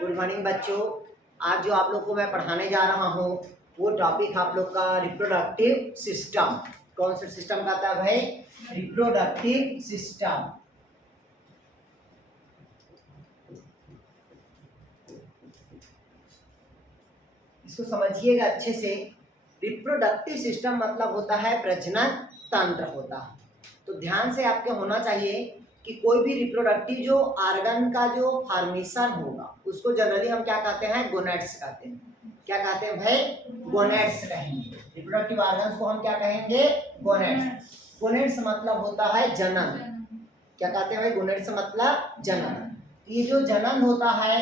Good morning बच्चों। आज जो आप लोग को मैं पढ़ाने जा रहा हूँ वो टॉपिक आप लोग का रिप्रोडक्टिव सिस्टम। कौन सा सिस्टम का था भाई? Reproductive system. इसको समझिएगा अच्छे से। रिप्रोडक्टिव सिस्टम मतलब होता है प्रजनन तंत्र होता है। तो ध्यान से आपके होना चाहिए कि कोई भी रिप्रोडक्टिव जो आर्गन का जो फॉर्मेशन होगा उसको जनरली हम क्या कहते हैं? गोनेड्स कहते हैं। क्या कहते हैं भाई? गोनेड्स कहेंगे। रिप्रोडक्टिव आर्गन्स को हम क्या कहेंगे? गोनेड्स। गोनेड्स मतलब होता है जनन। क्या कहते हैं भाई? गोनेड्स मतलब जनन। ये जो जनन होता है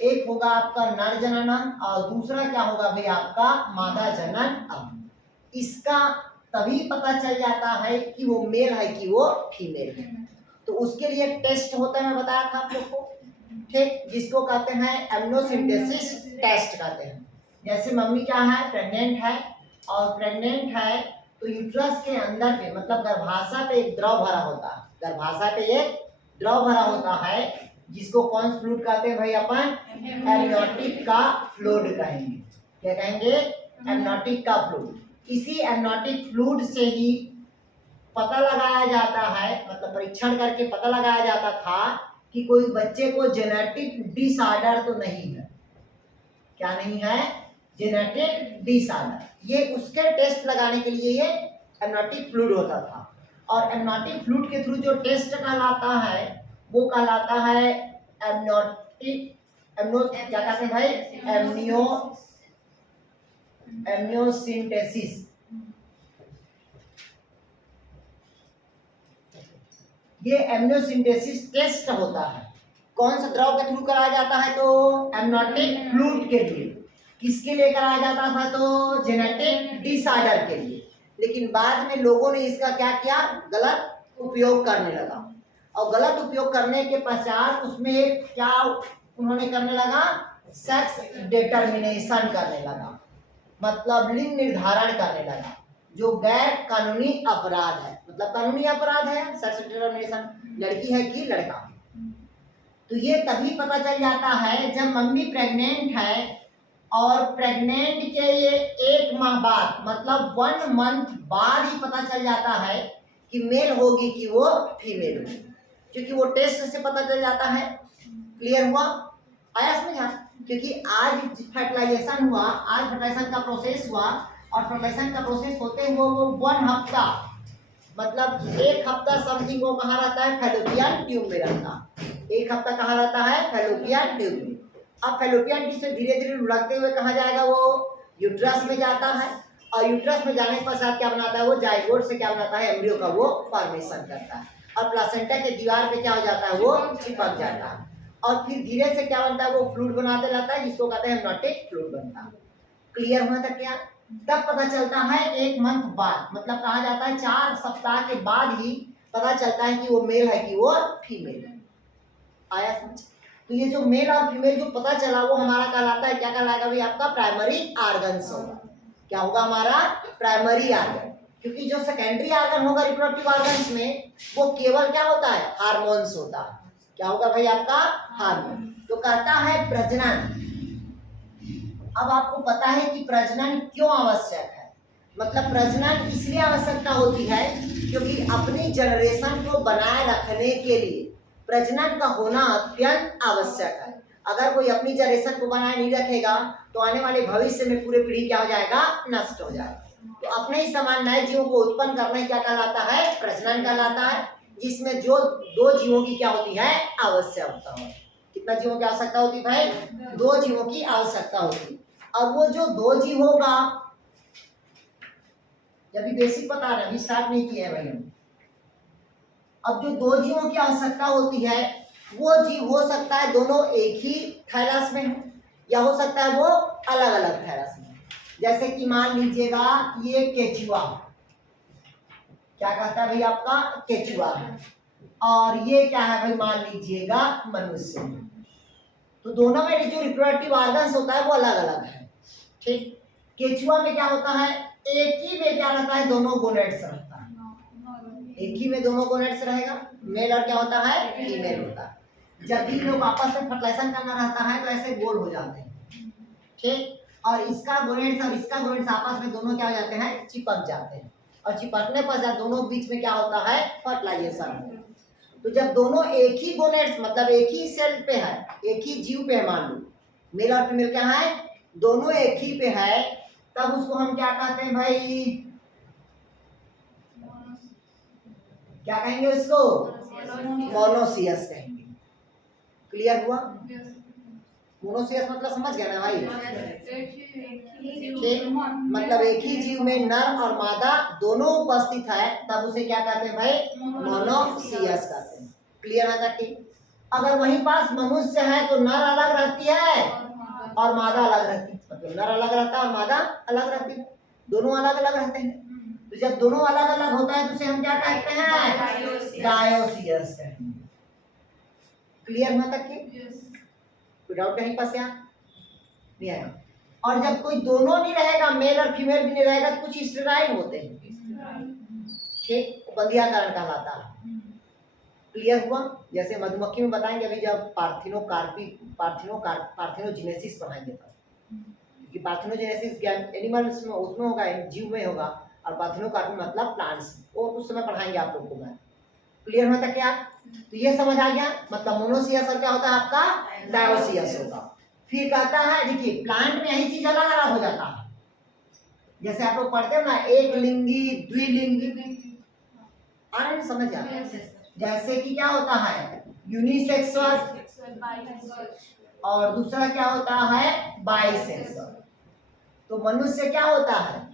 एक होगा आपका नर जनन और दूसरा क्या होगा भाई? आपका मादा जनन। इसका तभी पता चल जाता है कि वो मेल है कि वो फीमेल है। तो उसके लिए टेस्ट होता है, मैं बताया था आप लोग को, ठीक, जिसको कहते हैं एमनियोसिंथेसिस टेस्ट कहते हैं। जैसे मम्मी क्या है? प्रेग्नेंट है, और प्रेग्नेंट है तो यूट्रस के अंदर पे मतलब गर्भाशय पे एक द्रव भरा होता है। गर्भाशय पे एक द्रव भरा होता है जिसको कौन सा फ्लूइड कहते हैं भाई? अपन एमनियोटिक का फ्लूइड कहेंगे। क्या कहेंगे? एमनियोटिक का फ्लूइड। इसी एमनियोटिक फ्लूइड से ही पता लगाया जाता है, मतलब परीक्षण करके पता लगाया जाता था कि कोई बच्चे को जेनेटिक डिसऑर्डर तो नहीं है। क्या नहीं है? Genetic disorder. ये उसके टेस्ट लगाने के लिए ये एमनियोटिक फ्लूइड होता था। और एमनियोटिक फ्लूइड के थ्रू जो टेस्ट कहलाता है वो कहलाता है क्या कहते हैं भाई? एमनियोसिंथेसिस। ये एमनियोसिंथेसिस टेस्ट होता है। कौन सा द्रव के थ्रू कराया जाता है? तो एमनियोटिक फ्लूइड के लिए। किसके लिए कराया जाता था? तो जेनेटिक डिसऑर्डर के लिए। लेकिन बाद में लोगों ने इसका क्या किया? गलत उपयोग करने लगा। और गलत उपयोग करने के पश्चात उसमें क्या उन्होंने करने लगा? सेक्स डिटर्मिनेशन करने लगा, मतलब लिंग निर्धारण करने लगा, जो गैर कानूनी अपराध है। मतलब कानूनी अपराध है सेक्स डिटर्मिनेशन, लड़की है कि लड़का। तो ये तभी पता चल जाता है जब मम्मी प्रेग्नेंट है और प्रेग्नेंट के ये 1 माह बाद मतलब 1 मंथ बाद ही पता चल जाता है कि मेल होगी कि वो फीमेल होगी, क्योंकि वो टेस्ट से पता चल जाता है। क्लियर हुआ? आया समझ? क्योंकि आज फर्टिलाइजेशन हुआ, आज फर्टिलाइजेशन का प्रोसेस हुआ, और फर्टिलाइजेशन का प्रोसेस होते हुए वो 1 हफ्ता मतलब 1 हफ्ता समथिंग वो कहाँ रहता है? फैलोपियन ट्यूब में रहता है। 1 हफ्ता कहाँ रहता है? फैलोपियन ट्यूब में। अब फैलोपियन ट्यूब से धीरे धीरे लुढ़कते हुए कहाँ जाएगा? वो यूट्रस में जाता है, और यूट्रस में जाने के पश्चात क्या बनाता है? वो जाइगोट से क्या बनाता है? एम्ब्रियो का वो फॉर्मेशन करता है, और प्लासेंटा के दीवार पे क्या हो जाता है? वो चिपक जाता है, और फिर धीरे से क्या बनता है? वो फ्लूइड बनाते रहता है जिसको कहते हैं एमनियोटिक फ्लूइड बनता है। क्लियर हुआ था क्या? तब पता चलता है 1 मंथ बाद, मतलब कहा जाता है 4 सप्ताह के बाद ही पता चलता है कि वो मेल है कि वो फीमेल है। आया समझ? तो ये जो मेल और फीमेल जो पता चला वो हमारा कहलाता है, क्या कहलाएगा भाई? आपका प्राइमरी आर्गन्स होगा। क्या होगा? हमारा प्राइमरी आर्गन। क्योंकि जो सेकेंडरी आर्गन होगा रिप्रोडक्टिव आर्गन्स में वो केवल क्या होता है? हार्मोन्स होता है। क्या होगा भाई? आपका हार्मोन। तो कहता है प्रजनन। अब आपको पता है कि प्रजनन क्यों आवश्यक है? मतलब प्रजनन इसलिए आवश्यकता होती है क्योंकि अपनी जनरेशन को बनाए रखने के लिए प्रजनन का होना अत्यंत आवश्यक है। अगर कोई अपनी जनरेशन को बनाए नहीं रखेगा तो आने वाले भविष्य में पूरे पीढ़ी क्या हो जाएगा? नष्ट हो जाएगा। तो अपने ही समान नए जीवों को उत्पन्न करना क्या कहलाता है? प्रजनन कहलाता है, जिसमें जो 2 जीवों की क्या होती है? आवश्यकता होती है। कितना जीवों की आवश्यकता होती है भाई? 2 जीवों की आवश्यकता होती है। अब वो जो 2 जीव होगा, जब भी बेसिक बता रहे हैं, अभी स्टार्ट नहीं किया है भाई हम। अब जो 2 जीवों की आवश्यकता होती है वो जीव हो सकता है दोनों एक ही थैलस में हो, या हो सकता है वो अलग अलग थैलस में। जैसे कि मान लीजिएगा ये केचुआ, क्या कहता है भाई? आपका केचुआ है, और ये क्या है भाई? मान लीजिएगा मनुष्य। तो दोनों में जो रिप्रोडक्टिव ऑर्गन्स होता है वो अलग अलग है। ठीक, केचुआ में क्या होता है? एक ही में क्या रहता है? दोनों गोनेड्स रहता है। एक ही में दोनों गोनेड्स रहेगा, मेल और क्या होता है? फीमेल होता है। जब भी लोग आपस में फर्टिलाइजेशन करना रहता है तो ऐसे गोल हो जाते हैं, ठीक। और इसका गोनेड्स और इसका गोनेड्स आपस में दोनों क्या हो जाते हैं, चिपक जाते हैं, और चिपकने पर दोनों बीच में क्या होता है, फर्टिलाइजेशन। तो जब दोनों एक ही गोनेड्स मतलब एक ही सेल पे है, एक ही जीव पे है, मान लो मेल और फीमेल क्या है, दोनों एक ही पे है, तब उसको हम क्या कहते हैं भाई, क्या कहेंगे उसको, मोनोसियस कहेंगे। क्लियर हुआ? मोनोसियस मतलब समझ गया ना भाई, ठीक। मतलब एक ही जीव में नर और मादा दोनों उपस्थित है, तब उसे क्या कहते हैं भाई, मोनोसियस कहते हैं। क्लियर है तक? अगर वहीं पास मनुष्य है तो नर अलग रहती है और मादा अलग रहती है, मतलब नर अलग रहता है और मादा अलग रहती है, दोनों अलग अलग रहते हैं। तो जब दोनों अलग अलग होता है तो उसे हम क्या कहते हैं, डायोसियस कहते हैं। क्लियर हुआ तक की? कोई डाउट नहीं पास यहाँ नहीं आया? और जब कोई दोनों नहीं रहेगा, मेल और फीमेल भी नहीं रहेगा, तो कुछ स्टेराइल होते हैं, ठीक, बंधियाकरण कहलाता है। क्लियर हुआ? जैसे मधुमक्खी में बताएंगे अभी जब पार्थिनोजेनेसिस पढ़ाएंगे तब, क्योंकि पार्थिनोजेनेसिस एनिमल्स में उसमें होगा, जीव में होगा, और पार्थिनोकार्पी मतलब प्लांट्स, वो उस समय पढ़ाएंगे आप लोग को मैं। क्लियर होता क्या? तो ये समझ आ गया, मतलब मोनोसियस और क्या होता है आपका, डायोसियस होगा। फिर कहता है देखिए प्लांट में यही चीज अलग अलग हो जाता है, जैसे आप लोग पढ़ते हो ना, एक लिंगी द्विलिंगी, आनंद समझ आ गया? जैसे कि क्या होता है, यूनिसेक्सुअल, और दूसरा क्या होता है, बाइसेक्सुअल। तो मनुष्य क्या होता है,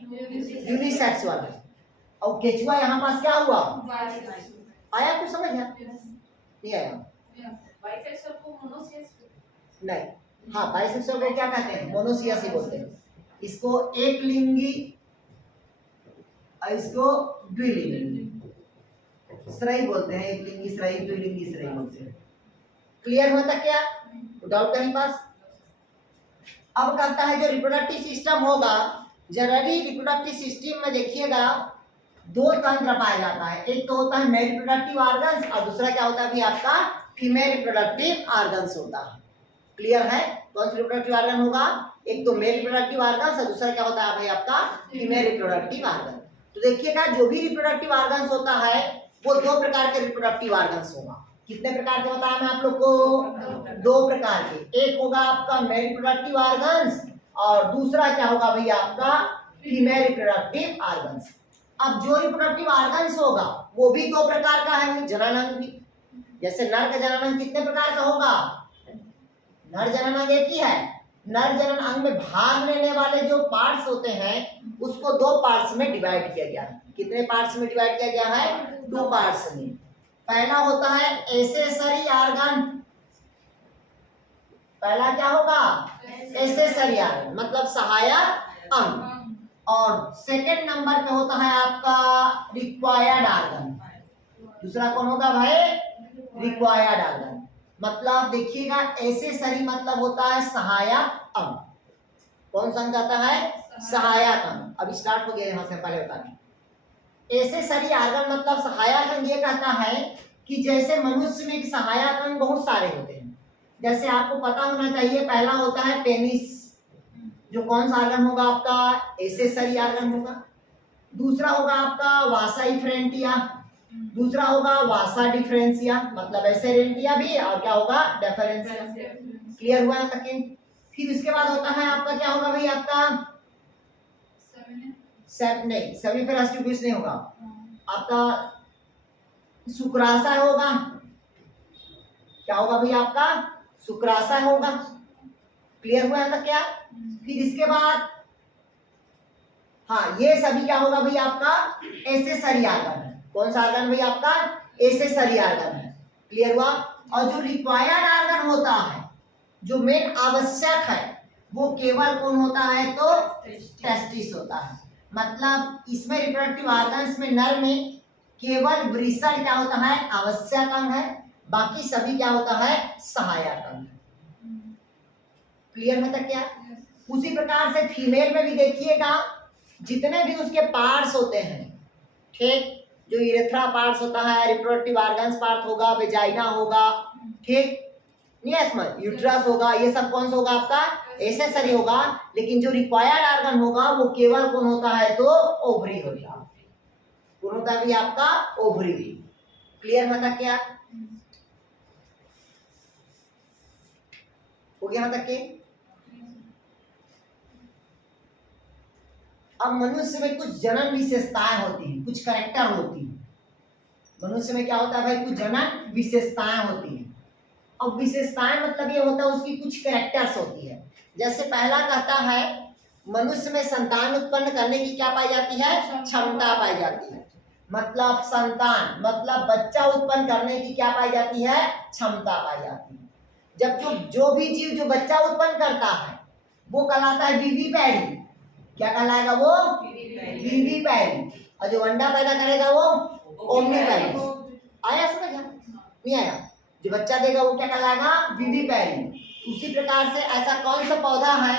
यूनिसेक्सुअल है, और केचुआ यहाँ पास क्या हुआ, आया कुछ समझ में? नहीं आया? नहीं, हाँ बाइसेक्सुअल को क्या कहते हैं, मोनोसियस ही बोलते हैं। इसको एक लिंगी और इसको द्विलिंगी श्रेय बोलते हैं, एक लिंगी श्रेय, द्विलिंगी श्रेय बोलते हैं। क्लियर होता क्या? डाउट कहीं पास? अब कहता है जो रिप्रोडक्टिव सिस्टम होगा, जनरली रिप्रोडक्टिव सिस्टम में देखिएगा दो तंत्र पाया जाता है, एक तो होता है मेल रिप्रोडक्टिव ऑर्गन्स और दूसरा क्या होता है भी आपका फीमेल रिप्रोडक्टिव ऑर्गन्स होता है। क्लियर है? कौन सा रिप्रोडक्टिव ऑर्गन होगा, एक तो मेल रिप्रोडक्टिव ऑर्गन्स और दूसरा क्या होता है भाई आपका फीमेल रिप्रोडक्टिव ऑर्गन। तो देखिएगा जो भी रिप्रोडक्टिव ऑर्गन्स होता है वो दो प्रकार के रिप्रोडक्टिव ऑर्गन्स होगा। कितने प्रकार के बताया मैं आप लोग को, दो प्रकार के, एक होगा आपका मेल रिप्रोडक्टिव ऑर्गन्स और दूसरा क्या होगा भैया आपका फीमेल रिप्रोडक्टिव ऑर्गन्स। अब जो रिप्रोडक्टिव ऑर्गन्स होगा वो भी दो प्रकार का है, जननांग भी। जैसे नर का जननांग कितने प्रकार का होगा, नर जननांग एक ही है, नर जनन अंग में भाग लेने वाले जो पार्ट्स होते हैं उसको दो पार्ट्स में डिवाइड किया गया है। कितने पार्ट्स में डिवाइड किया गया है, दो पार्ट्स में। पहला होता है एसेसरी ऑर्गन, पहला क्या होगा, एसेसरी ऑर्गन मतलब सहायक अंग, और सेकंड नंबर पे होता है आपका रिक्वायर्ड ऑर्गन। दूसरा कौन होगा भाई, रिक्वायर्ड ऑर्गन। मतलब देखिएगा एसेसरी मतलब होता है सहायक अंग, कौन सा अंग आता है, सहायक अंग। अब स्टार्ट हो गया यहाँ से, पहले बता दें। एसेसरी ऑर्गन मतलब सहायक अंग ये कहता है कि जैसे मनुष्य में सहायक अंग बहुत सारे होते हैं, जैसे आपको पता होना चाहिए, पहला होता है पेनिस, जो कौन सा ऑर्गन होगा आपका, एसेसरी ऑर्गन होगा। दूसरा होगा आपका वासा इफ्रेंटिया, दूसरा होगा वासा डिफरेंसिया मतलब एसेरेंटिया भी, और क्या होगा डिफरेंसिया। क्लियर हुआ तक? फिर इसके बाद होता है आपका क्या होगा भाई आपका नहीं सेमिफेरस ट्यूबिस नहीं होगा, आपका शुक्राशय होगा। क्या होगा भाई आपका शुक्राशय होगा। क्लियर हुआ तक क्या? फिर इसके बाद हाँ ये सभी क्या होगा भाई आपका एसेसरी ऑर्गन है। कौन सा ऑर्गन भाई आपका, एसेसरी ऑर्गन है। क्लियर हुआ? और जो रिक्वायर्ड ऑर्गन होता है, जो मेन आवश्यक है, वो केवल कौन होता है, तो टेस्टिस होता है। मतलब इसमें रिप्रोडक्टिव ऑर्गन्स में नर में केवल वृषण क्या होता है, आवश्यक अंग है, बाकी सभी क्या होता है, सहायक अंग। क्लियर है तक क्या? उसी प्रकार से फीमेल में भी देखिएगा जितने भी उसके पार्ट्स होते हैं, ठीक, जो यूरेथ्रा पार्ट्स होता है, रिप्रोडक्टिव ऑर्गन्स पार्ट होगा, वेजाइना होगा, ठीक, नहीं है समझ, यूट्रस होगा, ये सब कौन सा होगा आपका एसेसरी होगा, लेकिन जो रिक्वायर्ड ऑर्गन होगा वो केवल कौन होता है तो ओवरी होता है। कौन होता है भी आपका ओवरी। क्लियर होता क्या? हो गया तक के? अब मनुष्य में कुछ जनन विशेषताएं होती हैं, कुछ कैरेक्टर होती हैं। मनुष्य में क्या होता है भाई? कुछ जनन विशेषताएं होती हैं। अब विशेषताएं मतलब ये होता है उसकी कुछ कैरेक्टर्स होती है। जैसे पहला कहता है मनुष्य में संतान उत्पन्न करने की क्या पाई जाती है? क्षमता पाई जाती है। मतलब संतान मतलब बच्चा उत्पन्न करने की क्या पाई जाती है? क्षमता पाई जाती है। जब जो भी जीव जो बच्चा उत्पन्न करता है वो कहलाता है विविपैरी। क्या कहलाएगा वो? विविपैरी। और जो अंडा पैदा करेगा वो ओमनीपैरी। आया समझ? नहीं आया? जो बच्चा देगा वो क्या कहलाएगा? विविपैरी। उसी प्रकार से ऐसा कौन सा पौधा है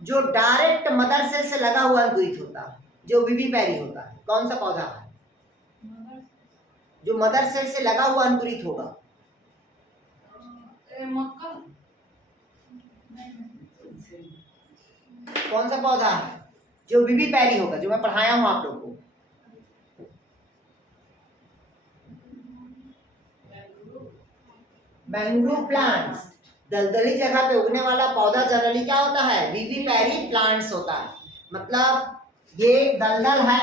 जो डायरेक्ट मदर सेल से लगा हुआ अंकुरित होता है, जो विविपैरी होता है? कौन सा पौधा है जो मदर सेल से लगा हुआ अंकुरित होगा? कौन सा पौधा है जो विविपैरी होगा, जो मैं पढ़ाया हूं आप लोग को? Mangrove plants. दलदली जगह पे उगने वाला पौधा जनरली क्या होता है? विविपैरी प्लांट्स होता है। मतलब ये दलदल है,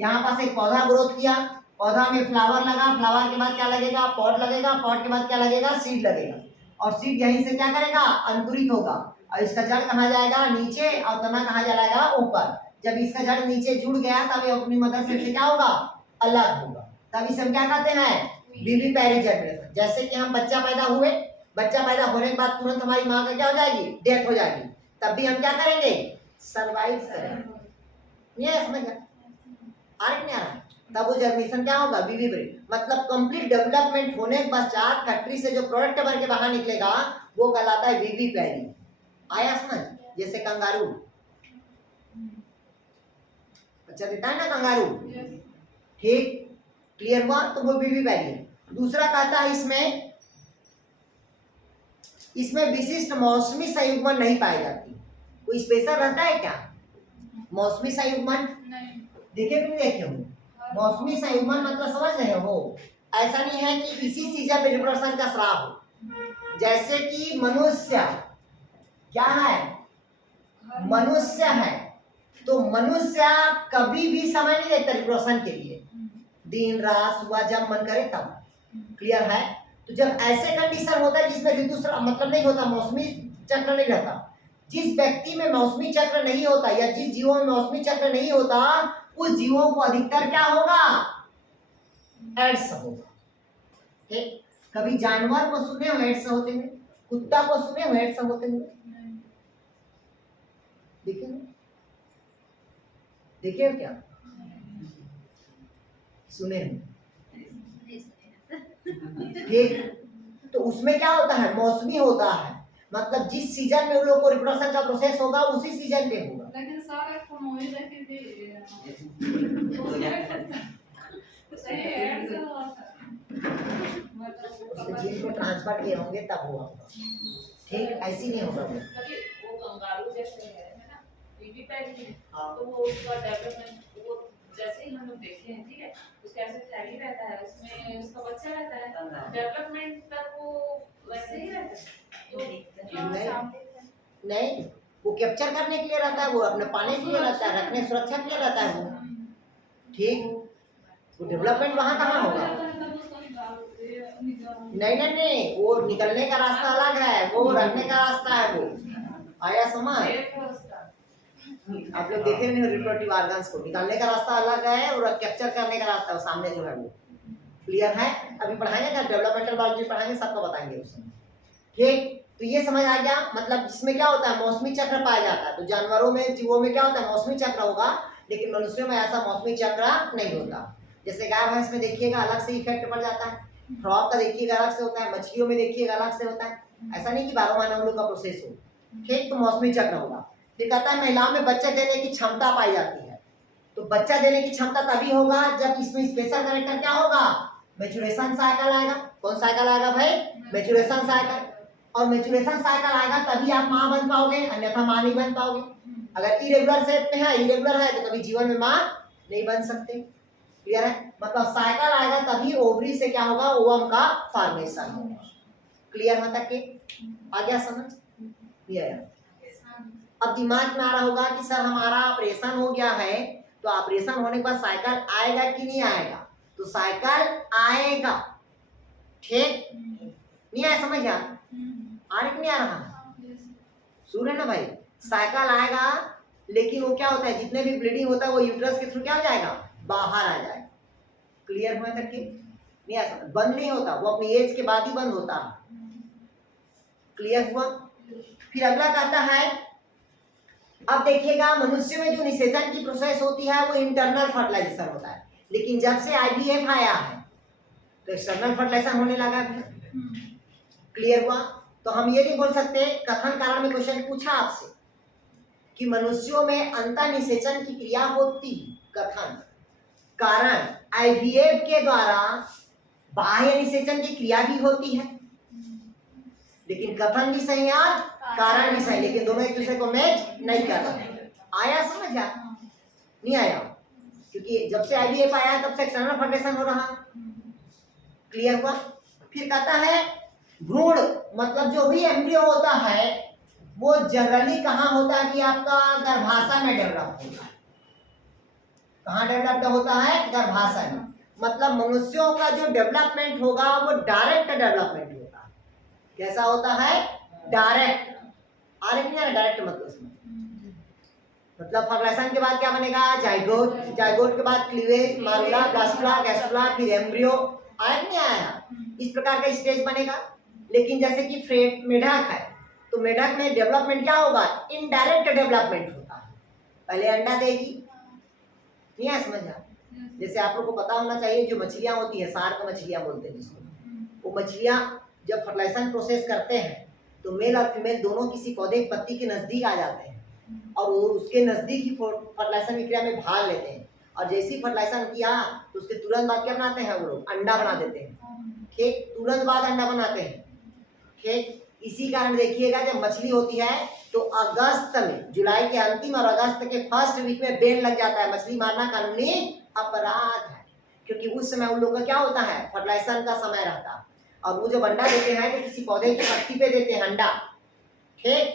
यहाँ पास एक पौधा ग्रोथ किया, पौधा में फ्लावर लगा, फ्लावर के बाद क्या लगेगा? पॉट लगेगा, पॉट के बाद क्या लगेगा? सीड लगेगा, और सीड यहीं से क्या करेगा? अंकुरित होगा, और इसका जड़ कहाँ जाएगा? नीचे, और तना कहाँ जाएगा? ऊपर। जब इसका जड़ नीचे जुड़ गया तब ये अपनी मदर सेल से क्या होगा? अलग होगा। तब इसे हम क्या कहते हैं? विविपैरी जनरेशन। जैसे कि हम बच्चा पैदा हुए, बच्चा पैदा होने के बाद तुरंत हमारी माँ का क्या हो जाएगी? डेथ हो जाएगी। तब भी हम क्या करेंगे? सर्वाइव करेंगे। ये समझ आ रहा नहीं आ रहा? तब वो जर्मिनेशन क्या होगा? विविपैरी। मतलब कंप्लीट डेवलपमेंट होने के पश्चात फैक्ट्री से जो प्रोडक्ट बन के बाहर निकलेगा वो कहलाता है विविपैरी। आया समझ? जैसे कंगारू बच्चा देता है ना, कंगारू। ठीक, क्लियर हुआ? तो वो विविपैरी है। दूसरा कहता है इसमें विशिष्ट मौसमी संयुग्मन नहीं पाई जाती। कोई स्पेशल रहता है क्या मौसमी संयुग्मन? देखे कि नहीं देखे हो? मौसमी संयुग्मन मतलब समझ रहे हो? ऐसा नहीं है कि इसी सीजन में रिप्रोडक्शन का स्राव हो। जैसे कि मनुष्य क्या है? मनुष्य है, तो मनुष्य कभी भी समय नहीं देता रिप्रोडक्शन के लिए, दिन रात सुबह जब मन करे तब। क्लियर है? तो जब ऐसे कंडीशन होता है जिसमें ऋतु मतलब नहीं होता, मौसमी चक्र नहीं रहता, जिस व्यक्ति में मौसमी चक्र नहीं होता या जिस जीवों में मौसमी चक्र नहीं होता उस जीवों को अधिकतर क्या होगा? एड्स होगा। ठीक, कभी जानवर को सुने हो एड्स होते हुए? कुत्ता को सुने हो एड्स होते हुए? देखिए क्या सुने हो? ठीक, तो उसमें क्या होता है? मौसमी होता है, मतलब जिस सीजन में उन लोगों को रिप्रोडक्शन का प्रोसेस होगा उसी सीजन पे होगा। लेकिन सारे को मोबाइल जीन को ट्रांसफर किए होंगे तब हुआ होगा। ठीक, ऐसी नहीं होगा वो कंगारू जैसे है ना विविपैरी, तो वो उसका डेवलपमेंट वो जैसे ही हम लोग देखे हैं, ठीक है, उसका ऐसे थैली रहता है, उसमें उसका बच्चा रहता है, डेवलपमेंट तक वो वैसे ही रहता है। नहीं, वो कैप्चर करने के लिए रहता है, वो अपने पाने के लिए रहता है, रखने सुरक्षा के लिए रहता है वो। ठीक, वो डेवलपमेंट वहाँ कहाँ होगा? नहीं नहीं नहीं, वो निकलने का रास्ता अलग है, वो रखने का रास्ता है वो। आया समझ? आप लोग देखे नहीं रिप्रोडक्टिव ऑर्गन्स को, निकालने का रास्ता अलग है और कैप्चर करने का रास्ता सामने जो है वो। क्लियर है? अभी पढ़ाएंगे ना, डेवलपमेंटल बायोलॉजी पढ़ाएंगे, सबको बताएंगे उसमें। ठीक, तो ये समझ आ गया। मतलब इसमें क्या होता है? मौसमी चक्र पाया जाता है। तो जानवरों में जीवों में क्या होता है? मौसमी चक्र होगा, लेकिन मनुष्यों में ऐसा मौसमी चक्र नहीं होता। जैसे गाय भैंस में देखिएगा अलग से इफेक्ट पड़ जाता है, फ्रॉग का देखिएगा अलग से होता है, मछलियों में देखिएगा अलग से होता है। ऐसा नहीं कि 12 महीने उन लोग का प्रोसेस हो। ठीक, तो मौसमी चक्र होगा। फिर कहता है महिलाओं में बच्चा देने की क्षमता पाई जाती है। तो बच्चा देने की क्षमता तभी होगा जब इसमें स्पेशल कैरेक्टर क्या होगा? मैच्योरेशन साइकिल आएगा। कौन साइकिल आएगा भाई? मैच्योरेशन साइकिल, और मैच्योरेशन साइकिल आएगा तभी आप माँ बन पाओगे, अन्यथा माँ नहीं बन पाओगे। अगर इरेगुलर शेप में है, इरेगुलर है तो कभी जीवन में माँ नहीं बन सकते। क्लियर है? मतलब साइकिल आएगा तभी ओवरी से क्या होगा, ओवम का फॉर्मेशन होगा। क्लियर है तक के? आ गया समझ? ये अब दिमाग में आ रहा होगा कि सर हमारा ऑपरेशन हो गया है, तो ऑपरेशन होने के बाद साइकिल आएगा कि नहीं आएगा? तो साइकिल आएगा, ठीक? नहीं आया समझ? आ रहा कि नहीं आ रहा? सुन रहे ना भाई, साइकिल आएगा, लेकिन वो क्या होता है, जितने भी ब्लीडिंग होता है वो यूट्रस के थ्रू क्या हो जाएगा, बाहर आ जाएगा। क्लियर हुआ तक के? नहीं आया समझ? बंद नहीं होता, वो अपनी एज के बाद ही बंद होता है। क्लियर हुआ? फिर अगला कहता है, अब देखिएगा मनुष्य में जो निषेचन की प्रोसेस होती है वो इंटरनल फर्टिलाइजेशन होता है, लेकिन जब से आईवीएफ आया है तो एक्सटर्नल फर्टिलाइजेशन होने लगा। क्लियर हुआ? तो हम ये नहीं बोल सकते, कथन कारण में क्वेश्चन पूछा आपसे कि मनुष्यों में अंतर निषेचन की क्रिया होती, कथन कारण आईवीएफ के द्वारा बाह्य निषेचन की क्रिया भी होती है, लेकिन कथन भी सही और कारण भी सही, लेकिन दोनों एक दूसरे को मैच नहीं कर रहे। आया समझ? आ नहीं आया? क्योंकि जब से आईवीएफ आया तब से एक्सटर्नल फर्टिलाइजेशन हो रहा। क्लियर हुआ? फिर कहता है भ्रूण, मतलब जो भी एम्ब्रियो होता है वो जनरली कहाँ होता है कि आपका गर्भाशय में डेवलप होता है। कहाँ डेवलप होता है? गर्भाशय में। मतलब मनुष्यों का जो डेवलपमेंट होगा वो डायरेक्ट डेवलपमेंट होगा। कैसा होता है? डायरेक्ट। डायरेक्ट मतलब फर्टिलाइजेशन के बाद क्या बनेगा? जाइगोट, जाइगोट के बाद क्लीवेज, मारुला, गास्ट्रा, गैस्ट्रा, फिर एम्ब्रियो। आया नहीं आया? इस प्रकार का स्टेज बनेगा। लेकिन जैसे कि मेढक है, तो मेढक में डेवलपमेंट क्या होगा? इनडायरेक्ट डेवलपमेंट होता है। पहले अंडा देगी, नहीं है समझ? जैसे आप लोग को पता होना चाहिए, जो मछलियां होती है, शार्क मछलियां बोलते हैं जिसको, वो मछलियां जब फर्टिलाइजेशन प्रोसेस करते हैं तो मेल और फीमेल दोनों किसी पौधे की पत्ती के नजदीक आ जाते हैं और वो उसके नजदीक ही फर्टिलाइजेशन की क्रिया में भाग लेते हैं, और जैसे ही फर्टिलाइजेशन किया तो उसके तुरंत बाद क्या बनाते हैं वो लोग? अंडा बना देते हैं। ठीक, तुरंत बाद अंडा बनाते हैं। ठीक, इसी कारण देखिएगा जब मछली होती है तो अगस्त में, जुलाई के अंतिम और अगस्त के फर्स्ट वीक में बैन लग जाता है। मछली मारना कानूनी अपराध है, क्योंकि उस समय उन लोगों का क्या होता है? फर्टिलाइजेशन का समय रहता है, और वो जब अंडा देते हैं तो किसी पौधे की पत्ती पे देते हैं अंडा। ठीक,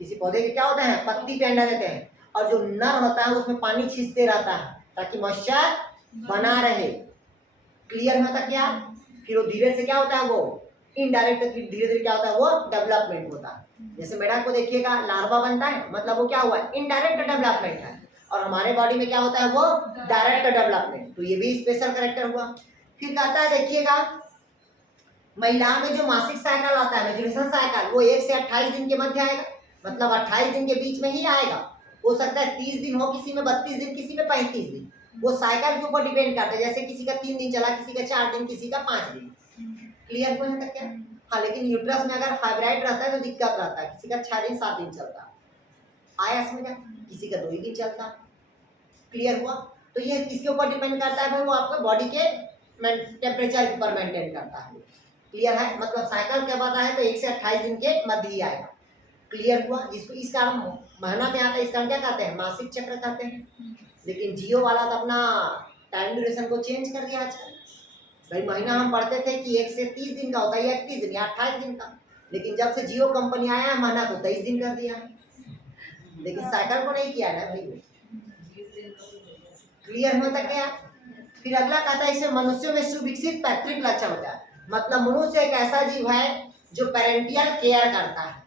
किसी पौधे के क्या होता है? पत्ती पे अंडा देते हैं, और जो नर होता है उसमें पानी छींचते रहता है ताकि मॉइस्चर बना रहे। क्लियर होता क्या? फिर वो धीरे से क्या होता है, वो इनडायरेक्ट धीरे धीरे क्या होता है? वो डेवलपमेंट होता है। जैसे मेढक को देखिएगा, लार्वा बनता है, मतलब वो क्या हुआ? इनडायरेक्ट डेवलपमेंट है, और हमारे बॉडी में क्या होता है? वो डायरेक्ट डेवलपमेंट। तो ये भी स्पेशल कैरेक्टर हुआ। फिर कहता है देखिएगा, महिलाओं में जो मासिक साइकिल आता है, मेंस्ट्रुएशन साइकिल, वो 1 से 28 दिन के मध्य आएगा, मतलब 28 दिन के बीच में ही आएगा। हो सकता है 30 दिन हो, किसी में 32 दिन, किसी में 35 दिन। वो साइकिल के ऊपर डिपेंड करता है, जैसे किसी का 3 दिन चला, किसी का 4 दिन, किसी का 5 दिन। क्लियर हुआ है क्या? हाँ, लेकिन यूट्रस में अगर फाइब्राइड रहता है तो दिक्कत रहता है, किसी का 6 दिन 7 दिन चलता है। आया समझ? किसी का 2 ही दिन चलता है। क्लियर हुआ? तो ये किसके ऊपर डिपेंड करता है भाई? वो आपके बॉडी के टेम्परेचर के ऊपर मेंटेन करता है। क्लियर है? मतलब साइकिल कब आता है? तो 1 से 28 दिन के मध्य ही आएगा। क्लियर हुआ? जिसको इस कारण महीना में आता है, इस कारण क्या कहते हैं? मासिक चक्र कहते हैं। लेकिन जियो वाला तो अपना टाइम ड्यूरेशन को चेंज कर दिया आजकल। भाई महीना हम पढ़ते थे कि 1 से 30 दिन का होता है, 31 दिन या 28 दिन का, लेकिन जब से जियो कंपनी आया है महीना को 23 दिन कर दिया है, लेकिन साइकिल को नहीं किया है भाई। क्लियर होता क्या? फिर अगला कहता है इसमें मनुष्यों में सुविकसित पैतृक लक्षण होता है। मतलब मनुष्य एक ऐसा जीव है जो पेरेंटियल केयर करता है,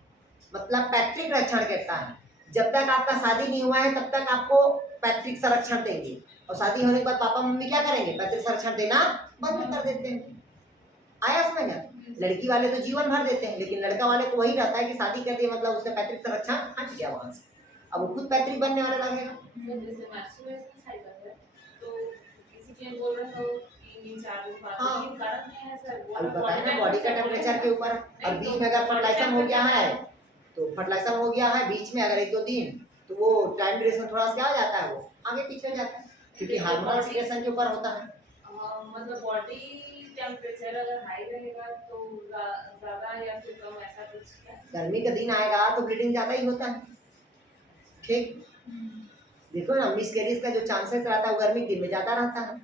मतलब पैतृक रक्षण करता है। जब तक आपका शादी नहीं हुआ है तब तक आपको पैतृक संरक्षण देंगे, और शादी होने के बाद पापा मम्मी क्या करेंगे? पैतृक संरक्षण देना बंद कर देते हैं। आया समझ? लड़की वाले तो जीवन भर देते हैं, लेकिन लड़का वाले को वही रहता है कि शादी कर दिया मतलब उसका पैतृक संरक्षण हट गया वहां से, अब वो खुद पैतृक बनने वाला लगेगा। अभी बताया ना बॉडी का टेम्परेचर के ऊपर, और बीच में अगर फर्टिलाइजेशन हो गया है तो फर्टिलाइजेशन हो गया है बीच में अगर 1-2 दिन, तो वो टाइम ड्यूरेशन थोड़ा सा क्या हो जाता है? वो आगे पीछे हो जाता है, क्योंकि हार्मोनल सिचुएशन के ऊपर होता है। मतलब बॉडी टेम्परेचर अगर हाई रहेगा तो ज्यादा या फिर कम, ऐसा कुछ क्या? गर्मी का दिन आएगा तो ब्लीडिंग ज्यादा ही होता है। ठीक, देखो ना मिसकैरेज का जो चांसेस रहता है वो गर्मी के दिन में ज्यादा रहता है।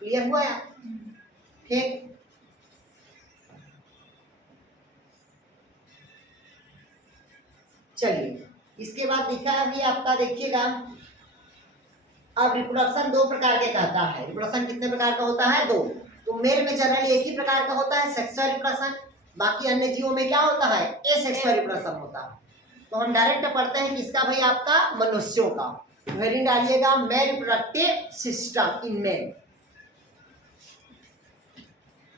क्लियर हुआ या? ठीक, चलिए इसके बाद लिखा है अभी आपका, देखिएगा अब रिप्रोडक्शन दो प्रकार के कहता है। रिप्रोडक्शन कितने प्रकार का होता है? दो। तो मेल में जनरली एक ही प्रकार का होता है, सेक्सुअल रिप्रोडक्शन। बाकी अन्य जीवों में क्या होता है? एसेक्सुअल रिप्रोडक्शन होता है। तो हम डायरेक्ट पढ़ते हैं किसका भाई? आपका मनुष्यों का। हेडिंग डालिएगा male reproductive system in male.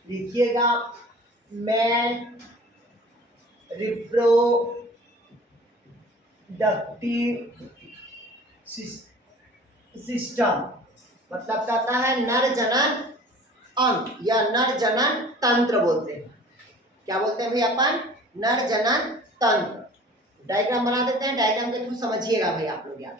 देखिएगा मेल रिप्रोडक्टिव सिस्टम मतलब कहता है नर जनन अंग या नर जनन तंत्र बोलते हैं। क्या बोलते हैं भाई अपन? नर जनन तंत्र। डायग्राम बना देते हैं, डायग्राम के थ्रू समझिएगा भाई आप लोग यार।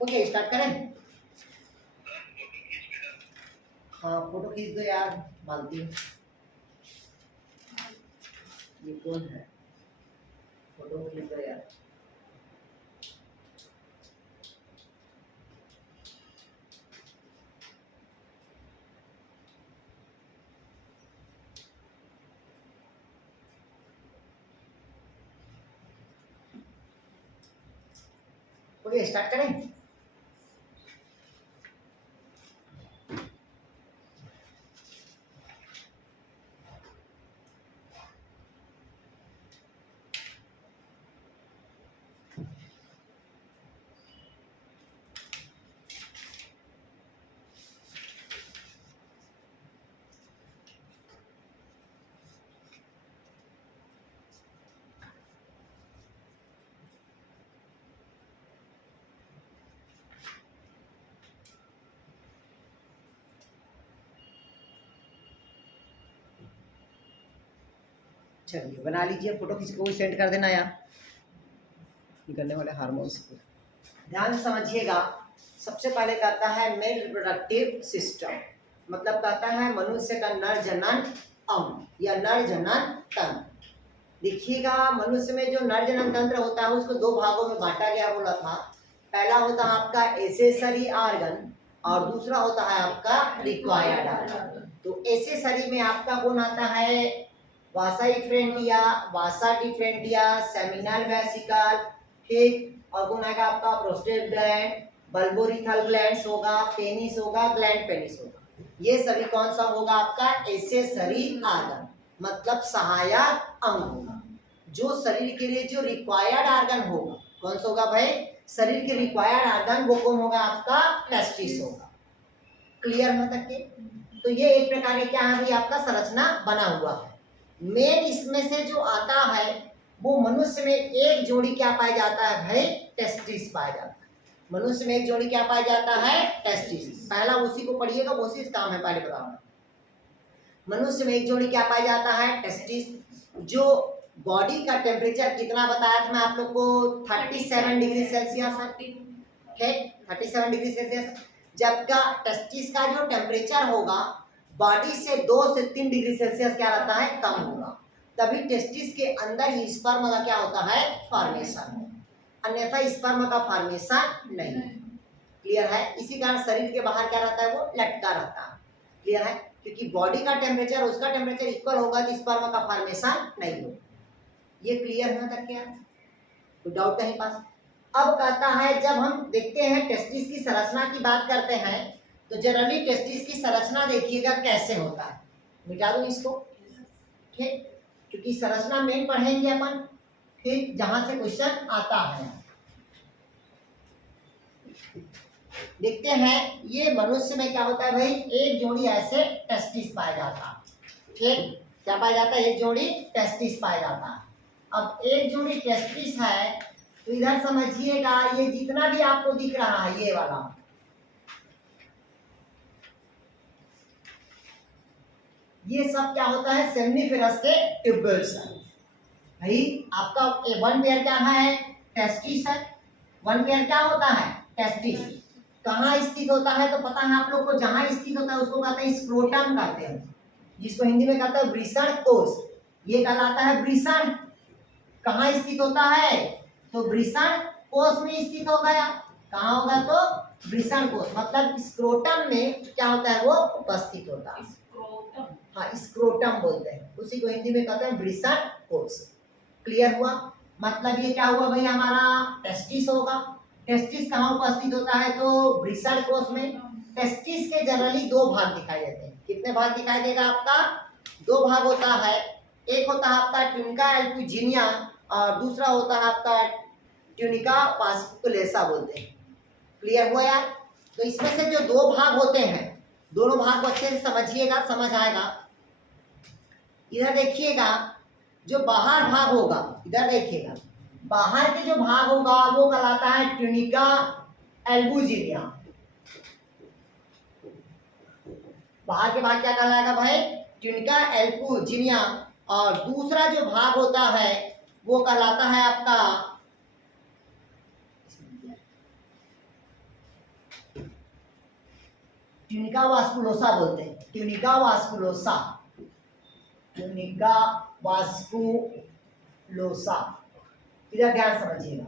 ओके स्टार्ट करें। हाँ फोटो खींच दो यार मालती। ये कौन है? फोटो खींच दो यार। ओके स्टार्ट करें। चलिए बना लीजिए, फोटो किसी को भी सेंड कर देना यार, निकलने वाले हार्मोन्स को ध्यान से समझिएगा। सबसे पहले कहता है मेल रिप्रोडक्टिव सिस्टम, मतलब कहता है मनुष्य का नर जनन अंग या नर जनन तंत्र। देखिएगा मनुष्य में जो नर जनन तंत्र होता है उसको दो भागों में बांटा गया बोला था। पहला होता है आपका एसेसरी ऑर्गन और दूसरा होता है आपका रिक्वायर्ड ऑर्गन। तो एसेसरी में आपका कौन आता है, वासा इफ्रेंटिया, वासा डिफ्रेंटिया, सेमिनल वेसिकल, ठीक, और कौन आएगा आपका प्रोस्टेट ग्लैंड, बल्बोरिथल ग्लैंड्स होगा, पेनिस होगा, ग्लैंड पेनिस होगा। ये सभी कौन सा होगा आपका एसेसरी ऑर्गन, मतलब सहायक अंग होगा। जो शरीर के लिए जो रिक्वायर्ड ऑर्गन होगा, कौन सा होगा भाई, शरीर के रिक्वायर्ड ऑर्गन, वो कौन होगा आपका टेस्टिस होगा। क्लियर है तक के? तो ये एक प्रकार के क्या है भाई आपका संरचना बना हुआ है। मेन इसमें से जो आता है वो मनुष्य में एक जोड़ी क्या पाया जाता है भाई, टेस्टिस पाया जाता है। मनुष्य में एक जोड़ी क्या पाया जाता है, टेस्टिस। पहला उसी को पढ़िएगा, वो उसी काम है, पहले बताऊंगा। मनुष्य में एक जोड़ी क्या पाया जाता है, टेस्टिस। जो बॉडी का टेम्परेचर कितना बताया था मैं आप लोग को, 37 डिग्री सेल्सियस है, ठीक, 37 डिग्री सेल्सियस। जबकि टेस्टिस का जो टेम्परेचर होगा बॉडी से 2 से 3 डिग्री सेल्सियस क्या रहता है, कम होगा। तभी टेस्टिस के अंदर ही स्पर्म का क्या होता है, फॉर्मेशन, अन्यथा स्पर्म का फॉर्मेशन नहीं। क्लियर है? इसी कारण शरीर के बाहर क्या रहता है, वो लटका रहता है। क्लियर है? क्योंकि बॉडी का टेम्परेचर उसका टेम्परेचर इक्वल होगा तो स्पर्म का फॉर्मेशन नहीं होगा। ये क्लियर है तक क्या, कोई डाउट नहीं पास? अब कहता है जब हम देखते हैं टेस्टिस की संरचना की बात करते हैं तो जनरली टेस्टिस की संरचना देखिएगा कैसे होता है। मिटा दूं इसको, ठीक, क्योंकि संरचना मेन पढ़ेंगे अपन, ठीक, जहां से क्वेश्चन आता है। देखते हैं ये मनुष्य में क्या होता है भाई, एक जोड़ी ऐसे टेस्टिस पाया जाता है, ठीक, क्या पाया जाता है, एक जोड़ी टेस्टिस पाया जाता है। अब एक जोड़ी टेस्टिस है तो इधर समझिएगा ये जितना भी आपको दिख रहा है ये वाला, ये सब क्या होता है, सेमनीफेरस के ट्यूब्यूल्स है। भाई आपका वन पेयर क्या है, टेस्टिस है। वन पेयर क्या होता है, टेस्टिस। कहाँ स्थित होता है तो पता है आप लोग को, जहां स्थित होता है उसको कहते हैं स्क्रोटम कहते हैं, जिसको हिंदी में कहते हैं वृषण कोष। ये कहलाता है वृषण। कहाँ स्थित होता है तो वृषण कोष में स्थित हो गया। कहाँ होगा तो वृषण कोष, मतलब स्क्रोटम में क्या होता है, वो उपस्थित होता है। हाँ, स्क्रोटम बोलते हैं, उसी को हिंदी में कहते हैं वृषण कोष। क्लियर हुआ? मतलब ये क्या हुआ भाई, हमारा टेस्टिस होगा। टेस्टिस कहाँ उपस्थित होता है तो वृषण कोष में। टेस्टिस के जनरली दो भाग दिखाई देते हैं। कितने भाग दिखाई देगा आपका, दो भाग होता है। एक होता है आपका ट्यूनिका एल्पुजिनिया और दूसरा होता है आपका ट्यूनिका वास्कुलेसा बोलते हैं। क्लियर हुआ यार? तो इसमें से जो दो भाग होते हैं, दोनों भाग को अच्छे से समझिएगा, समझ आएगा। इधर देखिएगा जो बाहर भाग होगा, इधर देखिएगा बाहर के जो भाग होगा वो कहलाता है ट्यूनिका एल्बुजिनिया। बाहर के भाग क्या कहलाएगा भाई, ट्यूनिका एल्बुजिनिया। और दूसरा जो भाग होता है वो कहलाता है आपका ट्यूनिका वास्कुलोसा बोलते हैं, ट्यूनिका वास्कुलोसा, ट्यूनिका वास्कुलोसा। इधर ध्यान समझिएगा,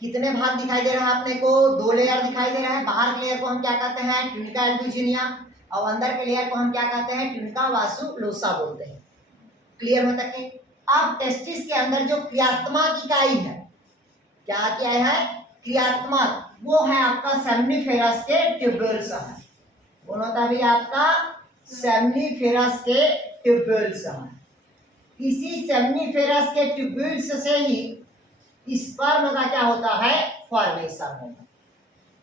कितने भाग दिखाई दे रहा है आपने को, दो लेयर दिखाई दे रहा है। बाहर के लेयर को हम क्या कहते हैं, ट्यूनिका एल्बुजिनिया, और अंदर के लेयर को हम क्या कहते हैं, ट्यूनिका वास्कुलोसा बोलते हैं। क्लियर होता है? अब टेस्टिस के अंदर जो क्रियात्मक इकाई है, क्या क्या है, क्रियात्मक, वो है आपका सेमनीफेरस के ट्यूब्यूल्स है। कौन होता है भैया आपका, सेमनीफेरस के ट्यूब्यूल्स है। इसी सेमनीफेरस के ट्यूब्यूल्स से ही स्पर्म का क्या होता है, फॉर्मेशन होगा।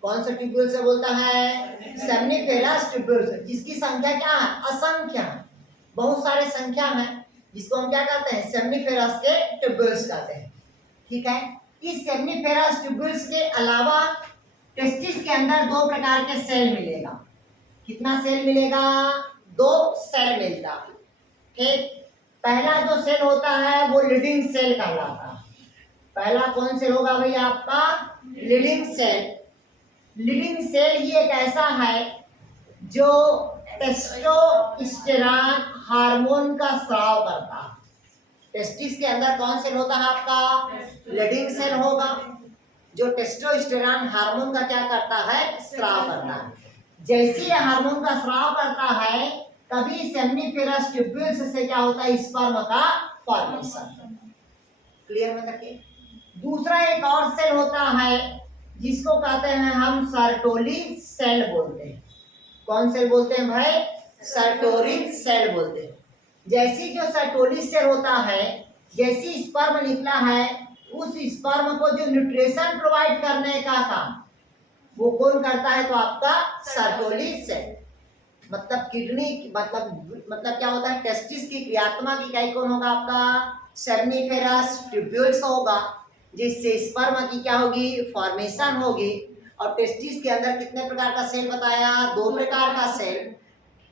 कौन सा ट्यूब्यूल से बोलता है, सेमनीफेरस ट्यूब्यूल्स, जिसकी संख्या क्या है, असंख्य है, बहुत सारे संख्या है, जिसको हम क्या कहते हैं, सेमनीफेरस के ट्यूब्यूल्स कहते हैं। ठीक है? इस सेमनीफेरस ट्यूब्यूल्स के अलावा टेस्टिस के अंदर दो प्रकार के सेल मिलेगा। कितना सेल मिलेगा, दो सेल मिलता है। ठीक, पहला जो सेल होता है वो लीडिंग सेल कहलाता है। पहला कौन सेल होगा भाई आपका? Leydig cell. लीडिंग सेल ही एक ऐसा है जो टेस्टोस्टेरॉन हार्मोन का स्राव करता है। टेस्टिस के अंदर कौन सेल होता है आपका? लीडिंग सेल होगा, जो टेस्टोस्टेरॉन हार्मोन का क्या करता है? स्राव करता है। जैसे ये हार्मोन का स्राव करता है तभी सेमनीफेरस ट्यूब्यूल्स से क्या होता है? स्पर्म का फॉर्मेशन। क्लियर में करके। दूसरा एक और सेल होता है जिसको कहते हैं हम सर्टोली सेल बोलते हैं। कौन सेल बोलते हैं भाई? सर्टोरी सेल बोलते हैं। जैसी जो सर्टोली सेल होता है, जैसी स्पर्म निकला है उस स्पर्म को जो न्यूट्रिशन प्रोवाइड करने का काम वो कौन करता है? तो आपका सर्टोली सेल। मतलब किडनी मतलब क्या होता है? टेस्टिस की क्रियात्मक इकाई कौन होगा आपका? सेमनीफेरस ट्यूब्यूल्स होगा, जिससे स्पर्म की क्या होगी? फॉर्मेशन होगी। और टेस्टिस के अंदर कितने प्रकार का सेल बताया? 2 प्रकार का सेल।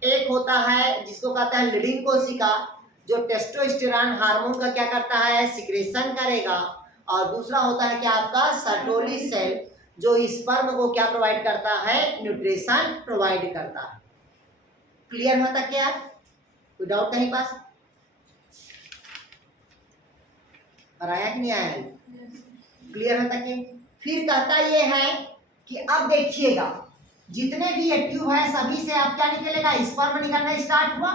एक होता है जिसको कहते हैं लीडिंग कोशिका, जो टेस्टोस्टेरॉन हार्मोन का क्या करता है? सिक्रेशन करेगा। और दूसरा होता है क्या आपका? सर्टोली सेल, जो स्पर्म को क्या प्रोवाइड करता है? न्यूट्रिशन प्रोवाइड करता है। क्लियर होता क्या? कोई डाउट कहीं पास? और आया कि नहीं आया? क्लियर होता कि? फिर कहता ये है कि अब देखिएगा जितने भी ये ट्यूब है सभी से आप क्या निकलेगा? स्पर्म निकलना स्टार्ट हुआ।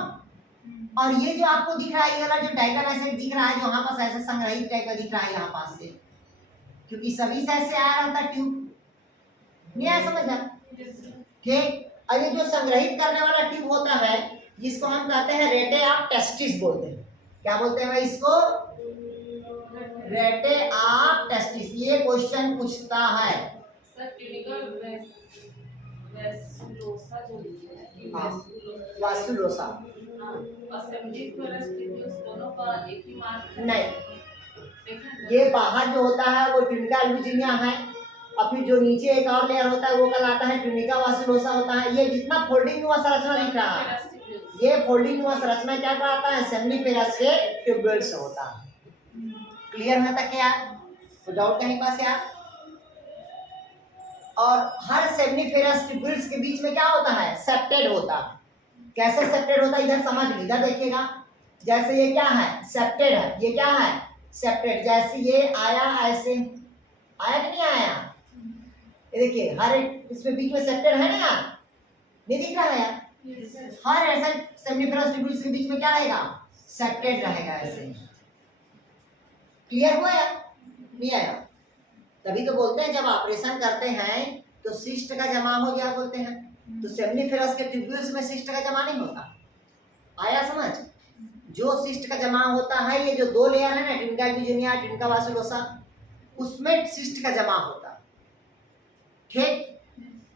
और ये जो आपको दिख रहा है, ये वाला जो डायग्राम ऐसे दिख रहा है, जो यहाँ पास ऐसे संग्रहित टाइप का दिख रहा है यहाँ पास से, क्योंकि सभी साइड से आया रहता ट्यूब। नहीं आया समझ में? ठीक। और ये जो संग्रहित करने वाला ट्यूब होता है जिसको हम कहते हैं रेटे ऑफ टेस्टिस बोलते हैं। क्या बोलते हैं भाई इसको? रेटे ऑफ टेस्टिस। ये क्वेश्चन पूछता है। सर ट्यूनिकल वेस्कुलोसा जो है कि वास्कुलोसा सेमनीफेरस ट्यूब्यूल्स दोनों का एक ही मार्क है? नहीं, ये बाहर जो होता है वो ट्यूनिका अल्बुजिनिया है, और फिर जो नीचे एक और लेयर होता है वो कहलाता है ट्यूनिका वास्कुलोसा होता है। ये जितना फोल्डिंग हुआ संरचना दिख रहा है, ये फोल्डिंग हुआ संरचना क्या कहलाता है? सेमनीफेरस के ट्यूब्यूल्स होता है। क्लियर है तक क्या? तो डाउट कहीं पास यार? और हर सेमनीफेरस ट्यूब्यूल्स के बीच में क्या होता है? सेप्टेड होता है। कैसे सेप्टेड होता है? इधर समझ लीजिए, इधर देखिएगा। जैसे ये क्या है? सेप्टेड है। ये क्या है? सेप्टेड। जैसे ये आया ऐसे आया कि नहीं आया? ये देखिए हर एक इसमें बीच में सेप्टेड है ना यार? नहीं दिख रहा है यार? हर ऐसा सेमनीफेरस ट्यूब्यूल्स के बीच में क्या रहेगा? सेप्टेड रहेगा ऐसे। क्लियर हुआ यार? नहीं आया? तभी तो बोलते हैं जब ऑपरेशन करते हैं तो सिस्ट का जमा हो गया बोलते हैं। तो सेमनीफेरस के ट्यूब्यूल्स में सिस्ट का जमा नहीं होता। आया समझ? जो सिस्ट का जमा होता है, ये जो 2 लेयर है ना, ट्यूनिका अल्बुजिनिया, ट्यूनिका वास्कुलोसा, उसमें सिस्ट का जमा होता है। ठीक,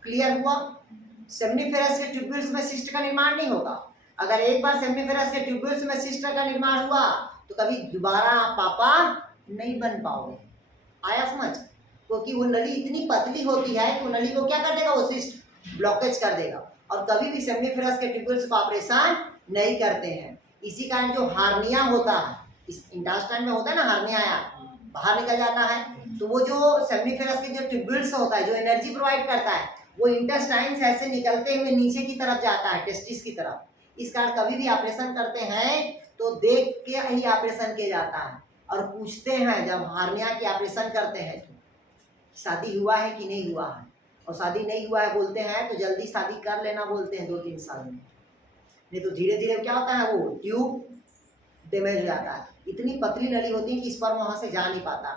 क्लियर हुआ? सेमनीफेरस के ट्यूब्यूल्स में सिस्ट का निर्माण नहीं होगा। अगर एक बार सेमनीफेरस के ट्यूब्यूल्स में सिस्ट का निर्माण हुआ तो कभी दोबारा आप पापा नहीं बन पाओगे। आया समझ? क्योंकि वो नली इतनी पतली होती है कि वो नली को क्या कर देगा? वो सिस्ट ब्लॉकेज कर देगा, और कभी भी सेमनीफेरस के ट्यूब्यूल्स को ऑपरेशन नहीं करते हैं। इसी कारण जो हार्निया होता है, इस इंटेस्टाइन में होता है ना हार्निया, बाहर निकल जाता है, तो वो जो सेमनीफेरस के जो ट्यूब्यूल्स होता है जो एनर्जी प्रोवाइड करता है, वो इंटेस्टाइन से ऐसे निकलते हुए नीचे की तरफ जाता है, टेस्टिस की तरफ। इस कारण कभी भी ऑपरेशन करते हैं तो देख के ही ऑपरेशन किया जाता है, और पूछते हैं जब हार्निया की ऑपरेशन करते हैं तो शादी हुआ है कि नहीं हुआ है, और शादी नहीं हुआ है बोलते हैं तो जल्दी शादी कर लेना बोलते हैं 2-3 साल में, नहीं तो धीरे धीरे क्या होता है? वो ट्यूब डैमेज हो जाता है। इतनी पतली नली होती है कि स्पर्म वहां से जा नहीं पाता।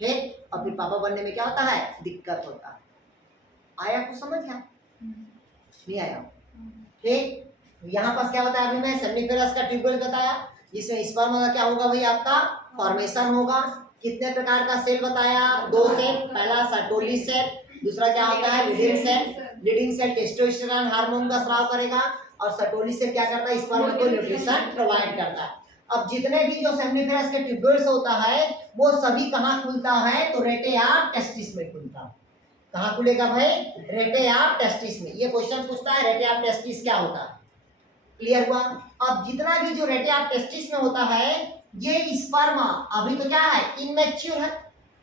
ठीक, और फिर पापा बनने में क्या होता है? दिक्कत होता है। आया कुछ समझ गया? नहीं आया? ठीक, यहाँ पास क्या होता है? अभी मैं सेमनीफेरस का ट्यूब्यूल बताया, जिसमें स्पर्म का क्या होगा भाई? आपका फॉर्मेशन होगा। कितने प्रकार का सेल बताया? 2 सेल। पहला सर्टोली सेल, दूसरा क्या होता है? Leydig cell. Leydig cell testosterone hormone का स्राव करेगा, और सर्टोली सेल क्या करता है? स्पर्म को न्यूट्रिशन प्रोवाइड करता है। अब जितने भी जो सेमनीफेरस के ट्यूब्यूल्स होता है वो सभी कहाँ खुलता है? तो रेटे ऑफ टेस्टिस में खुलता है। कहाँ खुलेगा भाई? रेटे ऑफ टेस्टिस में। ये क्वेश्चन पूछता है रेटे ऑफ टेस्टिस क्या होता है। क्लियर हुआ? अब जितना भी जो रेटे ऑफ टेस्टिस में होता है, ये स्पर्म अभी तो क्या है, इनमैच्योर है।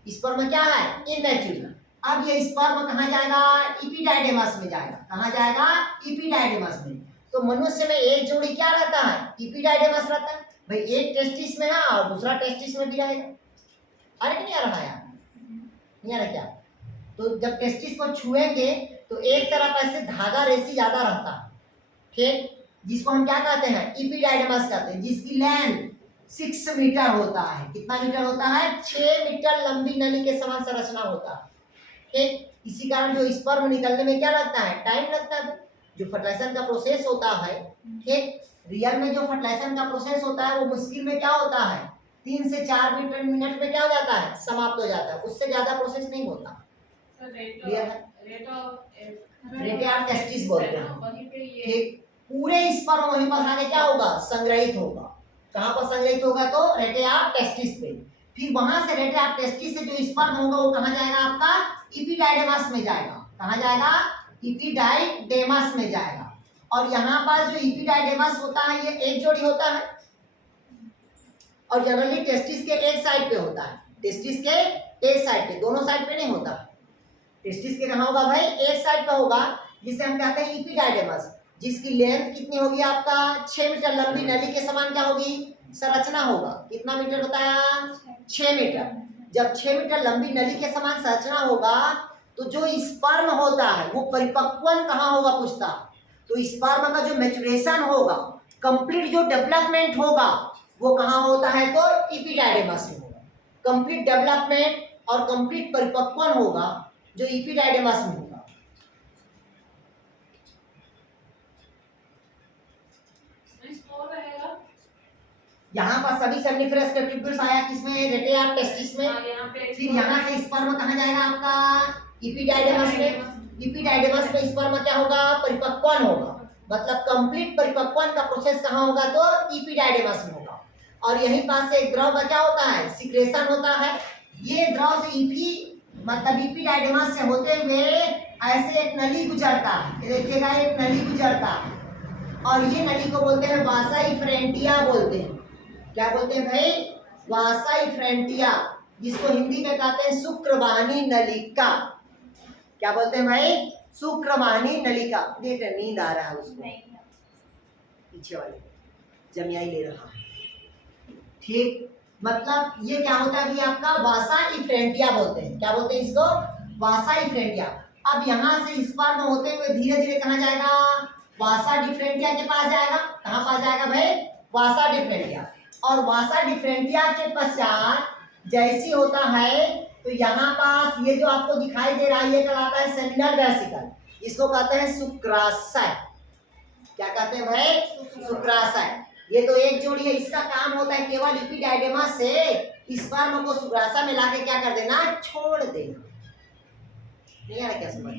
स्पर्म क्या है, इनमैच्योर है। अब ये स्पर्म कहाँ जाएगा, इपिडाइडेमस में जाएगा। कहाँ जाएगा, इपिडाइडेमस में। तो मनुष्य में एक जोड़ी क्या रहता है, इपिडाइडेमस रहता है। भाई एक टेस्टिस में है और दूसरा टेस्टिस में भी रहेगा। अरे नहीं आ रहा है, नहीं आ रहा क्या? तो जब टेस्टिस को छुएंगे तो एक तरफ ऐसे धागा रेसी ज्यादा रहता है, ठीक, जिसको हम क्या कहते हैं, इपिडाइडेमस कहते हैं, जिसकी लेंथ 6 मीटर होता है। कितना मीटर होता है, 6 मीटर लंबी नली के समान संरचना होता है, ठीक। इसी कारण जो स्पर्म निकलने में क्या लगता है, टाइम लगता है। जो फर्टिलाइजेशन का प्रोसेस होता है, ठीक, रियल में जो फर्टिलाइजेशन का प्रोसेस होता है वो मुश्किल में क्या होता है, 3 से 4 मिनट में क्या हो जाता है, समाप्त हो जाता है। उससे ज्यादा प्रोसेस नहीं होता। क्लियर है? रेट ऑफ टेस्टिस बोलते हैं, वहीं पे ये ठीक। पूरे स्पर्म वहीं पर आगे क्या होगा, संग्रहित होगा। कहाँ पर संग्रहित होगा, तो रेटे ऑफ टेस्टिस पे। फिर वहां से रेटे ऑफ टेस्टिस से जो स्पर्म होगा वो कहाँ जाएगा, आपका इपिडाइडेमस में जाएगा। कहाँ जाएगा, इपिडाइडेमस में जाएगा। और यहाँ पर जो इपिडाइडेमस होता है ये एक जोड़ी होता है, और जनरली टेस्टिस के एक साइड पे होता है। टेस्टिस के एक साइड पे, दोनों साइड पे नहीं होता। टेस्टिस के कहाँ होगा भाई, एक साइड पे होगा, जिसे हम कहते हैं इपिडाइडेमस, जिसकी लेंथ कितनी होगी आपका, 6 मीटर लंबी नली के समान क्या होगी, संरचना होगा। कितना मीटर बताया, 6 मीटर। जब 6 मीटर लंबी नली के समान संरचना होगा तो जो स्पर्म होता है वो परिपक्वन कहाँ होगा, पूछता। तो स्पर्म का जो मैच्योरेशन होगा, कंप्लीट जो डेवलपमेंट होगा वो कहाँ होता है, तो इपिडाइडेमस में होगा। कंप्लीट डेवलपमेंट और कंप्लीट परिपक्वन होगा जो इपिडाइडेमस में होगा। यहाँ पर सभी सेमनीफेरस के ट्यूब्यूल्स आया किसमें, रेटे ऑफ टेस्टिस में। फिर यहाँ से स्पर्म कहाँ जाएगा आपका, इपिडाइडेमस में। इपिडाइडेमस में स्पर्म क्या होगा, परिपक्वन होगा। मतलब कंप्लीट परिपक्वन का प्रोसेस कहाँ होगा, तो इपिडाइडेमस में होगा। और यहीं पास से एक द्रव का क्या होता है, सिक्रेशन होता है। ये द्रव से इपिडाइडेमस से होते हुए ऐसे एक नली गुजरता है, देखिएगा एक नली गुजरता है, और ये नली को बोलते हैं वासा इफ्रेंटिया बोलते हैं। क्या बोलते हैं भाई, वासा इफ्रेंटिया, जिसको हिंदी में कहते हैं शुक्रवाहिनी नलिका। क्या बोलते हैं भाई, शुक्रवाहिनी नलिका। देख रहे नींद आ रहा है उसको, पीछे वाले जमियाई ले रहा है, ठीक। मतलब ये क्या होता है, आपका वासा इफ्रेंटिया बोलते हैं। क्या बोलते हैं इसको, वासा इफ्रेंटिया। अब यहाँ से स्पर्म होते हुए धीरे धीरे कहाँ जाएगा, वासा डिफरेंटिया के पास जाएगा। कहाँ पास जाएगा भाई, वासा डिफरेंटिया। और वासा डिफरेंटिया के पश्चात जैसी होता है तो यहाँ पास ये जो आपको दिखाई दे रहा है ये कहलाता है सेमिनल वेसिकल। इसको कहते हैं शुक्राशय। क्या कहते हैं भाई, शुक्राशय। ये तो एक जोड़ी है, इसका काम होता है केवल इपिडाइडेमस से स्पर्म को शुक्राशय में लाके क्या कर देना, छोड़ देना। नहीं आ रहा क्या समझ,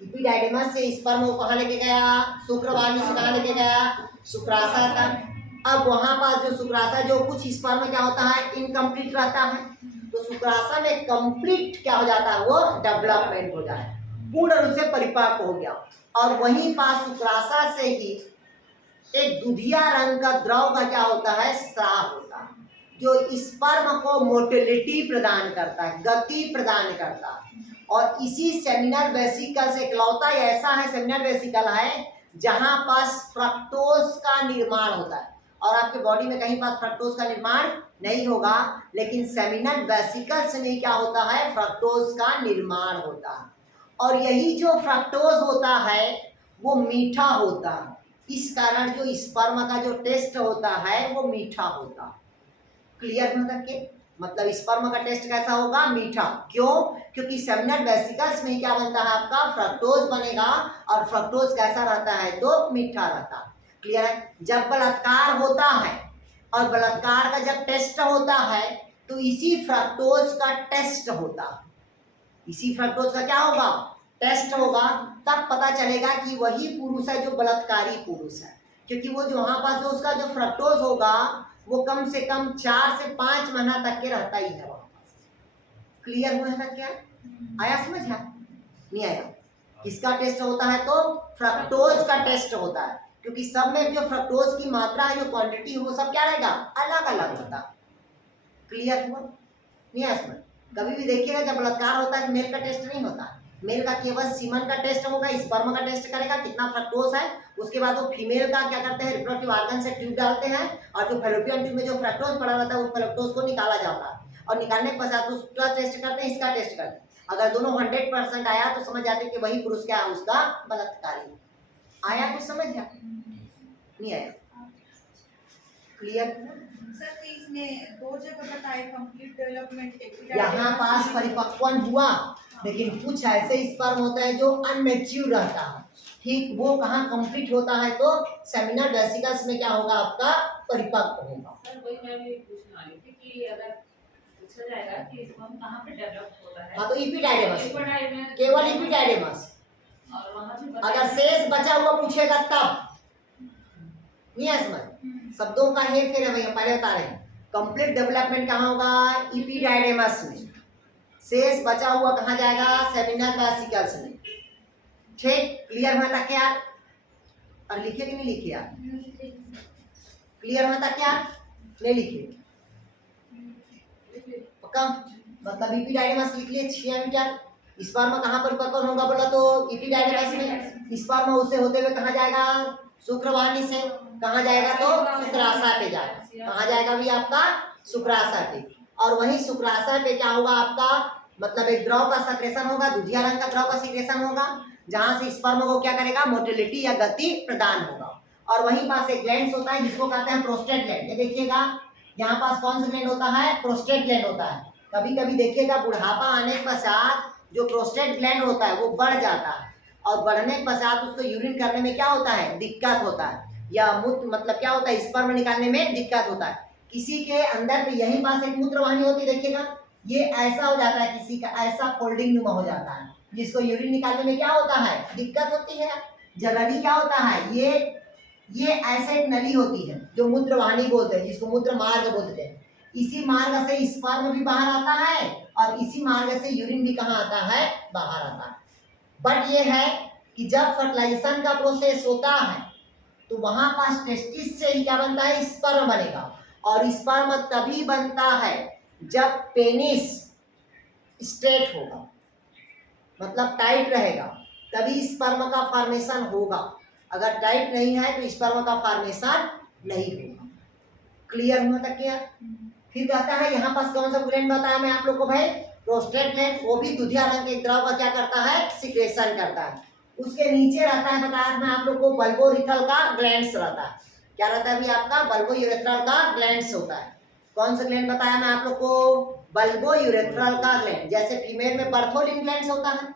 इपिडाइडेमस से स्पर्म को कहाँ लेके गया, शुक्रवाहिनी से कहाँ लेके गया, शुक्राशय तक। अब वहां पास जो शुक्राशय, जो कुछ स्पर्म क्या होता है, इनकम्प्लीट रहता है, तो शुक्राशय में कंप्लीट क्या हो जाता है, वो डेवलपमेंट हो जाए, पूर्ण रूप से परिपक्व हो गया। और वहीं पास शुक्राशय से ही एक दुधिया रंग का द्रव का क्या होता है, स्राव होता है, जो स्पर्म को मोटिलिटी प्रदान करता है, गति प्रदान करता है। और इसी सेमिनल वेसिकल से इकलौता ऐसा है, सेमिनल वेसिकल है जहां पास फ्रक्टोज का निर्माण होता है। और आपके बॉडी में कहीं पास फ्रक्टोज का निर्माण नहीं होगा, लेकिन सेमिनल वेसिकल से नहीं क्या होता है, फ्रक्टोज का निर्माण होता है। और यही जो फ्रक्टोज होता है वो मीठा होता है। इस कारण जो स्पर्म का जो टेस्ट होता है वो मीठा होता है। क्लियर हो तक के, मतलब स्पर्म का टेस्ट कैसा होगा, मीठा। क्यों, क्योंकि सेमिनल वेसिकल्स में क्या बनता है, आपका फ्रक्टोज बनेगा, और फ्रक्टोज कैसा रहता है, तो मीठा रहता है। क्लियर है। जब बलात्कार होता है और बलात्कार का जब टेस्ट होता है तो इसी फ्रक्टोज का टेस्ट होता है, इसी फ्रक्टोज का क्या होगा, टेस्ट होगा। तब पता चलेगा कि वही पुरुष है जो बलात्कारी पुरुष है, क्योंकि वो जो वहां पास जो उसका जो फ्रक्टोज होगा वो कम से कम 4 से 5 महीना तक के रहता ही है वहां पास। क्लियर हुआ है क्या, आया समझ है, नहीं आया? किसका टेस्ट होता है, तो फ्रक्टोज का टेस्ट होता है। क्योंकि सब में जो फ्रक्टोज की मात्रा है, जो क्वांटिटी है, वो सब क्या रहेगा, अलग अलग होता। क्लियर हुआ? नहीं है इसमें? कभी भी देखिएगा जब बलात्कार होता है मेल का टेस्ट नहीं होता, मेल का केवल सीमन का टेस्ट होगा, स्पर्म का टेस्ट करेगा कितना फ्रक्टोज है, उसके बाद वो फीमेल का क्या करते हैं, रिप्रोडक्टिव ऑर्गन से ट्यूब डालते हैं और जो फैलोपियन ट्यूब में जो फ्रक्टोज पड़ा रहता है उस फ्रक्टोज को निकाला जाता है और निकालने के पश्चात उसका टेस्ट करते हैं, इसका टेस्ट करते हैं। अगर दोनों 100% आया तो समझ जाते हैं कि वही पुरुष क्या है, उसका बलात्कारी। आया कुछ समझ गया? नहीं आया? क्लियर? सर तो इसमें दो जगह बताए कंप्लीट डेवलपमेंट, यहाँ पास परिपक्वन हुआ, लेकिन कुछ ऐसे स्पर्म होता है जो अनमेच्योर रहता है, ठीक, वो कहाँ कंप्लीट होता है तो सेमिनल वेसिकल्स में क्या होगा, आपका परिपक्व होगा। सर वही मैं भी पूछने वाली थी कि अगर पूछा जाएगा कि स्पर्म कहाँ पे डेवलप होता है, हाँ तो इपिडाइडेमस, एपिडाइडमस, केवल इपिडाइडेमस। और वहाँ भी अगर शेष बचा हुआ पूछेगा तब नहीं है समझ, शब्दों का हेर फेर है भैया, पहले बता रहे हैं। कंप्लीट डेवलपमेंट कहाँ होगा, इपिडाइडेमस में, शेष बचा हुआ कहाँ जाएगा, सेमिनल वेसिकल्स में। ठीक, क्लियर हुआ था क्या? और लिखे कि नहीं लिखे आप? क्लियर हुआ था क्या? नहीं लिखे पक्का? मतलब इपिडाइडेमस लिख लिए 6 मीटर। स्पर्म कहाँ पर परिपक्व होगा बोला तो इपिडाइडेमस में। स्पर्म उसे होते हुए कहाँ जाएगा, शुक्रवाहिनी से कहाँ जाएगा तो शुक्राशय पे जाएगा। कहाँ जाएगा भी आपका, शुक्राशय पे। और वही शुक्राशय पे क्या होगा आपका, मतलब एक द्रव का सेक्रेशन होगा, दुधिया रंग का द्रव का सेक्रेशन होगा, जहां से स्पर्म को क्या करेगा, मोटिलिटी या गति प्रदान होगा। और वहीं पास एक ग्लैंड होता है जिसको कहते हैं प्रोस्टेट ग्लैंड। ये देखिएगा यहाँ पास कौन सा ग्लैंड होता है, प्रोस्टेट ग्लैंड होता है। कभी कभी देखिएगा बुढ़ापा आने के पश्चात जो प्रोस्टेट ग्लैंड होता है वो बढ़ जाता है और बढ़ने के पश्चात उसको यूरिन करने में क्या होता है, दिक्कत होता है, या मूत्र मतलब क्या होता है, स्पर्म निकालने में दिक्कत होता है। किसी के अंदर में यहीं पास एक मूत्रवाहिनी होती है, देखिएगा ये ऐसा हो जाता है, किसी का ऐसा फोल्डिंग नुमा हो जाता है, जिसको यूरिन निकालने में क्या होता है, दिक्कत होती है। जनरली क्या होता है, ये ऐसे एक नली होती है जो मूत्रवाहिनी बोलते हैं, जिसको मूत्र मार्ग बोलते हैं। इसी मार्ग से स्पर्म भी बाहर आता है और इसी मार्ग से यूरिन भी कहाँ आता है, बाहर आता है। बट ये है कि जब फर्टिलाइजेशन का प्रोसेस होता है तो वहां पास टेस्टिस से ही क्या बनता है, स्पर्म बनेगा। और स्पर्म तभी बनता है जब पेनिस स्ट्रेट होगा, मतलब टाइट रहेगा, तभी स्पर्म का फॉर्मेशन होगा। अगर टाइट नहीं है तो स्पर्म का फॉर्मेशन नहीं होगा। क्लियर हुआ तक क्या? फिर कहता है यहाँ पास कौन सा ग्लैंड बताया मैं आप लोग को भाई, प्रोस्टेट ग्लैंड। वो भी दुधिया रंग के द्रव का क्या करता है, सिक्रेशन करता है। उसके नीचे रहता है, बताया मैं आप लोग को, बल्बोरिथल का ग्लैंड्स रहता है। क्या रहता है भी आपका, बल्बोयूरेथ्रल का ग्लैंड्स होता है। कौन सा ग्लैंड बताया मैं आप लोग को, बल्बोयूरेथ्रल का ग्लैंड। जैसे फीमेल में बर्थोलिन ग्लैंड्स होता है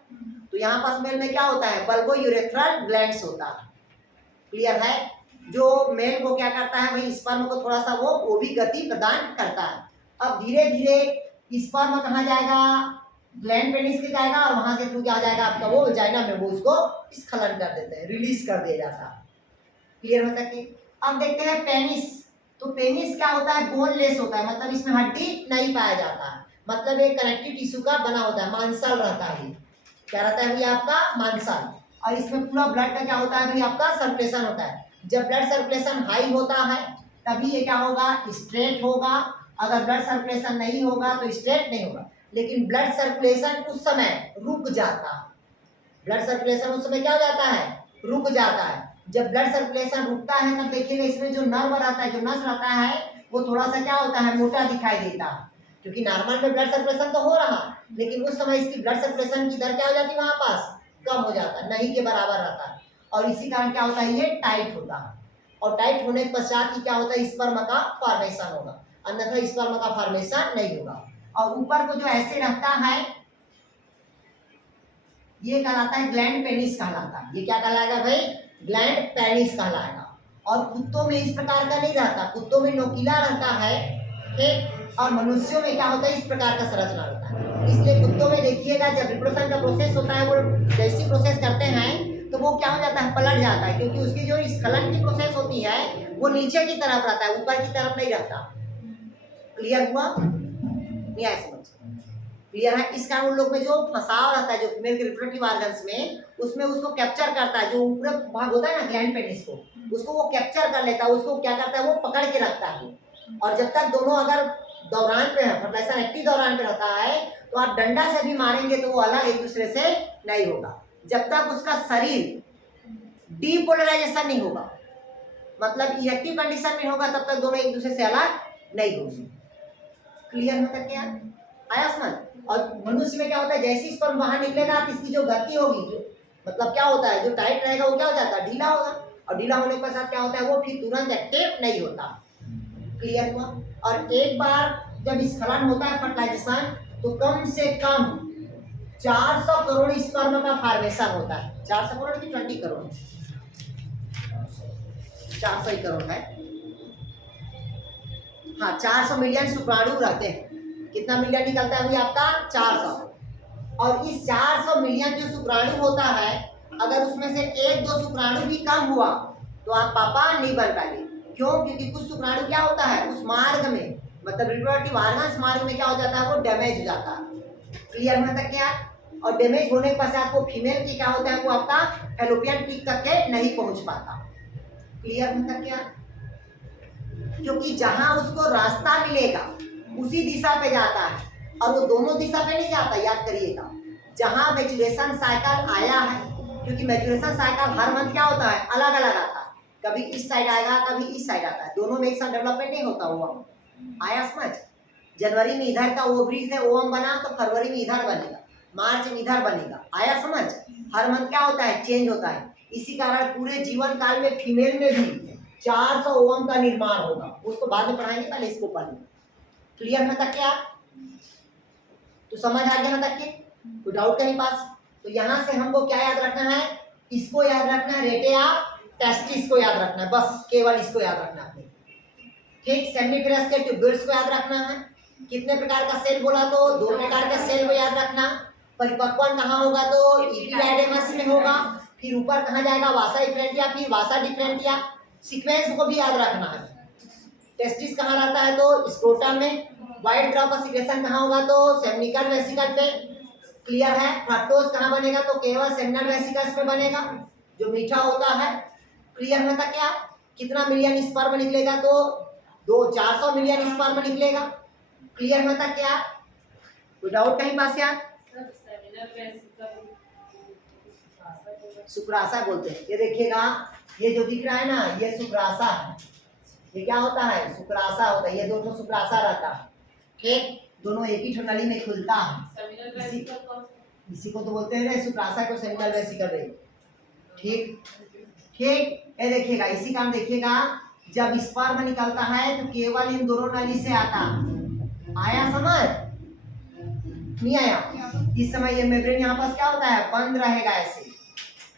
तो यहाँ पास मेल में क्या होता है, बल्बोयूरेथ्रल ग्लैंड्स होता है। क्लियर है? जो मेल को क्या करता है भाई, स्पर्म को थोड़ा सा वो भी गति प्रदान करता है। अब धीरे धीरे स्पर्म कहाँ जाएगा, ग्लैंड पेनिस के जाएगा और वहां से थ्रू क्या जाएगा आपका, वो वजाइना में वो उसको स्खलन कर देते हैं, रिलीज कर दिया जाता है। क्लियर होता है? अब देखते हैं पेनिस। तो पेनिस क्या होता है, बोनलेस होता है, मतलब इसमें हड्डी नहीं पाया जाता है, मतलब एक कनेक्टिव टिश्यू का बना होता है, मांसल रहता है। क्या रहता है भैया आपका, मांसल। और इसमें पूरा ब्लड का क्या होता है भाई आपका, सर्कुलेशन होता है। जब ब्लड सर्कुलेशन हाई होता है तभी ये क्या होगा, स्ट्रेट होगा। अगर ब्लड सर्कुलेशन नहीं होगा तो स्ट्रेट नहीं होगा। लेकिन ब्लड सर्कुलेशन उस समय रुक जाता है, ब्लड सर्कुलेशन उस समय क्या हो जाता है, रुक जाता है। जब ब्लड सर्कुलेशन रुकता है तब देखिएगा इसमें जो नर्व रहता है, जो नस रहता है, वो थोड़ा सा क्या होता है, मोटा दिखाई देता है। क्योंकि नॉर्मल में ब्लड सर्कुलेशन तो हो रहा, लेकिन उस समय इसकी ब्लड सर्कुलेशन की दर क्या हो जाती है, वहां पास कम हो जाता है, नहीं के बराबर रहता है। और इसी कारण क्या होता है, ये टाइट होता है। और टाइट होने के पश्चात ही क्या होता है, स्पर्म का फॉर्मेशन होगा, अन्यथा स्पर्म का फॉर्मेशन नहीं होगा। और ऊपर को जो ऐसे रहता है ये कहलाता है ग्लैंड पेनिस कहलाता है। ये क्या कहलाएगा भाई, ग्लैंड पेनिस कहलाएगा। और कुत्तों में इस प्रकार का नहीं रहता, कुत्तों में नोकीला रहता है, ठीक। और मनुष्यों में क्या होता है, इस प्रकार का संरचना रहता है। इसलिए कुत्तों में देखिएगा जब रिप्रोडक्शन का प्रोसेस होता है, वो जैसी प्रोसेस करते हैं तो वो क्या हो जाता है, पलट जाता है, क्योंकि उसकी जो स्खलन की प्रोसेस होती है वो नीचे की तरफ रहता है, ऊपर की तरफ नहीं रहता। क्लियर हुआ? नहीं आया समझ? क्लियर है। इस कारण उन लोग में जो फंसाव रहता है, जो फीमेल के रिप्रोडक्टिव ऑर्गन्स में, उसमें उसको कैप्चर करता है, जो ऊपर भाग होता है ना ग्लैंड पेनिस को, उसको वो कैप्चर कर लेता है, उसको क्या करता है, वो पकड़ के रखता है। और जब तक दोनों अगर दौरान पे है, फर्टिलाइजेशन एक्टिव दौरान पे रहता है, तो आप डंडा से भी मारेंगे तो वो अलग एक दूसरे से नहीं होगा, जब तक उसका शरीर डीपोलराइजेशन नहीं होगा, मतलब इरेक्टिव कंडीशन में होगा, तब तक दोनों एक दूसरे से अलग नहीं होंगे। क्लियर होता क्या? आया समझ? और मनुष्य में क्या होता है, जैसे ही स्पर्म बाहर निकलेगा तो इसकी जो गति होगी, जो मतलब क्या होता है, जो टाइट रहेगा वो क्या हो जाता है, ढीला होगा, और ढीला होने के पश्चात क्या होता है, वो फिर तुरंत एक्टिव नहीं होता। क्लियर हुआ? और एक बार जब स्खलन होता है फर्टिलाइजेशन, तो कम से कम 400 करोड़ स्पर्म का फॉर्मेशन होता है। 400 करोड़ की 20 करोड़, 400 ही करोड़ है, हाँ 400 मिलियन शुक्राणु रहते हैं। कितना मिलियन निकलता है भाई आपका? 400। और इस 400 मिलियन जो शुक्राणु होता है, अगर उसमें से 1-2 शुक्राणु भी कम हुआ तो आप पापा नहीं बन पाएंगे। क्यों? क्योंकि कुछ शुक्राणु क्या होता है, उस मार्ग में, मतलब रिप्रोडक्टिव ऑर्गन्स मार्ग में क्या हो जाता है, वो डैमेज हो जाता है। क्लियर होने तक क्या? और डैमेज होने के पश्चात वो फीमेल की क्या होता है, वो आपका फैलोपियन टिप तक के नहीं पहुंच पाता। क्लियर होने तक क्या? क्योंकि जहां उसको रास्ता मिलेगा उसी दिशा पे जाता है, और वो दोनों दिशा पे नहीं जाता, याद करिएगा। जहां मैच्योरेशन साइकिल आया है, क्योंकि मैच्योरेशन साइकिल हर मंथ क्या होता है, अलग अलग आता है, कभी इस साइड आएगा, कभी इस साइड आता है, दोनों में एक साथ डेवलपमेंट नहीं होता हुआ। आया समझ? जनवरी में इधर का ओवरी से ओवम बना तो फरवरी में इधर बनेगा, मार्च में इधर बनेगा। आया समझ? हर मंथ क्या होता है, चेंज होता है। इसी कारण पूरे जीवन काल में फीमेल में भी 400 ओवम का निर्माण होगा, उसको बाद में पढ़ाएंगे, पहले इसको पढ़ लो। क्लियर है तक क्या? तो समझ आ गया ना तक के? कोई डाउट कहीं पास? तो यहाँ से हमको क्या याद रखना है, इसको याद रखना है, रेटे ऑफ टेस्टिस को याद रखना है, बस केवल इसको याद रखना है। ठीक, सेमिफेरस के ट्यूब्यूल्स को याद रखना है। कितने प्रकार का सेल बोला, तो 2 प्रकार के सेल को याद रखना। परिपक्वन कहाँ होगा, तो इपिडाइडेमस में होगा, फिर ऊपर कहाँ जाएगा, वासा डिफरेंटिया, फिर वासा डिफरेंटिया। सीक्वेंस को भी याद रखना है। टेस्टिस कहाँ रहता है, तो स्क्रोटम में। व्हाइट ड्रॉप का सिक्रेशन कहाँ होगा, तो सेमिनिकल वेसिकल पे। क्लियर है? फ्रक्टोज कहाँ बनेगा, तो केवल सेमिनल वेसिकल्स पे बनेगा, जो मीठा होता है। क्लियर होता क्या? कितना मिलियन स्पर्म निकलेगा, तो 400 मिलियन स्पर्म निकलेगा। क्लियर होता क्या? कोई डाउट कहीं पास यार? शुक्राशा बोलते हैं। ये देखिएगा, ये जो दिख रहा है ना, ये शुक्राशा है। ये क्या होता है, शुक्राशा होता है। ये दोनों शुक्राशा रहता है, ठीक, दोनों एक ही नली में खुलता है। इसी को तो बोलते हैं शुक्राशा को सेमिनल वेसिकल रे। ठीक ठीक, ये देखिएगा, इसी काम देखिएगा, जब स्पर्म निकलता है तो केवल इन दोनों नली से आता। आया समझ? नहीं आया? इस समय ये मेम्ब्रेन यहाँ पास क्या होता है, बंद रहेगा ऐसे।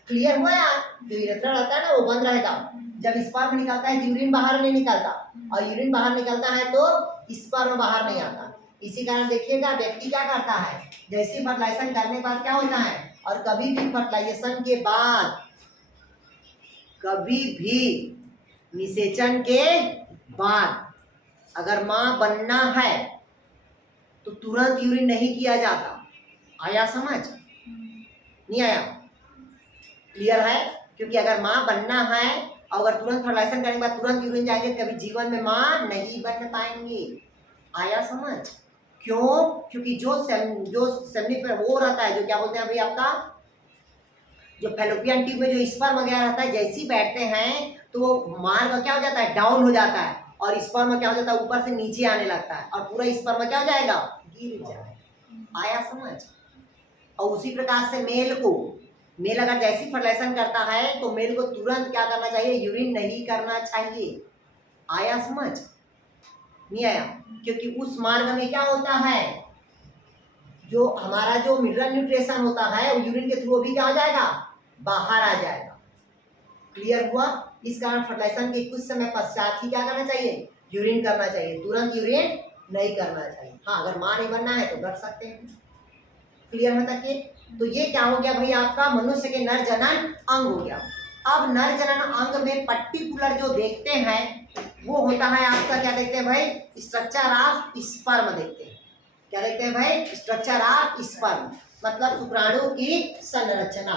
क्लियर हुआ यार? जो यूरेथ्रा रहता है ना, वो बंद रहेगा। जब स्पर्म निकलता है, यूरिन बाहर नहीं निकलता, और यूरिन बाहर निकलता है तो स्पर्म बाहर नहीं आता। इसी कारण देखिएगा, व्यक्ति क्या करता है, जैसे फर्टिलाइजेशन करने के बाद क्या होता है, और कभी भी फर्टिलाइजेशन के बाद, कभी भी निषेचन के बाद अगर मां बनना है तो तुरंत यूरिन नहीं किया जाता। आया समझ? नहीं आया? क्लियर है? क्योंकि अगर मां बनना है और अगर तुरंत फर्टिलाइजेशन करने के बाद तुरंत यूरिन जाएंगे, कभी जीवन में मां नहीं बन पाएंगे। आया समझ? क्यों? क्योंकि जो सेमिनिफर वो रहता है, जो क्या बोलते हैं अभी आपका, जो फैलोपियन ट्यूब में जो स्पर्म वगैरह रहता है, जैसे ही बैठते हैं तो वो मार्ग क्या हो जाता है, डाउन हो जाता है, और स्पर्म क्या हो जाता है, ऊपर से नीचे आने लगता है, और पूरा स्पर्म क्या हो जाएगा, गिर जाएगा। आया समझ? और उसी प्रकार से मेल अगर जैसी फर्टिलाइजेशन करता है तो मेल को तुरंत क्या करना चाहिए, यूरिन नहीं करना चाहिए। आया समझ? नहीं आया? क्योंकि उस मार्ग में क्या होता है, जो हमारा जो मिनरल न्यूट्रिशन होता है वो यूरिन के थ्रू भी क्या हो जाएगा, बाहर आ जाएगा। क्लियर हुआ? इस कारण फर्टिलाइजेशन के कुछ समय पश्चात ही क्या करना चाहिए, यूरिन करना चाहिए, तुरंत यूरिन नहीं करना चाहिए। हाँ, अगर मां नहीं बनना है तो कर सकते हैं। क्लियर है तक ये? तो ये क्या हो गया भाई, आपका मनुष्य के नर जनन अंग हो गया। अब नर जनन अंग में पर्टिकुलर जो देखते हैं वो होता है आपका, क्या देखते हैं भाई, स्ट्रक्चर ऑफ स्पर्म देखते हैं। क्या देखते हैं भाई? स्ट्रक्चर ऑफ स्पर्म, मतलब शुक्राणु की संरचना।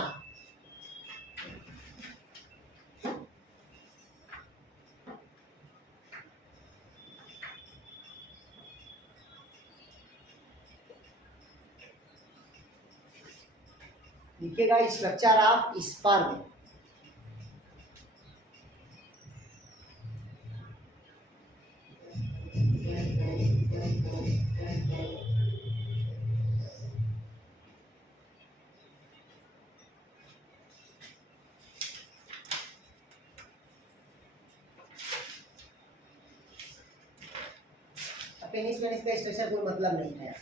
लिखिएगा structure of sperm. Penis penis का स्ट्रक्चर कोई मतलब नहीं है।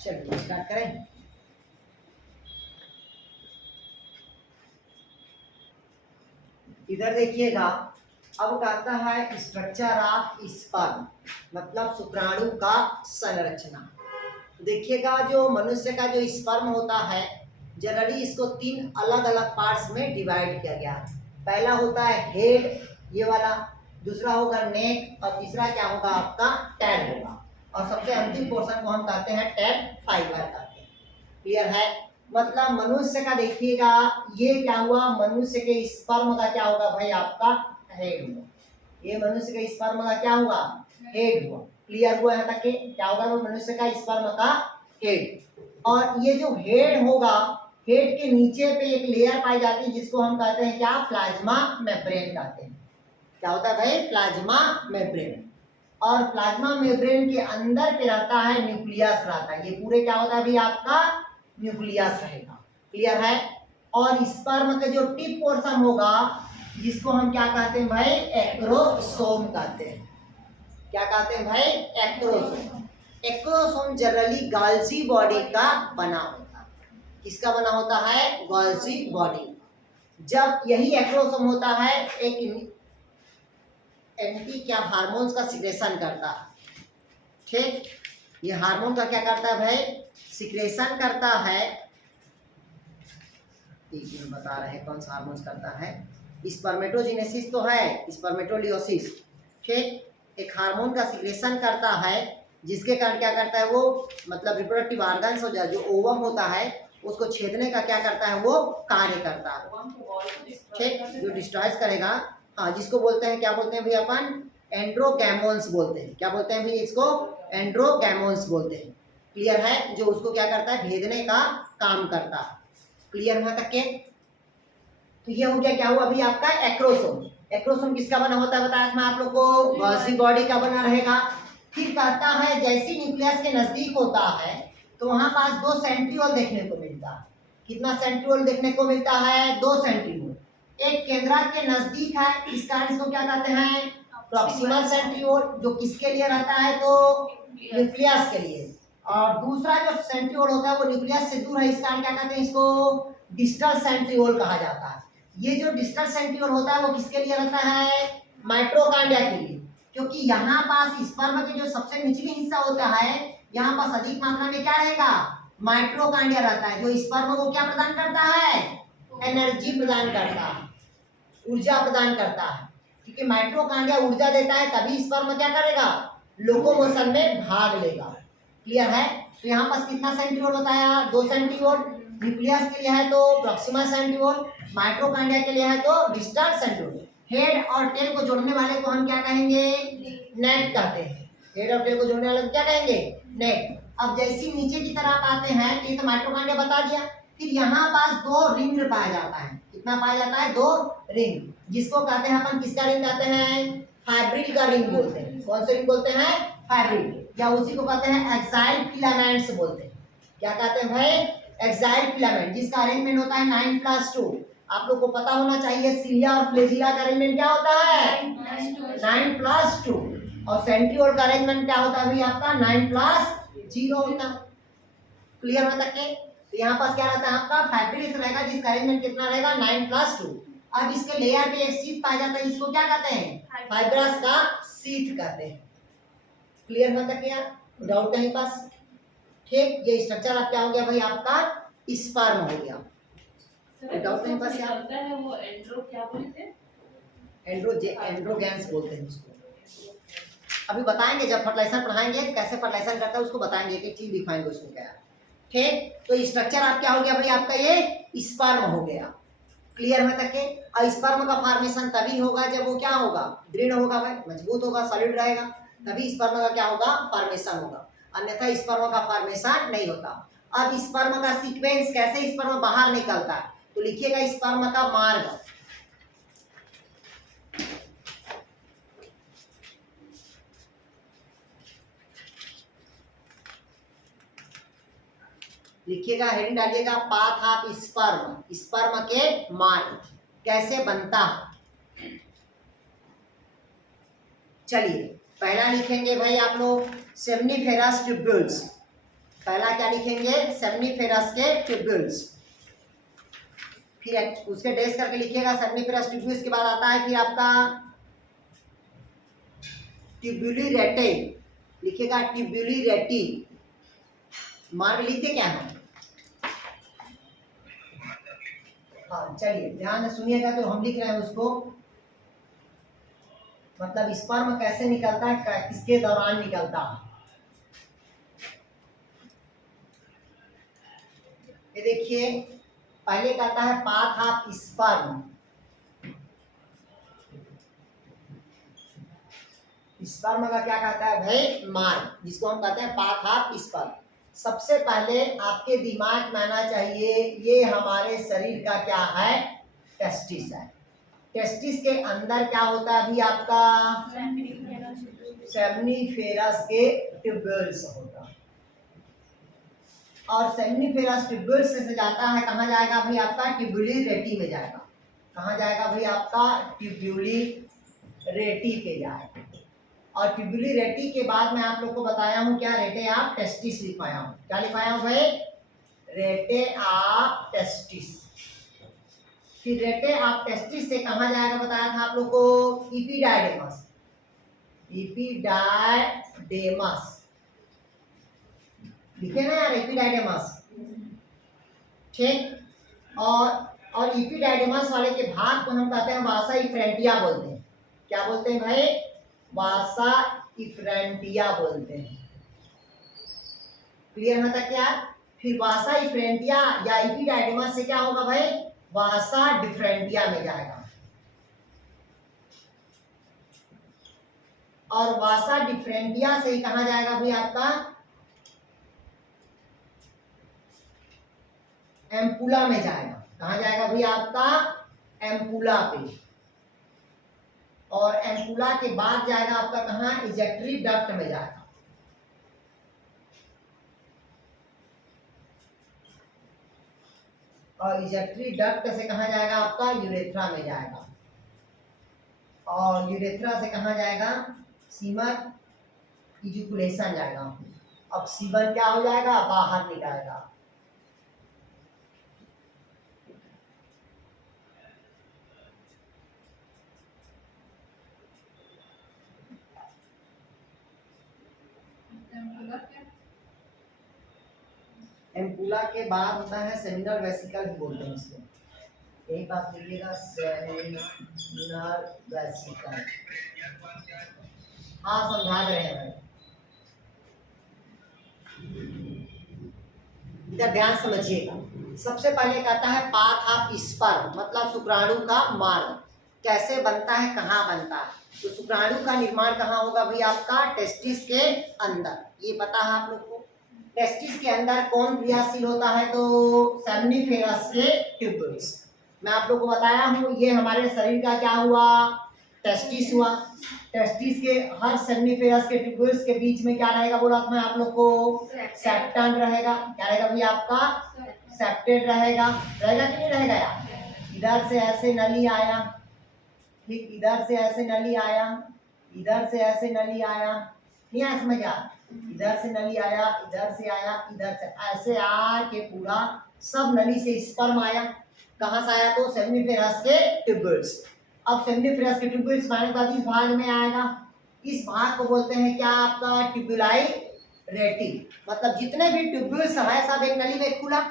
चलिए स्टार्ट करें। इधर देखिएगा, अब कहता है स्ट्रक्चर ऑफ स्पर्म, मतलब शुक्राणु का संरचना। तो देखिएगा, जो मनुष्य का जो स्पर्म होता है, जनरली इसको 3 अलग अलग पार्ट्स में डिवाइड किया गया है। पहला होता है हेड, ये वाला, दूसरा होगा नेक, और तीसरा क्या होगा आपका टैल होगा, और सबसे अंतिम पोर्शन को हम कहते हैं टैल फाइबर कहते हैं। क्लियर है? मतलब मनुष्य का देखिएगा, ये क्या हुआ, मनुष्य के स्पर्म का क्या होगा भाई, आपका हेड हुआ। ये मनुष्य के स्पर्म का क्या हुआ, हेड हुआ। क्लियर हुआ यहाँ तक के? क्या होगा वो मनुष्य का स्पर्म का हेड। और ये जो हेड होगा, हेड के नीचे पे एक लेयर पाई जाती है जिसको हम कहते हैं क्या, प्लाज्मा मेम्ब्रेन कहते हैं। क्या होता है भाई, प्लाज्मा मेम्ब्रेन। और प्लाज्मा मेम्ब्रेन के अंदर पे रहता है न्यूक्लियस रहता है। ये पूरे क्या होता है भाई, आपका न्यूक्लियस रहेगा। क्लियर है? और स्पर्म का जो टिप पोर्शन होगा, जिसको हम क्या कहते हैं भाई, एक्रोसोम कहते हैं। क्या कहते हैं भाई? Acrosome. Acrosome generally Golgi body का बना होता है। किसका बना होता है? Golgi body. जब यही एक्रोसोम होता है एक एंटी क्या हार्मोन्स का सिक्रेशन करता है। ठीक, ये हार्मोन का क्या करता है भाई? सिक्रेशन करता है। बता रहे हैं कौन सा हार्मोन्स करता है। स्पर्मेटोजेनेसिस तो है, स्पर्मेटोलियोसिस। ठीक, एक हार्मोन का सिक्रेशन करता है जिसके कारण क्या करता है वो, मतलब रिप्रोडक्टिव ऑर्गन्स हो जाए, जो ओवम होता है उसको छेदने का क्या करता है वो कार्य करता है। ठीक, जो डिस्ट्रॉय करेगा। हाँ, जिसको बोलते हैं, क्या बोलते हैं भाई अपन? एंड्रोगैमोन्स बोलते हैं। क्या बोलते हैं भाई इसको? एंड्रोगैमोन्स बोलते हैं। क्लियर है? जो उसको क्या करता है? भेदने का काम करता है। क्लियर है तक के? तो ये हो गया, क्या हुआ अभी आपका? एक्रोसोम। एक्रोसोम किसका बना होता है बताया था मैं आप लोग को? गोल्जी बॉडी का बना रहेगा। फिर कहता है जैसी न्यूक्लियस के नजदीक होता है तो वहां पास 2 सेंट्रियोल देखने को मिलता है। कितना सेंट्रियोल देखने को मिलता है? 2 सेंट्रियोल। एक केंद्रक के नजदीक है, इस कारण इसको क्या कहते हैं? Proximal centriole. जो किसके लिए रहता है? तो न्यूक्लियस के लिए। और दूसरा जो सेंट्रियोल होता है वो न्यूक्लियस से दूर है, इस कारण क्या कहते हैं इसको? डिस्टल सेंट्रियोल कहा जाता है। ये जो डिस्टल सेंट्रियोल होता है वो किसके लिए रहता है? माइटोकॉन्ड्रिया के लिए। क्योंकि यहाँ पास स्पर्म के जो सबसे निचली हिस्सा होता है, यहाँ पास अधिक मात्रा में क्या रहेगा? माइटोकॉन्ड्रिया रहता है, जो स्पर्म को क्या प्रदान करता है? एनर्जी प्रदान करता है, ऊर्जा प्रदान करता है। क्योंकि माइटोकॉन्ड्रिया ऊर्जा देता है, तभी स्पर्म क्या करेगा? लोकोमोशन में भाग लेगा। क्लियर है? तो यहाँ पास कितना सेंट्रियोल बताया? 2 सेंट्रियोल। न्यूक्लियस के लिए है तो प्रॉक्सिमल सेंट्रियोल, माइटोकॉन्ड्रिया के लिए है तो डिस्टल सेंट्रियोल। हेड और टेल को जोड़ने वाले को हम क्या कहेंगे? नेट कहते हैं। हेड और टेल को जोड़ने वाले को क्या कहेंगे? नेट। अब जैसे नीचे की तरफ आते हैं, ये तो माइटोकॉन्ड्रिया बता दिया। फिर यहाँ पास 2 रिंग पाया जाता है। कितना पाया जाता है? 2 रिंग, जिसको कहते हैं अपन, किसका रिंग कहते हैं? फाइब्रिल का रिंग बोलते हैं। कौन से रिंग बोलते हैं? फाइब्रिल। या उसी को कहते हैं एक्साइल फिलामेंट्स बोलते हैं। क्या कहते हैं भाई? एक्साइल फिलामेंट, जिसका अरेंजमेंट होता है 9+2। आप लोग को पता होना चाहिए सिलिया और फ्लैजिला का अरेंजमेंट क्या होता है? 9+2। और सेंट्रियोल का अरेंजमेंट क्या होता है भाई आपका? 9+0 होता है। क्लियर हो तक के? तो यहाँ पास क्या रहता है आपका? फाइब्रिल्स रहेगा, जिसका अरेंजमेंट कितना रहेगा? 9+2। अब इसके लेयर पे एक शीट पाया जाता है, इसको क्या कहते हैं? फाइब्रस का शीट कहते हैं। क्लियर हो तक क्या? डाउट कहीं पास? ठीक, ये स्ट्रक्चर आप क्या हो गया भाई आपका? स्पर्म हो गया। डाउट कहीं पास? चलता है वो एंड्रो, क्या बोलते हैं? एंड्रोगैंस बोलते हैं उसको। अभी बताएंगे, जब फर्टिलाइजेशन पढ़ाएंगे कैसे फर्टिलाइजेशन करता है उसको बताएंगे, एक एक चीज दिखाएंगे उसको क्या है। ठीक, तो स्ट्रक्चर आप क्या हो गया भाई आपका? ये स्पर्म हो गया। क्लियर हो तक के? और स्पर्म का फॉर्मेशन तभी होगा जब वो क्या होगा? दृढ़ होगा भाई, मजबूत होगा, सॉलिड रहेगा, तभी स्पर्म का क्या होगा? फॉर्मेशन होगा। अन्यथा स्पर्म का फॉर्मेशन नहीं होता। अब स्पर्म का सीक्वेंस, कैसे स्पर्म बाहर निकलता है, तो लिखिएगा स्पर्म का मार्ग। लिखिएगा, हेडिंग डालिएगा, पाथ ऑफ स्पर्म, स्पर्म के मार्ग कैसे बनता है। चलिए पहला लिखेंगे भाई आप लोग सेमनीफेरस ट्यूब्यूल्स। पहला क्या लिखेंगे? सेमनीफेरस के ट्यूब्यूल्स। फिर उसके डेस करके लिखिएगा सेमनीफेरस ट्यूब्यूल्स के बाद आता है फिर आपका ट्यूब्यूली रेटे। लिखिएगा ट्यूब्यूली रेटी। मार्ग लिखते क्या है? हाँ चलिए ध्यान से सुनिएगा, तो हम लिख रहे हैं उसको, मतलब स्पर्म कैसे निकलता है, किसके दौरान निकलता है। ये देखिए, पहले कहता है पाथ ऑफ स्पर्म। स्पर्म का क्या कहता है भाई? मार्ग, जिसको हम कहते हैं पाथ ऑफ स्पर्म। सबसे पहले आपके दिमाग में आना चाहिए, ये हमारे शरीर का क्या है? टेस्टिस है। टेस्टिस के अंदर क्या होता है अभी आपका? सेमनीफेरस के ट्यूब्यूल्स होता है। और सेमनीफेरस ट्यूब्यूल्स से जाता है, कहाँ जाएगा भाई आपका? ट्यूब्यूली रेटी में जाएगा। कहाँ जाएगा भाई आपका? ट्यूब्यूली रेटी पे जाएगा। और ट्यूबुली रेटी के बाद मैं आप लोग को बताया हूँ क्या, रेटे ऑफ टेस्टिस लिखवाया हूँ। क्या लिखवाया हूँ भाई? रेटे ऑफ टेस्टिस। फिर रेटे ऑफ टेस्टिस से कहाँ जाएगा बताया था आप लोग को? इपीडायडेमस। इपीडायडेमस लिखे ना यार, इपीडायडेमस। ठीक। और इपीडायडेमस वाले के भाग को हम कहते हैं वासा इफ्रेंटिया बोलते हैं। क्या बोलते हैं भाई? वासा इफ्रेंटिया बोलते हैं। क्लियर है तक यार? फिर वासा इफ्रेंटिया या इपीडायडेमस से क्या होगा भाई? वासा डिफरेंटिया में जाएगा। और वासा डिफरेंटिया से कहा जाएगा भाई आपका? एम्पुला में जाएगा। कहाँ जाएगा भाई आपका? एम्पुला पे। और एम्पुला के बाद जाएगा आपका कहाँ? इजेक्टरी डक्ट में जाएगा। और इजेक्टरी डक्ट से कहाँ जाएगा आपका? यूरेथ्रा में जाएगा। और यूरेथ्रा से कहाँ जाएगा? सीमन इजुकुलेशन जाएगा। अब सीमन क्या हो जाएगा? बाहर निकालेगा। एम्पुला के बाद होता है सेमिनल वेसिकल भी बोलते हैं इसको। यही बात लिखिएगा, सेमिनल वेसिकल। हाँ समझा रहे हैं भाई। इधर ध्यान समझिएगा। सबसे पहले कहता है पाथ ऑफ स्पर्म, मतलब शुक्राणु का मार्ग कैसे बनता है, कहाँ बनता है। तो शुक्राणु का निर्माण कहाँ होगा भाई आपका? टेस्टिस के अंदर। ये पता है आप लोग को। टेस्टिस के अंदर कौन क्रियाशील होता है? तो सेमनीफेरस के ट्यूब्यूल्स। मैं आप लोग को बताया हूँ ये हमारे शरीर का क्या हुआ? टेस्टिस हुआ। टेस्टिस के हर सेमनीफेरस के ट्यूब्यूल्स के बीच में क्या रहेगा बोला था मैं आप लोग को? सेप्टम रहेगा। क्या रहेगा भाई आपका? सेप्टेड रहेगा। रहेगा कि नहीं रहेगा यार? इधर से ऐसे नली आया, ठीक, इधर से ऐसे नली आया, इधर से ऐसे नली आया, नहीं आया समझ आ? इधर से नली आया, इधर से आया, इधर से ऐसे आके पूरा सब नली से स्पर्म आया। कहाँ से आया? तो सेमनीफेरस के ट्यूब्यूल्स। अब सेमनीफेरस के ट्यूब्यूल्स आने के बाद इस भाग में आएगा। इस भाग को बोलते हैं क्या आपका? ट्यूबुलाई रेटी। मतलब जितने भी ट्यूब्यूल्स है सब एक नली में खुला,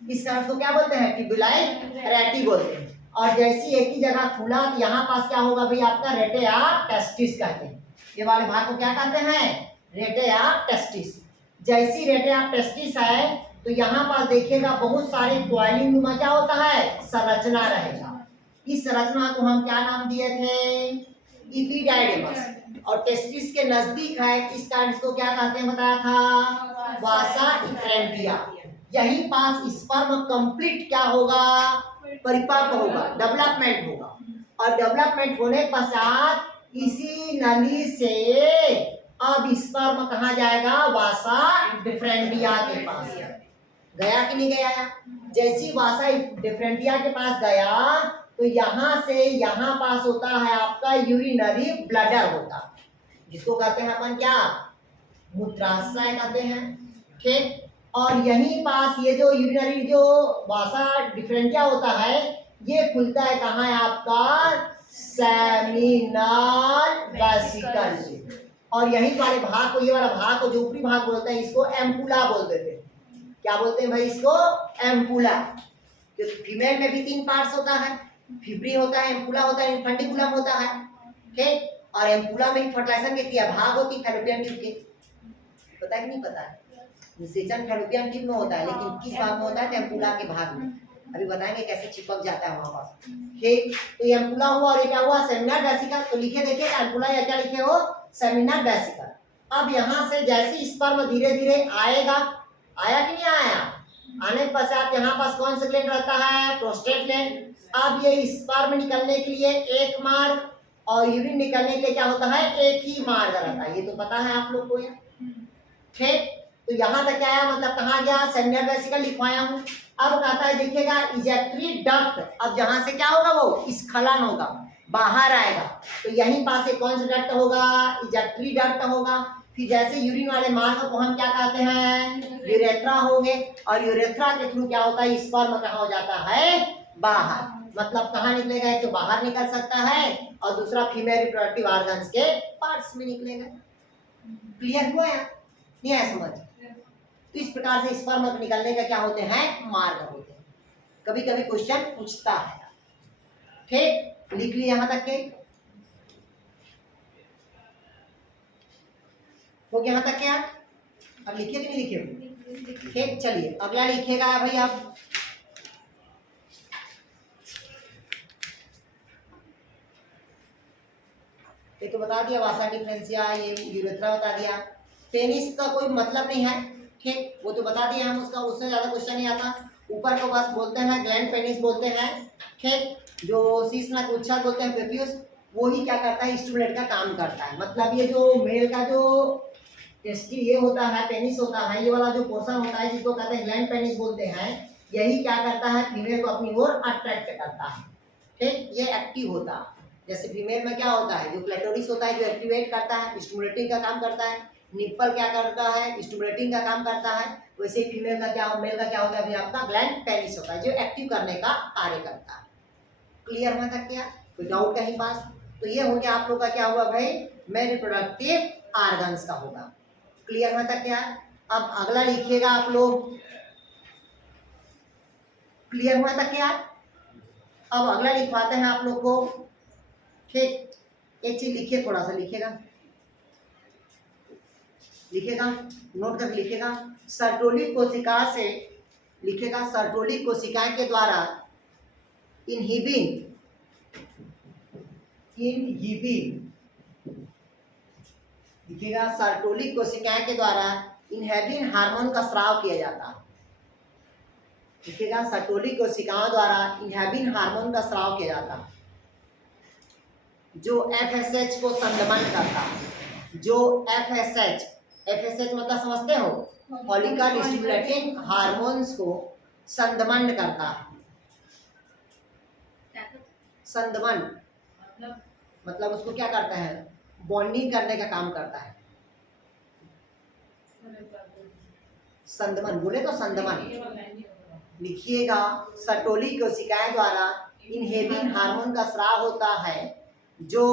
इस कारण को क्या बोलते हैं? ट्यूबुलाई रेटी बोलते हैं। और जैसी एक ही जगह खुला तो यहाँ पास क्या होगा भाई आपका? रेटे ऑफ टेस्टिस कहते हैं। ये वाले भाग को क्या कहते हैं? रेटे ऑफ टेस्टिस। जैसी रेटे ऑफ टेस्टिस है तो यहाँ पास देखिएगा बहुत सारे क्वाइलिंग नुमा क्या होता है? संरचना रहेगा। इस संरचना को हम क्या नाम दिए थे? इपीडायडेमस। और टेस्टिस के नजदीक है, इस कारण इसको क्या कहते हैं बताया था? वासा इफ्रेंटिया। यही पास स्पर्म कंप्लीट क्या होगा? परिपक्व होगा, डेवलपमेंट होगा। और डेवलपमेंट होने के पश्चात इसी नली से अब स्पर्म कहाँ जाएगा? वासा डिफरेंटिया के पास गया कि नहीं गया? जैसी वासा डिफरेंटिया के पास गया तो यहाँ से यहाँ पास होता है आपका यूरिनरी ब्लडर होता, जिसको कहते हैं अपन क्या? मूत्राशय कहते हैं। ठीक। और यहीं पास ये जो यूरिनरी जो वासा डिफरेंटिया होता है ये खुलता है कहाँ है आपका? सेमिनल वेसिकल से। और यही वाले भाग को, ये वाला भाग को जो ऊपरी भाग बोलते हैं इसको एम्पुला बोल देते हैं। क्या बोलते हैं भाई इसको? एम्पुला। क्योंकि फीमेल में भी 3 पार्ट्स होता है, फिब्री होता है, एम्पुला होता है, इन्फेंटिकुलम होता है। ठीक। और एम्पुला में फर्टिलाइजेशन की क्रिया भाग होती है फैलोपियन ट्यूब के। पता है कि नहीं पता है? निषेचन फैलोपियन ट्यूब में होता है, लेकिन किस भाग में होता है? एम्पुला के भाग में। अभी बताएंगे कैसे चिपक जाता है वहां पास। ठीक। तो ये एम्पुला हुआ और ये क्या हुआ? Seminal vesicle. तो लिखे देखिए एम्पुला या क्या लिखे हो? Seminal vesicle. अब यहाँ से जैसे स्पर्म धीरे धीरे आएगा, आया कि नहीं आया? आने के पश्चात यहाँ पास कौन सा ग्लैंड रहता है? Prostate gland. अब ये स्पर्म निकलने के लिए एक मार्ग और यूरिन निकलने के लिए क्या होता है? एक ही मार्ग रहता है। ये तो पता है आप लोग को। ठीक। तो यहाँ तक आया, मतलब कहाँ गया? सेमिनल वेसिकल लिखवाया हूँ। अब कहता है देखिएगा इजेक्टरी डक्ट, अब जहां से क्या होगा वो स्खलन होगा, बाहर आएगा, तो यहीं पास एक कौन सा डक्ट होगा, इजेक्टरी डक्ट होगा। फिर जैसे यूरिन वाले मार्ग को हम क्या कहते हैं, यूरेथ्रा हो गए, और यूरेथ्रा के थ्रू क्या होता है, स्पर्म कहाँ हो जाता है, बाहर, मतलब कहाँ निकलेगा, एक तो बाहर निकल सकता है और दूसरा फीमेल रिप्रोडक्टिव ऑर्गन्स के पार्ट्स में निकलेगा। क्लियर हुआ है, नहीं है समझ? तो इस प्रकार से स्पर्म निकलने का क्या होते हैं, मार्ग होते हैं। कभी कभी क्वेश्चन पूछता है, ठीक, लिख लिया यहां तक के, हो गया यहां तक क्या, अब लिखिए कि नहीं लिखिए, ठीक, चलिए अगला लिखिएगा भाई आप, ये तो बता दिया वासा डिफरेंशिया, ये यूरेथ्रा बता दिया, पेनिस का कोई मतलब नहीं है, ठीक, वो तो बता दिया हम, उसका उससे ज्यादा क्वेश्चन नहीं आता। ऊपर को बस बोलते हैं ग्लैंड पेनिस बोलते हैं, ठीक, जो शीर्षनाक उच्छाद बोलते हैं पेपियस, वो ही क्या करता है, स्टिमुलेट का काम करता है। मतलब ये जो मेल का जो टेस्टी ये होता है, पेनिस होता है, ये वाला जो पोर्शन होता है जिसको कहते हैं ग्लैंड पेनिस बोलते हैं, यही क्या करता है, फीमेल को अपनी ओर अट्रैक्ट करता है, ठीक, ये एक्टिव होता है। जैसे फीमेल में क्या होता है, जो क्लेटोरिस होता है जो एक्टिवेट करता है, स्टिमुलेटिंग का काम करता है, निप्पल क्या करता है, स्टिमुलेटिंग का काम करता है, वैसे ही फीमेल का क्या, मेल का क्या होता है, अभी आपका ग्लैंड पेनिस होता है जो एक्टिव करने का कार्य करता है। क्लियर हुआ तक क्या, कोई डाउट कहीं पास? तो ये हो गया आप लोग का क्या हुआ भाई, मेल रिप्रोडक्टिव ऑर्गन्स का होगा। क्लियर हुआ तक क्या? अब अगला लिखिएगा आप लोग, क्लियर हुआ तक क्या? अब अगला लिखवाते हैं आप लोग को, ठीक, एक चीज लिखिए, थोड़ा सा लिखिएगा, लिखिएगा, नोट कर लिखिएगा, सर्टोली कोशिका से, लिखिएगा सर्टोली कोशिकाएं के द्वारा इनहिबिन लिखिएगा, सर्टोली कोशिकाएं के द्वारा इनहिबिन हार्मोन का स्राव किया जाता है। लिखिएगा सर्टोली कोशिकाओं द्वारा इनहिबिन हार्मोन का स्राव किया जाता है, जो एफएसएच को संदमन करता है, जो एफएसएच मतलब समझते हो, फॉलिकल स्टिमुलेटिंग हार्मोन्स को संदमन करता है। संदमन मतलब उसको क्या करता है, बॉन्डिंग करने का काम करता है। संदमन बोले तो संदमन लिखिएगा, सर्टोली कोशिकाएं द्वारा इनहिबिन हार्मोन का स्राव होता है जो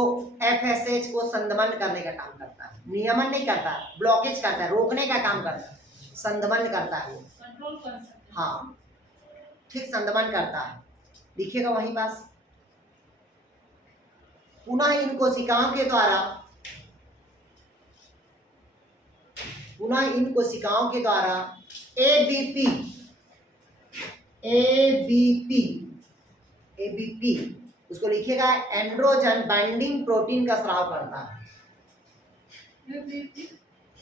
एफएसएच को संदमन करने का काम करता है, नियमन नहीं करता, ब्लॉकेज करता है, रोकने का काम करता है, संदमन करता है वो, कंट्रोल कर सकते हैं। हाँ ठीक, संदमन करता है, लिखिएगा वहीं पास। पुनः इन कोशिकाओं के द्वारा एबीपी उसको लिखिएगा एंड्रोजन बाइंडिंग प्रोटीन का स्राव करता है।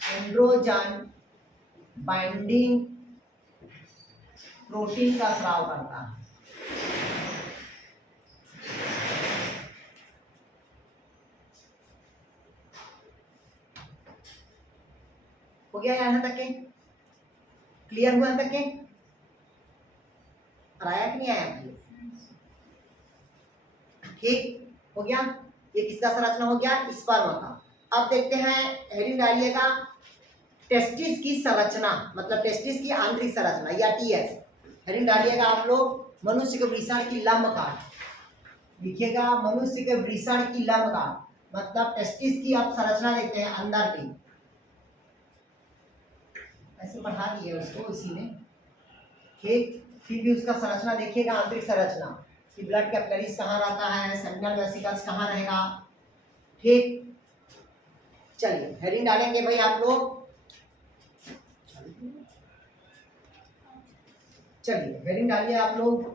एंड्रोजन बाइंडिंग प्रोटीन का स्राव करता है। हो गया यहाँ तक के? क्लियर हुआ तक के? आया कि नहीं आया भाई? ठीक हो गया, ये किसका संरचना हो गया, स्पर्म का। अब देखते हैं हेडिंग डालिए का टेस्टिस की संरचना, मतलब टेस्टिस की आंतरिक संरचना या टीएस। हेडिंग डालिएगा आप लोग, मनुष्य के वृषण की लंब काट, लिखिएगा मनुष्य के वृषण की लंब काट, मतलब टेस्टिस की आप संरचना देखते हैं अंदर की, ऐसे पढ़ा दिए उसको उसी में, ठीक। फिर भी उसका संरचना देखिएगा, आंतरिक संरचना कि ब्लड कैपिलरीज कहाँ रहता है, सेमिनल वेसिकल्स कहाँ रहेगा, ठीक। चलिए हेडिंग डालेंगे भाई आप लोग, चलिए हेडिंग डालिए आप लोग।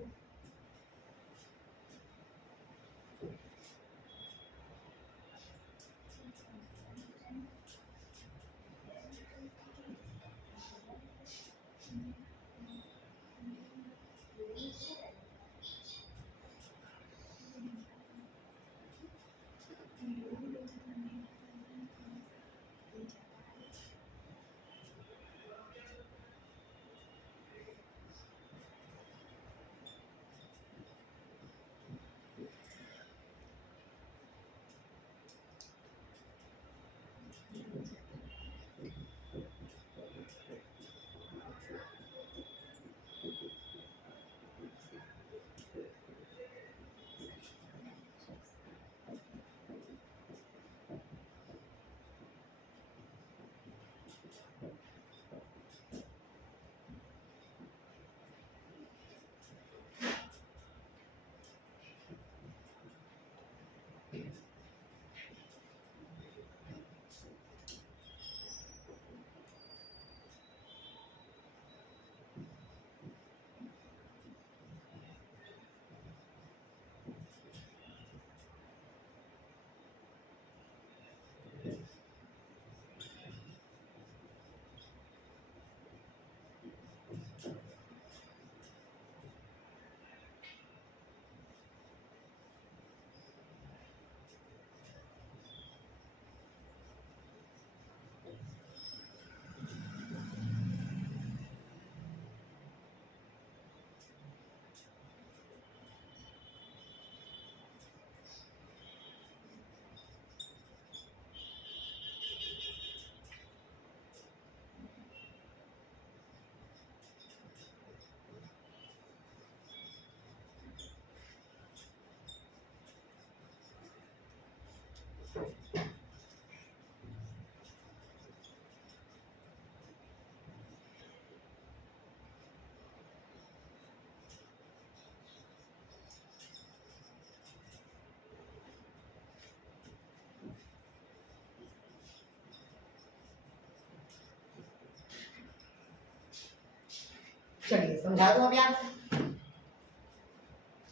चलिए समझा दो अभी आप,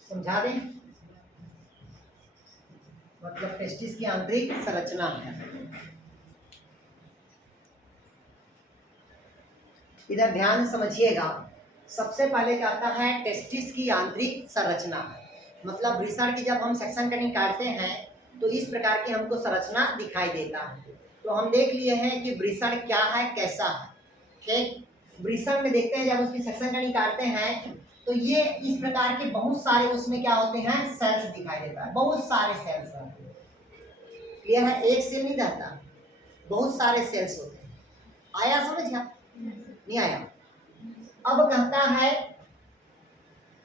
समझा दें। मतलब टेस्टिस की आंतरिक संरचना है। इधर ध्यान समझिएगा, सबसे पहले क्या आता है टेस्टिस की आंतरिक संरचना। मतलब वृषण की जब हम सेक्शन कटिंग काटते हैं तो इस प्रकार की हमको संरचना दिखाई देता है। तो हम देख लिए हैं कि वृषण क्या है, कैसा है। ठीक, वृषण में देखते हैं जब उसकी सेक्शन कटिंग काटते हैं तो ये इस प्रकार के बहुत सारे उसमें क्या होते हैं, सेल्स दिखाई देता है, बहुत सारे सेल्स रहते हैं। क्लियर है, एक सेल नहीं रहता, बहुत सारे सेल्स होते हैं। आया समझ गया, नहीं आया? अब कहता है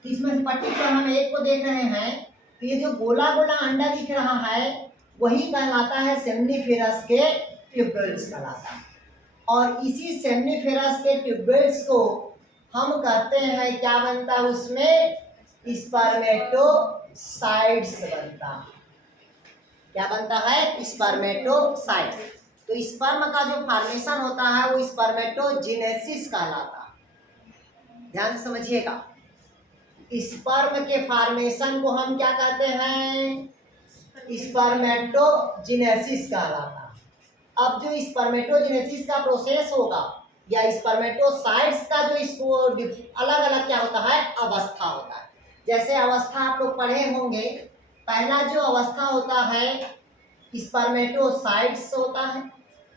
कि इसमें पर्टिकुलर हम एक को देख रहे हैं तो ये जो गोला गोला अंडा दिख रहा है वही कहलाता है सेमनीफेरस के ट्यूब्यूल्स कहलाता है। और इसी सेमनीफेरस के ट्यूब्यूल्स को हम कहते हैं क्या बनता है, उसमें स्पर्मेटोसाइट्स बनता है। क्या बनता है, स्पर्मेटोसाइट्स। तो स्पर्म का जो फॉर्मेशन होता है वो स्पर्मेटोजेनेसिस कहलाता है। ध्यान से समझिएगा, स्पर्म के फॉर्मेशन को हम क्या कहते हैं, स्पर्मेटोजेनेसिस कहलाता है। अब जो स्पर्मेटोजेनेसिस का प्रोसेस होगा या स्पर्मेटोसाइट्स का जो इसको अलग अलग क्या होता है, अवस्था होता है। जैसे अवस्था आप लोग पढ़े होंगे, पहला जो अवस्था होता है स्पर्मेटोसाइट्स होता है।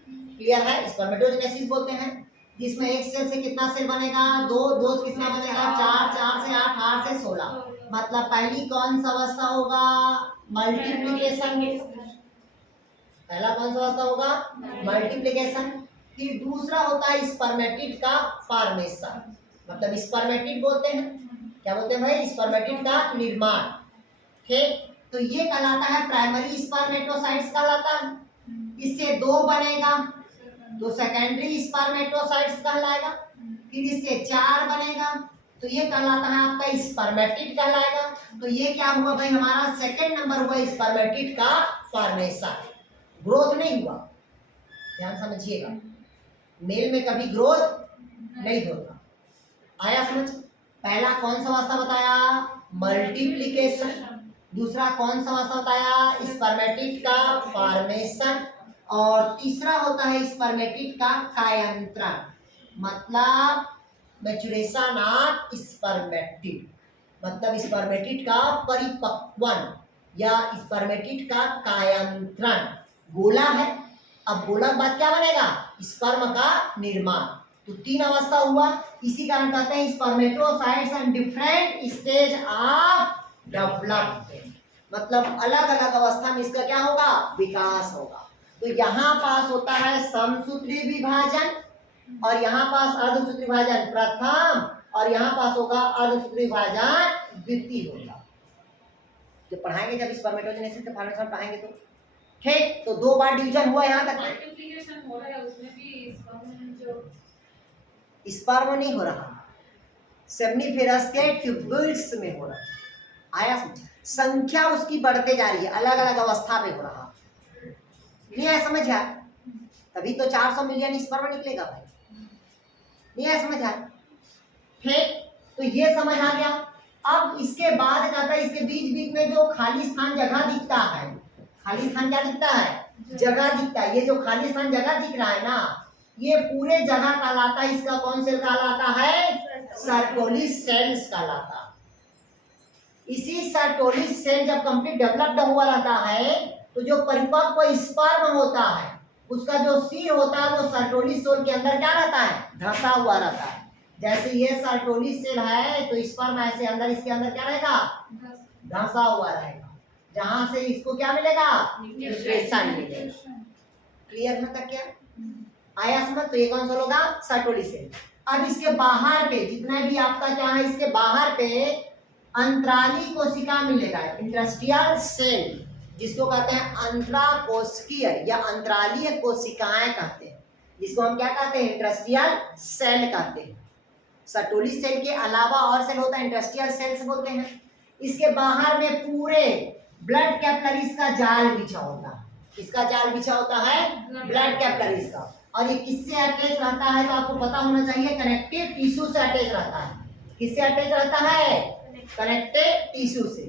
क्लियर है, स्पर्मेटोजेनेसिस बोलते हैं, जिसमें एक सेल से कितना सेल बनेगा, दो से कितना बनेगा, 4 से 8, 8 से 16। मतलब पहली कौन सा अवस्था होगा, मल्टीप्लिकेशन। पहला कौन सा अवस्था होगा, मल्टीप्लिकेशन। फिर दूसरा होता है स्पर्मेटिड का फॉर्मेशन। मतलब स्पर्मेटिड बोलते हैं, क्या बोलते हैं भाई, स्पर्मेटिड का निर्माण। ठीक, तो ये कहलाता है प्राइमरी स्पर्मेटोसाइट्स कहलाता है। इससे 2 बनेगा तो सेकेंडरी स्पर्मेटोसाइट्स कहलाएगा। फिर इससे 4 बनेगा तो ये कहलाता है आपका स्पर्मेटिड कहलाएगा। तो ये क्या हुआ भाई, हमारा सेकंड नंबर हुआ स्पर्मेटिड का फॉर्मेशन। ग्रोथ नहीं हुआ, ध्यान समझिएगा, मेल में कभी ग्रोथ नहीं होता। आया समझ? पहला कौन सा अवस्था बताया, मल्टीप्लिकेशन। दूसरा कौन सा अवस्था बताया, स्पर्मेटिड का फॉर्मेशन। और तीसरा होता है स्पर्मेटिड का कायांतरण, मतलब मैचुरेशन ऑफ स्पर्मेटिड, मतलब स्पर्मेटिड का परिपक्वन या स्पर्मेटिड का कायांतरण। गोला है, अब गोला के बाद क्या बनेगा, स्पर्म का निर्माण। तो 3 अवस्था हुआ, इसी कारण कहते हैं spermatocytes and different stage of development. मतलब अलग अलग अवस्था में इसका क्या होगा, विकास होगा। तो यहाँ पास होता है समसूत्री विभाजन और यहाँ पास अर्धसूत्री विभाजन प्रथम, और यहाँ पास होगा अर्धसूत्री विभाजन द्वितीय होगा। जो पढ़ाएंगे जब स्पर्मेटोजेनेसिस के फॉर्मेशन पढ़ाएंगे तो ठीक। तो 2 बार डिवीजन हुआ यहाँ तक। मल्टीप्लिकेशन हो रहा है, उसमें भी स्पर्म नहीं हो रहा, सेमनीफेरस के ट्यूब्यूल्स में हो रहा है। आया समझ? संख्या उसकी बढ़ते जा रही है, अलग अलग अवस्था पे हो रहा। नहीं आया समझ आया? तभी तो 400 मिलियन स्पर्म निकलेगा भाई। नहीं आया समझ आया? ठीक, तो ये समझ आ गया। अब इसके बाद कहता है इसके बीच बीच में जो खाली स्थान जगह दिखता है, खाली स्थान क्या दिखता है, जगह दिखता है। ये जो खाली स्थान जगह दिख रहा है ना, ये पूरे जगह कहलाता है, इसका कौन सेल कहलाता है, सर्टोली सेल्स कहलाता है। इसी सर्टोली सेल जब कंप्लीट डेवलप्ड हुआ रहता है तो जो परिपक्व स्पर्म होता है उसका जो सिर होता है वो सर्टोली सेल के अंदर क्या रहता है, धंसा हुआ रहता है। जैसे ये सर्टोली सेल है तो स्पर्म ऐसे अंदर, इसके अंदर क्या रहेगा, धंसा हुआ रहेगा, जहां से इसको क्या मिलेगा, न्यूट्रिशन मिलेगा। क्लियर है तक क्या आया समझ? तो ये कौन सा होगा, सर्टोली सेल। अब इसके बाहर पे जितना भी आपका क्या है, इसके बाहर पे अंतराली कोशिका मिलेगा, इंटरस्टिशियल सेल। जिसको कहते हैं अंतराकोशिकीय या अंतरालीय कोशिकाएं कहते हैं, जिसको हम क्या कहते हैं, इंडस्ट्रियल सेल कहते हैं। सर्टोली सेल के अलावा और सेल होता है, इंडस्ट्रियल सेल्स बोलते हैं। इसके बाहर में पूरे ब्लड कैपिलरीज का जाल बिछा होता है। किसका जाल बिछा होता है? ब्लड कैपिलरीज का। और ये किससे अटैच रहता है? तो आपको पता होना चाहिए, कनेक्टिव टिश्यू से अटैच रहता है। किससे अटैच रहता है? कनेक्टिव टिश्यू से।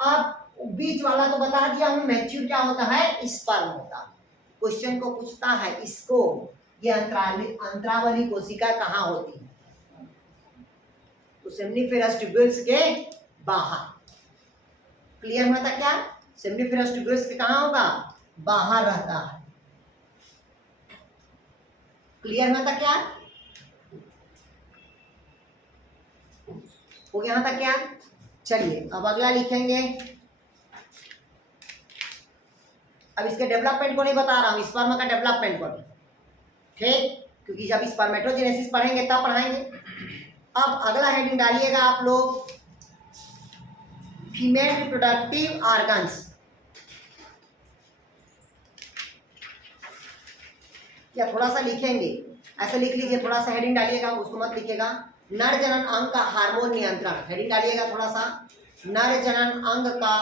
अब बीच वाला तो बता दिया हूं, मैच्योर क्या होता है? स्पर्म होता है। क्वेश्चन को पूछता है इसको, ये अंतरावली कोशिका कहाँ होती है? तो सेमनीफेरस ट्यूब्यूल्स के बाहर। क्लियर होता क्या? सेमनीफेरस ट्यूब्यूल्स के कहाँ होगा? बाहर रहता है। क्लियर होता क्या? हो गया था क्या? चलिए अब अगला लिखेंगे। अब इसके डेवलपमेंट को नहीं बता रहा हूं, स्पर्म का डेवलपमेंट को, ठीक, क्योंकि जब स्पर्मेटोजेनेसिस पढ़ेंगे तब पढ़ाएंगे। अब अगला हेडिंग डालिएगा आप लोग, फीमेल रिप्रोडक्टिव ऑर्गन्स। या थोड़ा सा लिखेंगे, ऐसे लिख लीजिए, थोड़ा सा हेडिंग डालिएगा, उसको मत लिखिएगा। नर जनन अंग का हार्मोन नियंत्रण, हेडिंग डालिएगा थोड़ा सा, नर जनन अंग का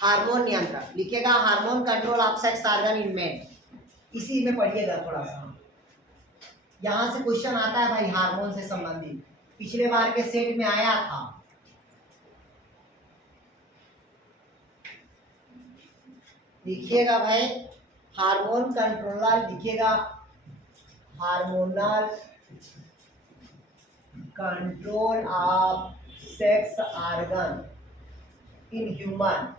हार्मोन नियंत्रण लिखिएगा, hormone control of sex organ in main. इसी में पढ़िएगा थोड़ा सा, यहां से क्वेश्चन आता है भाई हार्मोन से संबंधित, पिछले बार के सेट में आया था। लिखिएगा भाई, हार्मोन कंट्रोलर लिखिएगा, hormonal control of sex organ in human.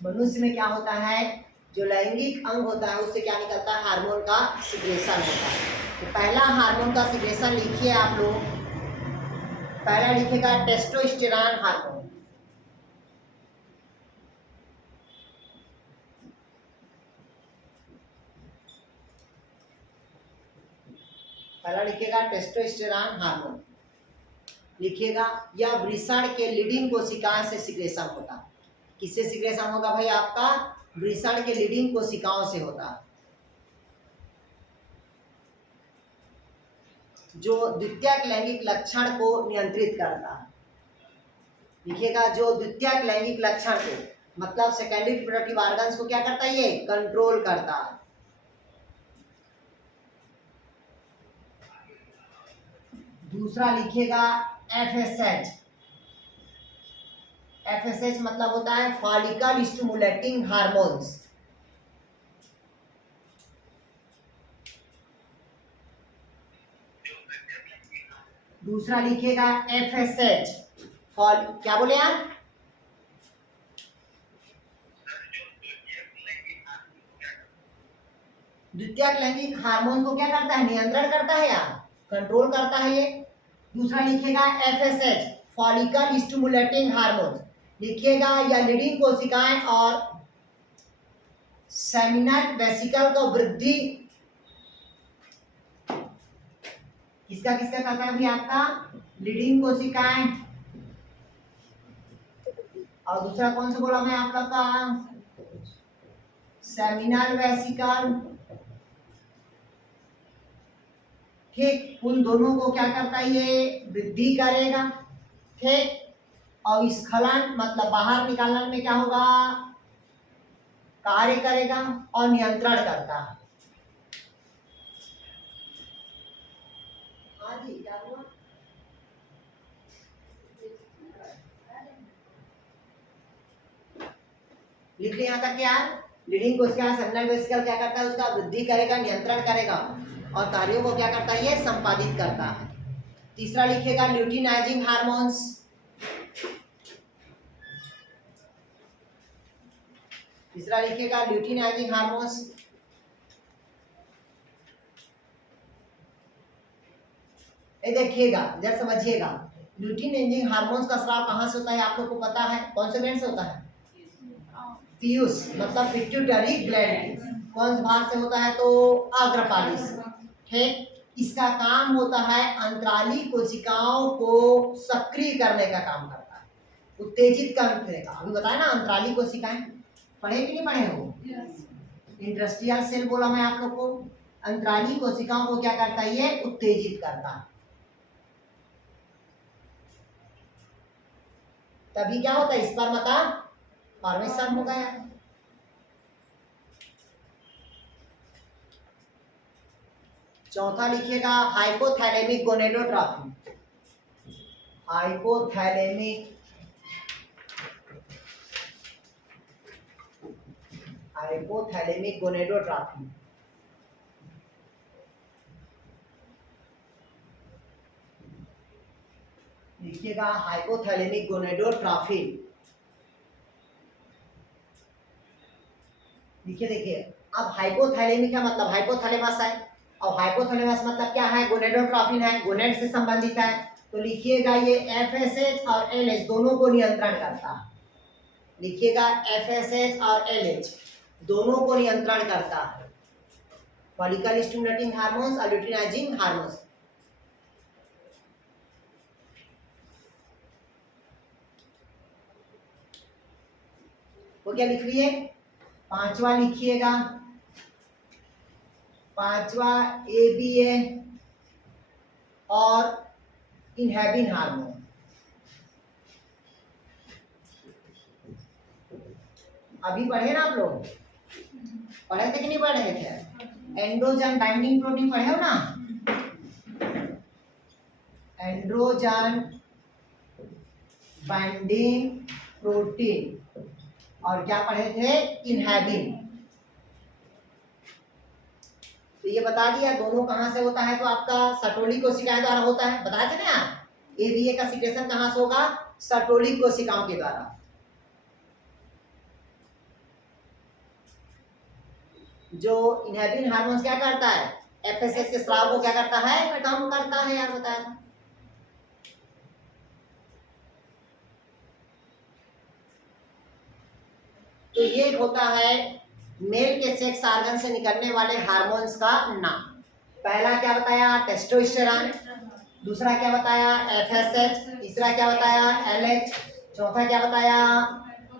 मनुष्य में क्या होता है, जो लैंगिक अंग होता है उससे क्या निकलता है? हार्मोन का सिक्रेशन होता है। तो पहला हार्मोन का सिक्रेशन लिखिए आप लोग, पहला लिखिएगा टेस्टोस्टेरॉन हार्मोन। पहला लिखिएगा टेस्टोस्टेरॉन हार्मोन लिखिएगा। यह वृषण के लीडिंग कोशिकाओं से सिक्रेशन होता है। किससे सिक्रेशन होगा भाई? आपका वृषण के लीडिंग कोशिकाओं से होता है, जो द्वितीयक लैंगिक लक्षण को नियंत्रित करता है। लिखिएगा, जो द्वितीयक लैंगिक लक्षण को, मतलब सेकेंडरी रिप्रोडक्टिव ऑर्गन्स को क्या करता है? ये कंट्रोल करता है। दूसरा लिखिएगा FSH। FSH मतलब होता है फॉलिकल स्टिमुलेटिंग हार्मोन्स। दूसरा लिखिएगा FSH, क्या बोले आप? द्वितीयक लैंगिक हार्मोन को क्या करता है? नियंत्रण करता है या कंट्रोल करता है ये। दूसरा लिखिएगा FSH, फॉलिकल स्टिमुलेटिंग हार्मोन लिखिएगा, या लीडिंग कोशिकाएं और सेमिनल वेसिकल को वृद्धि, किसका किसका कहता है भी आपका? लीडिंग कोशिकाएं, और दूसरा कौन सा बोला मैं आप लोग का? सेमिनल वेसिकल, ठीक, उन दोनों को क्या करता है? ये वृद्धि करेगा, ठीक। और स्खलन मतलब बाहर निकालने में क्या होगा? कार्य करेगा और नियंत्रण करता है। हाँ जी, क्या हुआ? लिख लिया यहाँ तक क्या? लीडिंग कोशिका सेमिनल वेसिकल क्या करता है? उसका वृद्धि करेगा, नियंत्रण करेगा और कार्यों को क्या करता है? ये संपादित करता है। तीसरा लिखिएगा ल्यूटिनाइजिंग हार्मोन्स। तीसरा लिखिएगा ल्यूटिनाइजिंग हार्मोन्स। ये देखिएगा, जरा समझिएगा, ल्यूटिनाइजिंग हार्मोन्स का स्राव कहाँ से होता है? आप लोग को पता है कौन से ग्लैंड से होता है? पीयूष मतलब पिट्यूटरी ग्लैंड। कौन से भाग से होता है? तो अग्रपाली से, ठीक। इसका काम होता है अंतराली कोशिकाओं को सक्रिय करने का काम करता है। उत्तेजित करेगा। अभी बताया ना अंतराली कोशिकाएं, पढ़े कि नहीं पढ़े हो? इंडस्ट्रियल सेल बोला मैं आप लोग को। अंतराली कोशिकाओं को क्या करता है? ये उत्तेजित करता है। तभी क्या होता है? स्पर्म का फॉर्मेशन हो गया। चौथा लिखिएगा hypothalamic gonadotrophy. Hypothalamic hypothalamic gonadotrophy. लिखिएगा हाइपोथैलेमिक गोनेडोट्रॉफी। लिखिए, देखिए अब हाइपोथैलेमिक का मतलब हाइपोथैलेमस है, और हाइपोथैलेमस मतलब क्या है? गोनेडोट्रॉफिन है, गोनेड से संबंधित है। तो लिखिएगा ये एफएसएच और एलएच दोनों को नियंत्रण करता है। लिखिएगा एफएसएच और एलएच दोनों को नियंत्रण करता है। फॉलिकल स्टिमुलेटिंग हार्मोन्स और ल्यूटिनाइजिंग हार्मोन्स। वो क्या लिख लिए? पांचवा लिखिएगा, पांचवा एबीए और इनहेबिन हार्मोन। अभी पढ़े ना आप लोग? पढ़े थे कि नहीं पढ़े थे? एंड्रोजन बाइंडिंग प्रोटीन पढ़े हो ना? एंड्रोजन बाइंडिंग प्रोटीन, और क्या पढ़े थे? इनहेबिन। तो ये बता दिया दोनों कहां से होता है, तो आपका सर्टोली कोशिकाएं द्वारा होता है। बताए थे ना आप, एबीए का सिक्रेशन कहां से होगा? सर्टोली कोशिकाओं के द्वारा। जो इनहेबिन हार्मोन क्या करता है? एफएसएच के स्राव को क्या करता है? कम करता है, यार बताया था। तो ये होता है मेल के सेक्स ऑर्गन से निकलने वाले हार्मोन्स का नाम। पहला क्या बताया? टेस्टोस्टेरॉन। दूसरा क्या बताया? एफएसएच। तीसरा क्या बताया? एलएच। चौथा क्या बताया?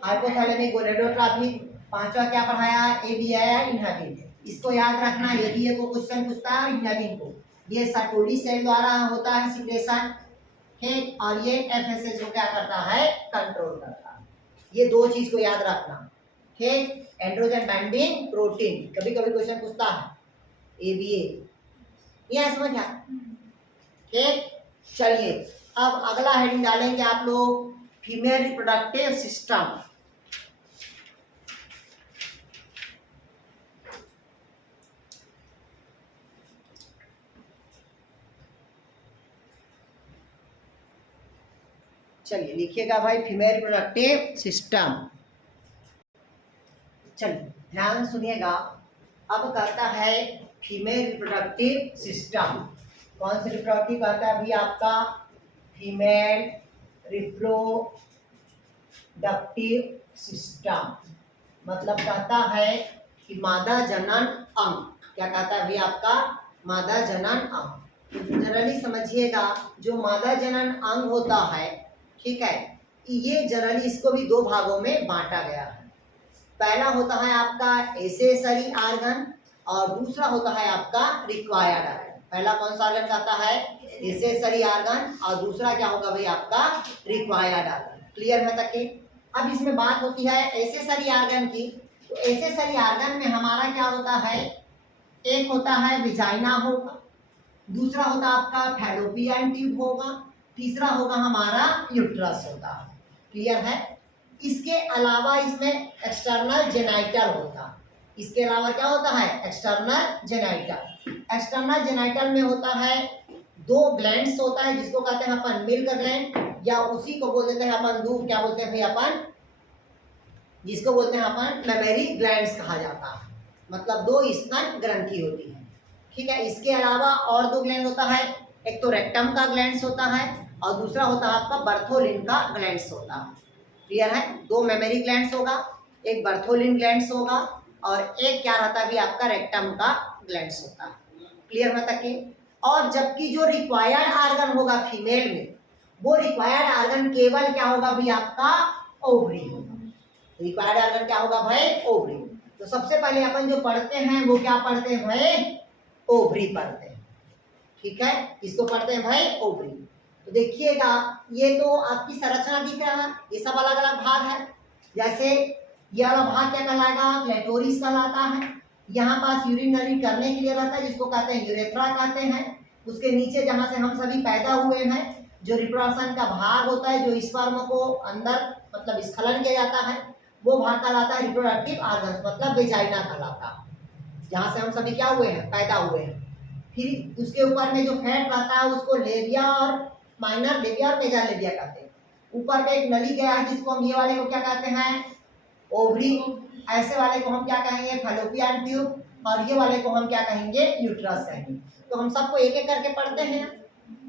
हाइपोथैलेमिक गोनेडोट्रॉफी। पांचवा क्या पढ़ाया? एबीए इनहेबिन। इसको याद रखना, एबीए को क्वेश्चन पूछता है, इनहेबिन को। ये सर्टोली सेल द्वारा होता है सिक्रेशन, ठीक, और ये एफएसएच को क्या करता है? कंट्रोल करता है। ये दो चीज को याद रखना, ठीक। एंड्रोजन बाइंडिंग प्रोटीन कभी कभी क्वेश्चन पूछता है, एबीए, ये समझ आ? ठीक। चलिए अब अगला हेडिंग डालेंगे आप लोग, फीमेल रिप्रोडक्टिव सिस्टम। चलिए लिखिएगा भाई फीमेल रिप्रोडक्टिव सिस्टम। चलिए ध्यान सुनिएगा, अब कहता है फीमेल रिप्रोडक्टिव सिस्टम। कौन सी रिप्रोडक्टिव कहता है अभी? आपका फीमेल रिप्रोडक्टिव सिस्टम मतलब कहता है कि मादा जनन अंग। क्या कहता है अभी? आपका मादा जनन अंग। जनरली समझिएगा, जो मादा जनन अंग होता है, ठीक है, ये जनरली इसको भी दो भागों में बांटा गया है। पहला होता है आपका एसेसरी आर्गन और दूसरा होता है आपका रिक्वायर्ड आर्गन। पहला कौन सा आर्गन कहता है? एसेसरी आर्गन, और दूसरा क्या होगा भाई? आपका रिक्वायर्ड आर्गन। क्लियर है तक के? अब इसमें बात होती है एसेसरी आर्गन की। तो एसेसरी आर्गन में हमारा क्या होता है? एक होता है विजाइना होगा, दूसरा होता आपका फैलोपियन ट्यूब होगा, तीसरा होगा हमारा यूट्रस होता है। क्लियर है? इसके अलावा इसमें एक्सटर्नल जेनाइटल होता है। इसके अलावा क्या होता है? External genital. एक्सटर्नल जेनाइटल में होता है दो ग्लैंड्स होता है, जिसको कहते हैं अपन मिल्क ग्लैंड, या उसी को बोल देते हैं अपन दूध, क्या बोलते हैं भाई अपन? जिसको बोलते हैं अपन मेमरी ग्लैंड्स कहा जाता है। मतलब दो स्तन ग्रंथि होती है, ठीक है। इसके अलावा और दो ग्लैंड होता है, एक तो रेक्टम का ग्लैंड्स होता है और दूसरा होता है आपका बर्थोलिन का ग्लैंड्स होता है। क्लियर है? दो मेमरी ग्लैंड्स होगा, एक बर्थोलिन ग्लैंड्स होगा, और एक क्या रहता है भी? आपका रेक्टम का ग्लैंड्स होता है। क्लियर है तक के? और जबकि जो रिक्वायर्ड आर्गन होगा फीमेल में, वो रिक्वायर्ड ऑर्गन केवल क्या होगा भाई आपका ओवरी होगा। रिक्वायर्ड ऑर्गन क्या होगा भाई ओवरी। तो सबसे पहले अपन जो पढ़ते हैं वो क्या पढ़ते हैं भाई ओवरी पढ़ते हैं। ठीक है, किसको पढ़ते हैं भाई ओवरी। तो देखिएगा ये तो आपकी संरचना दिख रहा है, ये सब अलग अलग भाग है। जैसे ये वाला भाग क्या कहलाएगा क्लेटोरिस कहलाता है। यहाँ पास यूरिनरी करने के लिए रहता है जिसको कहते हैं यूरेथ्रा कहते हैं। उसके नीचे जहाँ से हम सभी पैदा हुए हैं जो रिप्रोडक्शन का भाग होता है, जो स्पर्म को अंदर मतलब स्खलन किया जाता है, वो भाग कहलाता है रिप्रोडक्टिव ऑर्गन्स मतलब वेजाइना कहलाता है, जहाँ से हम सभी क्या हुए हैं पैदा हुए हैं। फिर उसके ऊपर में जो फैट रहता है उसको लेबिया और माइनर लेबिया और मेजर लेबिया कहते हैं। ऊपर में एक नली गया है जिसको हम ये वाले को क्या कहते हैं ओवरी। ऐसे वाले को हम क्या कहेंगे फैलोपियन ट्यूब, और ये वाले को हम क्या कहेंगे यूट्रस कहेंगे। तो हम सबको एक एक करके पढ़ते हैं।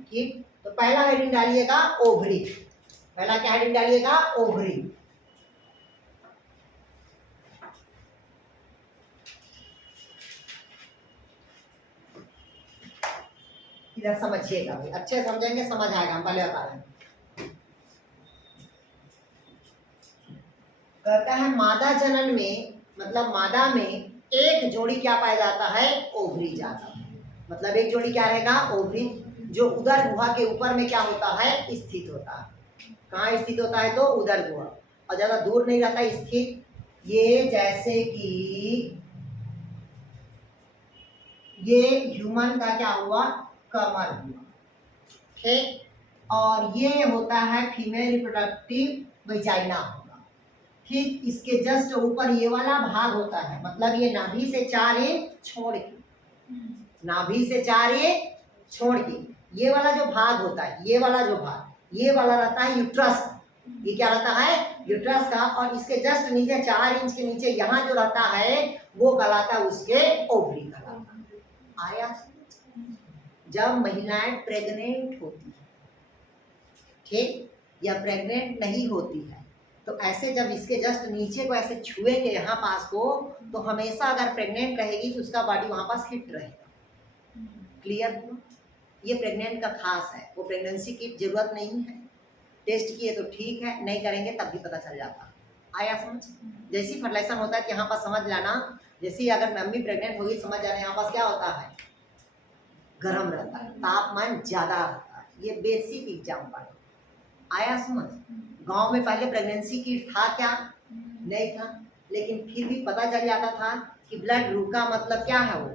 ठीक, तो पहला हेडिंग डालिएगा ओवरी। पहला क्या हेडिंग डालिएगा ओवरी। इधर समझिएगा भाई, अच्छे समझेंगे समझ आएगा, हम पहले बता रहे हैं। कहता है मादा जनन में मतलब मादा में एक जोड़ी क्या पाया जाता है ओवरी जाता है। मतलब एक जोड़ी क्या रहेगा ओवरी, जो उदर गुहा के ऊपर में क्या होता है स्थित होता है। कहाँ स्थित होता है तो उदर गुहा, और ज्यादा दूर नहीं रहता स्थित। ये जैसे कि ये ह्यूमन का क्या हुआ कमर हुआ। ठीक, और ये होता है फीमेल रिप्रोडक्टिव वेजाइना होगा। ठीक, इसके जस्ट ऊपर ये वाला भाग होता है, मतलब ये नाभि से 4 इंच छोड़ के, नाभि से 4 इंच छोड़ के ये वाला जो भाग होता है, ये वाला जो भाग, ये वाला रहता है यूट्रस। ये क्या रहता है यूट्रस का, और इसके जस्ट नीचे 4 इंच के नीचे यहाँ जो रहता है वो कहलाता है उसके ओवरी कहलाता है। आया? जब महिलाएं प्रेग्नेंट होती है, ठीक, या प्रेग्नेंट नहीं होती है, तो ऐसे जब इसके जस्ट नीचे को ऐसे छुएंगे यहाँ पास को, तो हमेशा अगर प्रेग्नेंट रहेगी तो उसका बॉडी वहाँ पास हिट रहेगा। क्लियर हुआ? ये प्रेग्नेंट का खास है, वो प्रेगनेंसी की जरूरत नहीं है। टेस्ट किए तो ठीक है, नहीं करेंगे तब भी पता चल जाता। आया समझ? जैसी फर्टिलाइजेशन होता है कि यहाँ पास समझ लाना, जैसे अगर मम्मी प्रेग्नेंट होगी समझ जाना यहाँ पास क्या होता है गर्म रहता है, तापमान ज़्यादा रहता है। ये बेसिक एग्जाम्पल। आया समझ? गांव में पहले प्रेगनेंसी की था क्या नहीं था, लेकिन फिर भी पता चल जाता था कि ब्लड रुका मतलब क्या है वो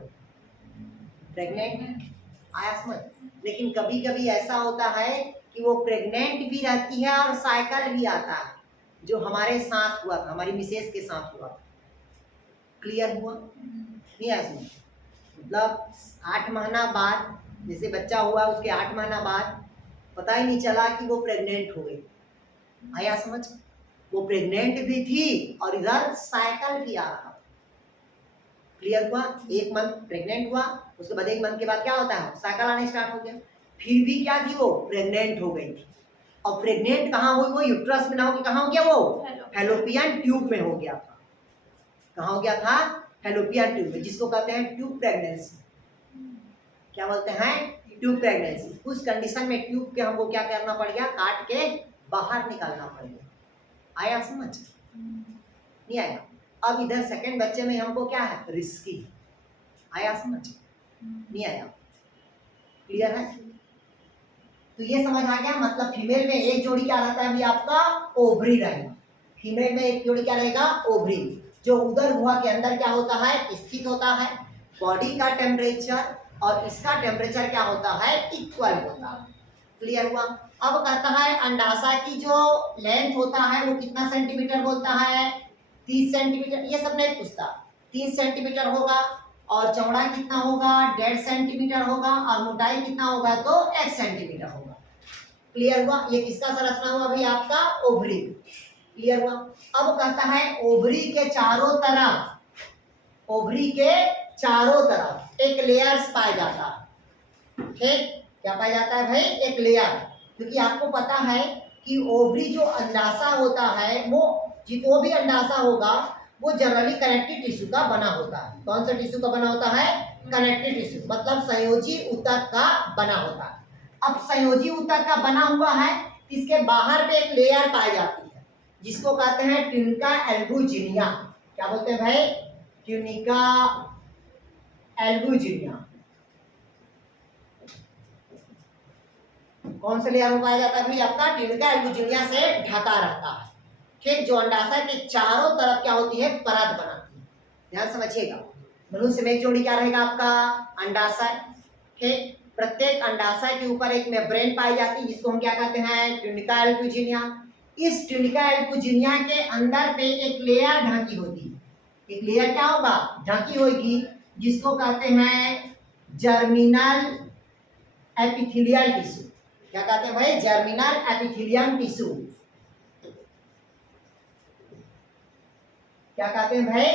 प्रेग्नेंट है। आया समझ? लेकिन कभी कभी ऐसा होता है कि वो प्रेग्नेंट भी रहती है और साइकिल भी आता है, जो हमारे साथ हुआ था, हमारी मिसेस के साथ हुआ था। क्लियर हुआ? नहीं आया समझ? मतलब 8 महीना बाद जैसे बच्चा हुआ, उसके 8 महीना बाद पता ही नहीं चला कि वो प्रेग्नेंट हो गई। आया समझ? वो प्रेग्नेंट भी थी और इधर साइकिल भी आ रहा था। क्लियर हुआ? 1 मंथ प्रेग्नेंट हुआ, उसके बाद 1 मंथ के बाद क्या होता है साइकिल आने स्टार्ट हो गया। फिर भी क्या थी वो प्रेग्नेंट हो गई थी, और प्रेग्नेंट कहाँ हुई वो यूट्रस में ना होगी, कहाँ हो गया वो फैलोपियन ट्यूब में हो गया था। कहाँ हो गया था फैलोपियन ट्यूब में, जिसको कहते हैं ट्यूब प्रेगनेंसी। क्या बोलते हैं ट्यूब प्रेगनेंसी। उस कंडीशन में ट्यूब के हमको क्या करना पड़ गया काट के बाहर निकालना पड़ गया। आया समझ? नहीं आया? अब इधर सेकंड बच्चे में हमको क्या है रिस्की। आया समझ? नहीं आया? क्लियर है? तो ये समझ आ गया। मतलब फीमेल में एक जोड़ी क्या रहता है अभी आपका ओवरी रहेगा। फीमेल में एक जोड़ी क्या रहेगा ओवरी, जो उदर गुहा के अंदर क्या होता है स्थित होता है। बॉडी का टेम्परेचर और इसका टेम्परेचर क्या होता है इक्वल होता है। क्लियर हुआ? अब कहता है अंडाशय की जो लेंथ होता है वो कितना सेंटीमीटर बोलता है 30 सेंटीमीटर। ये सब नहीं पूछता, 3 सेंटीमीटर होगा, और चौड़ा कितना होगा 1.5 सेंटीमीटर होगा, और मोटाई कितना होगा तो 1 सेंटीमीटर होगा। क्लियर हुआ? ये किसका संरचना हुआ भाई आपका ओवरी। क्लियर हुआ? अब कहता है ओवरी के चारों तरफ, ओवरी के चारों तरफ एक लेयर्स पाया जाता है। ठीक, क्या पाया जाता है भाई एक लेयर। क्योंकि आपको पता है कि ओवरी जो अंडाशय होता है वो जितना भी अंडाशय होगा वो जनरली कनेक्टिव टिश्यू का बना होता है। कौन सा टिश्यू का बना होता है कनेक्टिव टिश्यू, मतलब संयोजी ऊतक का बना होता है। अब संयोजी ऊतक का बना हुआ है, इसके बाहर पे एक लेयर पाई जाती है जिसको कहते हैं ट्यूनिका एल्बुजिनिया। क्या बोलते हैं भाई? Tunica albuginea. कौन से लेयर में पाया जाता है भाई? आपका ट्यूनिका एल्बुजिनिया से ढका रहता है। ठीक, जो अंडाशय के चारों तरफ क्या होती है? परत बनाती है। ध्यान समझिएगा, मनुष्य में एक जोड़ी क्या रहेगा आपका? अंडाशय। ठीक, प्रत्येक अंडाशय के ऊपर एक मेम्ब्रेन पाई जाती है जिसको हम क्या कहते हैं? Tunica albuginea. इस ट्यूनिका एल्बुजिनिया के अंदर पे एक लेयर ढकी होती है। एक लेयर क्या होगा? ढकी होगी, जिसको कहते हैं जर्मिनल एपिथेलियल टिश्यू। क्या कहते हैं भाई? Germinal epithelium tissue. क्या कहते हैं भाई?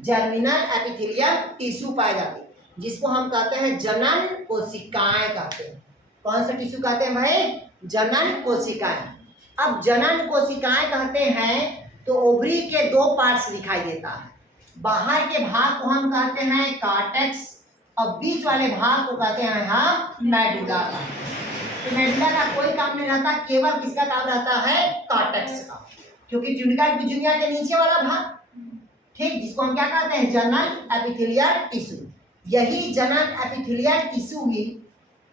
जर्मिनल एपिथेलियम टिश्यू पाए जाते हैं जिसको हम कहते हैं जनन कोशिकाएं कहते हैं। कौन सा टिश्यू कहते हैं भाई? जनन कोशिकाएं। अब जनन कोशिकाएं कहते हैं तो ओवरी के दो पार्ट्स दिखाई देता है। बाहर के भाग को हम कहते हैं कार्टेक्स और बीच वाले भाग को कहते हैं हम मेडुला का। तो मेडुला का कोई काम नहीं रहता, केवल किसका काम रहता है? कार्टेक्स का, क्योंकि ट्यूनिका एल्बुजिनिया के नीचे वाला भाग, ठीक, जिसको हम क्या कहते हैं? जनन एपिथेलियल टिश्यू। यही जनन एपिथेलियल टिश्यू ही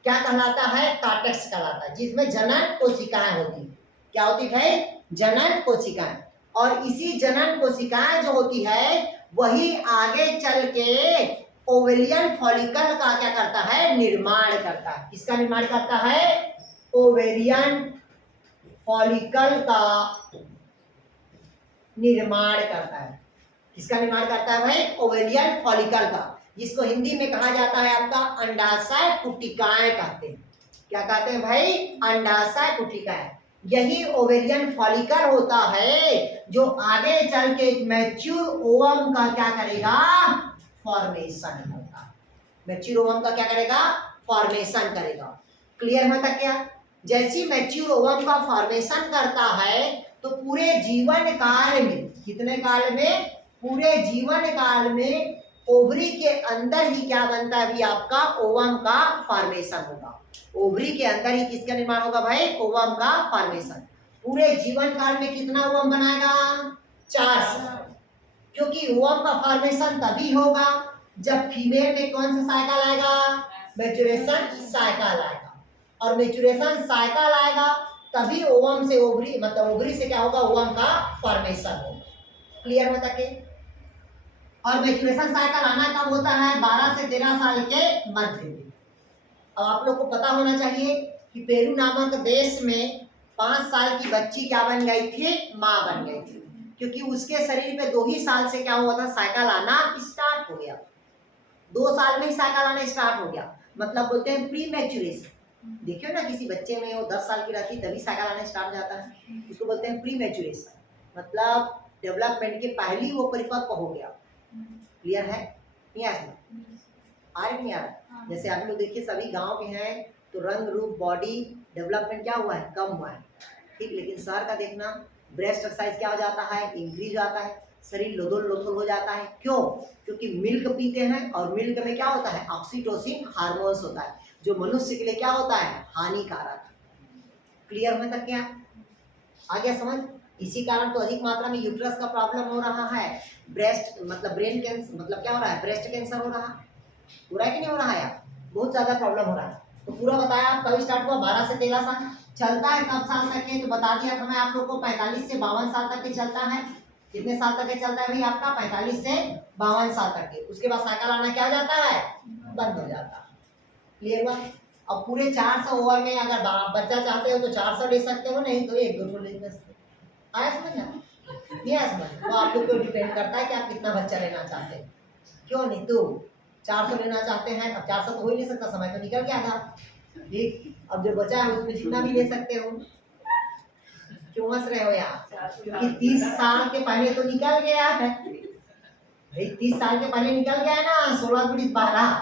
क्या कहलाता है? कार्टेक्स कहलाता है, जिसमें जनन कोशिकाएं होती है। क्या होती है? जनन कोशिकाएं। और इसी जनन कोशिकाएं जो होती है वही आगे चल के ओवेरियन फॉलिकल का क्या करता है? निर्माण करता है। किसका निर्माण करता है? ओवेरियन फॉलिकल का निर्माण करता है। किसका निर्माण करता है भाई? ओवेरियन फॉलिकल का, जिसको हिंदी में कहा जाता है आपका अंडाशय पुटिकाएं कहते हैं। क्या कहते हैं भाई? अंडाशय पुटिकाएं। यही ओवेरियन फॉलिकल होता है जो आगे चल के एक मैच्योर ओवम का क्या करेगा? फॉर्मेशन करता। मैच्योर ओवम का क्या करेगा? फॉर्मेशन करेगा। क्लियर है तक क्या? जैसी मैच्योर ओवम का फॉर्मेशन करता है तो पूरे जीवन काल में, कितने काल में? पूरे जीवन काल में ओवरी के अंदर ही क्या बनता है भी? आपका ओवम का फॉर्मेशन होगा। ओवरी के अंदर ही किसका निर्माण होगा भाई? ओवम का फॉर्मेशन। पूरे जीवन काल में कितना ओवम बनाएगा? 4 साल। क्योंकि ओवम का फॉर्मेशन तभी होगा जब फीमेल में कौन सा साइकिल आएगा? मैच्योरेशन साइकिल आएगा। और मैच्योरेशन साइकिल आएगा तभी ओवम से ओवरी, मतलब ओवरी से क्या होगा? ओवम का फॉर्मेशन होगा। क्लियर होता के? और मैच्योरेशन साइकिल आना कब होता है? 12 से 13 साल के मध्य में। अब आप लोग को पता होना चाहिए कि पेरू नामक देश में 5 साल की बच्ची क्या बन गई थी? माँ बन गई थी, क्योंकि उसके शरीर में 2 ही साल से क्या हुआ था? साइकिल आना स्टार्ट हो गया। 2 साल में ही साइकिल आना स्टार्ट हो गया, मतलब बोलते हैं प्री मैच्योरेशन। देखियो ना, किसी बच्चे में वो 10 साल की रहती तभी साइकिल आना स्टार्ट हो जाता है, इसको बोलते हैं प्री मैच्योरेशन, मतलब डेवलपमेंट के पहले वो परिपक्व हो गया। क्लियर है? नहीं आया? आ रही नहीं आ रहा? जैसे आप लोग देखिए सभी गांव के हैं तो रंग रूप बॉडी डेवलपमेंट क्या हुआ है? कम हुआ है, ठीक। लेकिन शहर का देखना, ब्रेस्ट साइज क्या हो जाता है? इंक्रीज आता है, शरीर लोदोल लोथोल हो जाता है। क्यों? क्योंकि मिल्क पीते हैं और मिल्क में क्या होता है? ऑक्सीटोसिन हार्मोन्स होता है, जो मनुष्य के लिए क्या होता है? हानिकारक। क्लियर में तक क्या आ गया समझ? इसी कारण तो अधिक मात्रा में यूट्रस का प्रॉब्लम हो रहा है, ब्रेस्ट मतलब ब्रेन कैंसर, मतलब क्या हो रहा है? ब्रेस्ट कैंसर हो रहा है। हो रहा है कि नहीं हो रहा है यार? बहुत ज़्यादा प्रॉब्लम हो रहा है। तो पूरा बताया आप कभी स्टार्ट हुआ? 12 से 13 साल चलता है। कब साल तक के? तो बता दिया था मैं आप लोग को 45 से 52 साल तक के चलता है। कितने साल तक के चलता है भाई आपका? 45 से 52 साल तक के। उसके बाद साइकिल आना क्या हो जाता है? बंद हो जाता है। क्लियर हुआ? अब पूरे 400 ओवर में अगर बच्चा चाहते हो तो 400 ले सकते हो, नहीं तो 1-2 ले सकते हो। आया समझ? नहीं आया समझ? वो आप लोग को डिपेंड करता है कि आप कितना बच्चा लेना चाहते हैं। क्यों नहीं? तो 400 लेना चाहते हैं, अब 400 तो हो ही नहीं सकता, समय तो निकल गया था, ठीक। अब जो बचा है उसमें जितना भी ले सकते हो। क्यों हंस रहे हो यार? क्योंकि 30 साल के पहले तो निकल गया है भाई, 30 साल के पहले निकल गया है ना, 16 गुणित 12,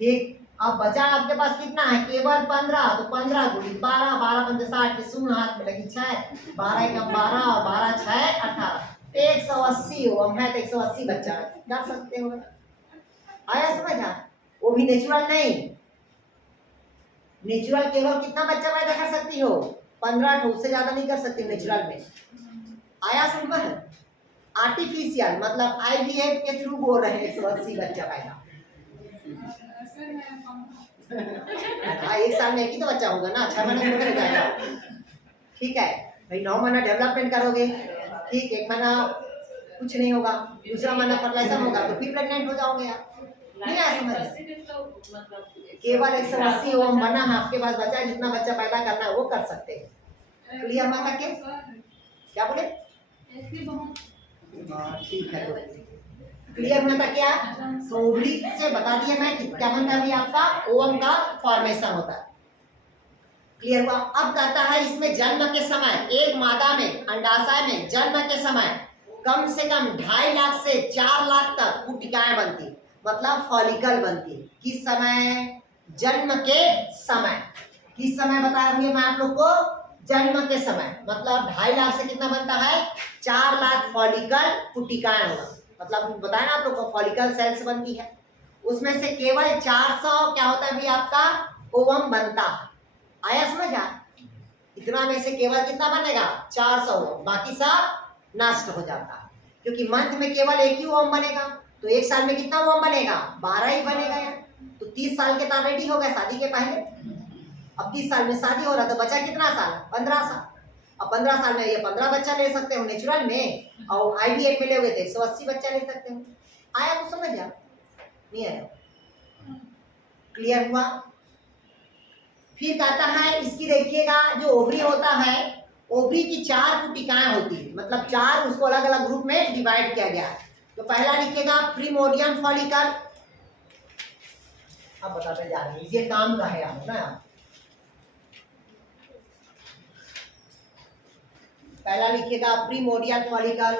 ठीक। अब बचा आपके पास कितना है? केवल 15, तो 15 गुणित 12, 12 पंजे 60 की शून्य हाथ में लगी 6, 12 एकम 12 और 12 6 18, 180 हो। मैं तो 180 बच्चा कर सकते हो। आया समझ? वो भी नेचुरल नहीं, नेचुरल केवल कितना बच्चा पैदा कर सकती हो? 15 ठो, उससे ज्यादा नहीं कर सकती नेचुरल में। आया समझ? आर्टिफिशियल मतलब IVF के थ्रू बोल रहे हैं 180 बच्चा पैदा। हाँ, 1 साल में एक ही तो बच्चा होगा ना, 6 महीने में हो जाएगा। ठीक है भाई, 9 महीना डेवलपमेंट करोगे, ठीक, 1 महीना कुछ नहीं होगा, दूसरा महीना फर्टिलाइजेशन होगा तो फिर प्रेग्नेंट हो जाओगे आप। नहीं आया समझ? केवल 180 ओम बना है आपके पास बचा है, जितना बच्चा पैदा करना है वो कर सकते हैं। क्लियर माता के? क्या बोले? हाँ ठीक है, तो क्लियर माता क्या? तो ओवरी से बता दिया मैं क्या बनता है अभी आपका ओवम का फॉर्मेशन होता है। क्लियर हुआ? अब कहता है इसमें जन्म के समय एक मादा में अंडाशय में जन्म के समय कम से कम 2.5 लाख से 4 लाख तक पुटिकाएं बनती, मतलब फॉलिकल बनती। किस समय? जन्म के समय। किस समय बताया हुआ मैं आप लोग को? जन्म के समय। मतलब 2.5 लाख से कितना बनता है? 4 लाख फॉलिकल पुटिकाएं होगा। मतलब बताया ना आप लोग को फॉलिकल सेल्स बनती है, उसमें से केवल 400 क्या होता है भाई आपका ओवम बनता है। आया समझ? इतना में से केवल कितना बनेगा? 400 ओवम, बाकी सब नष्ट हो जाता है, क्योंकि मंथ में केवल एक ही ओवम बनेगा। तो 1 साल में कितना ओवम बनेगा? 12 ही बनेगा यार। तो 30 साल के तो रेडी हो गए शादी के पहले। अब 30 साल में शादी हो रहा तो बचा कितना साल? 15 साल। अब 15 साल में ये 15 बच्चा ले सकते हो नेचुरल में, और IVF में लोगे तो 180 बच्चा ले सकते हो। आया तो समझ जा? नहीं आया? क्लियर हुआ? फिर कहता है इसकी देखिएगा जो ओवरी होता है, ओवरी की 4 पुटिकाएं होती है, मतलब 4 उसको अलग अलग ग्रुप में डिवाइड किया गया है। तो पहला लिखिएगा प्रीमोर्डियम फॉलिकल। अब बताते जा रहे हैं, ये काम का है आप ना। पहला लिखिएगा प्रीमोर्डियल फॉलिकल,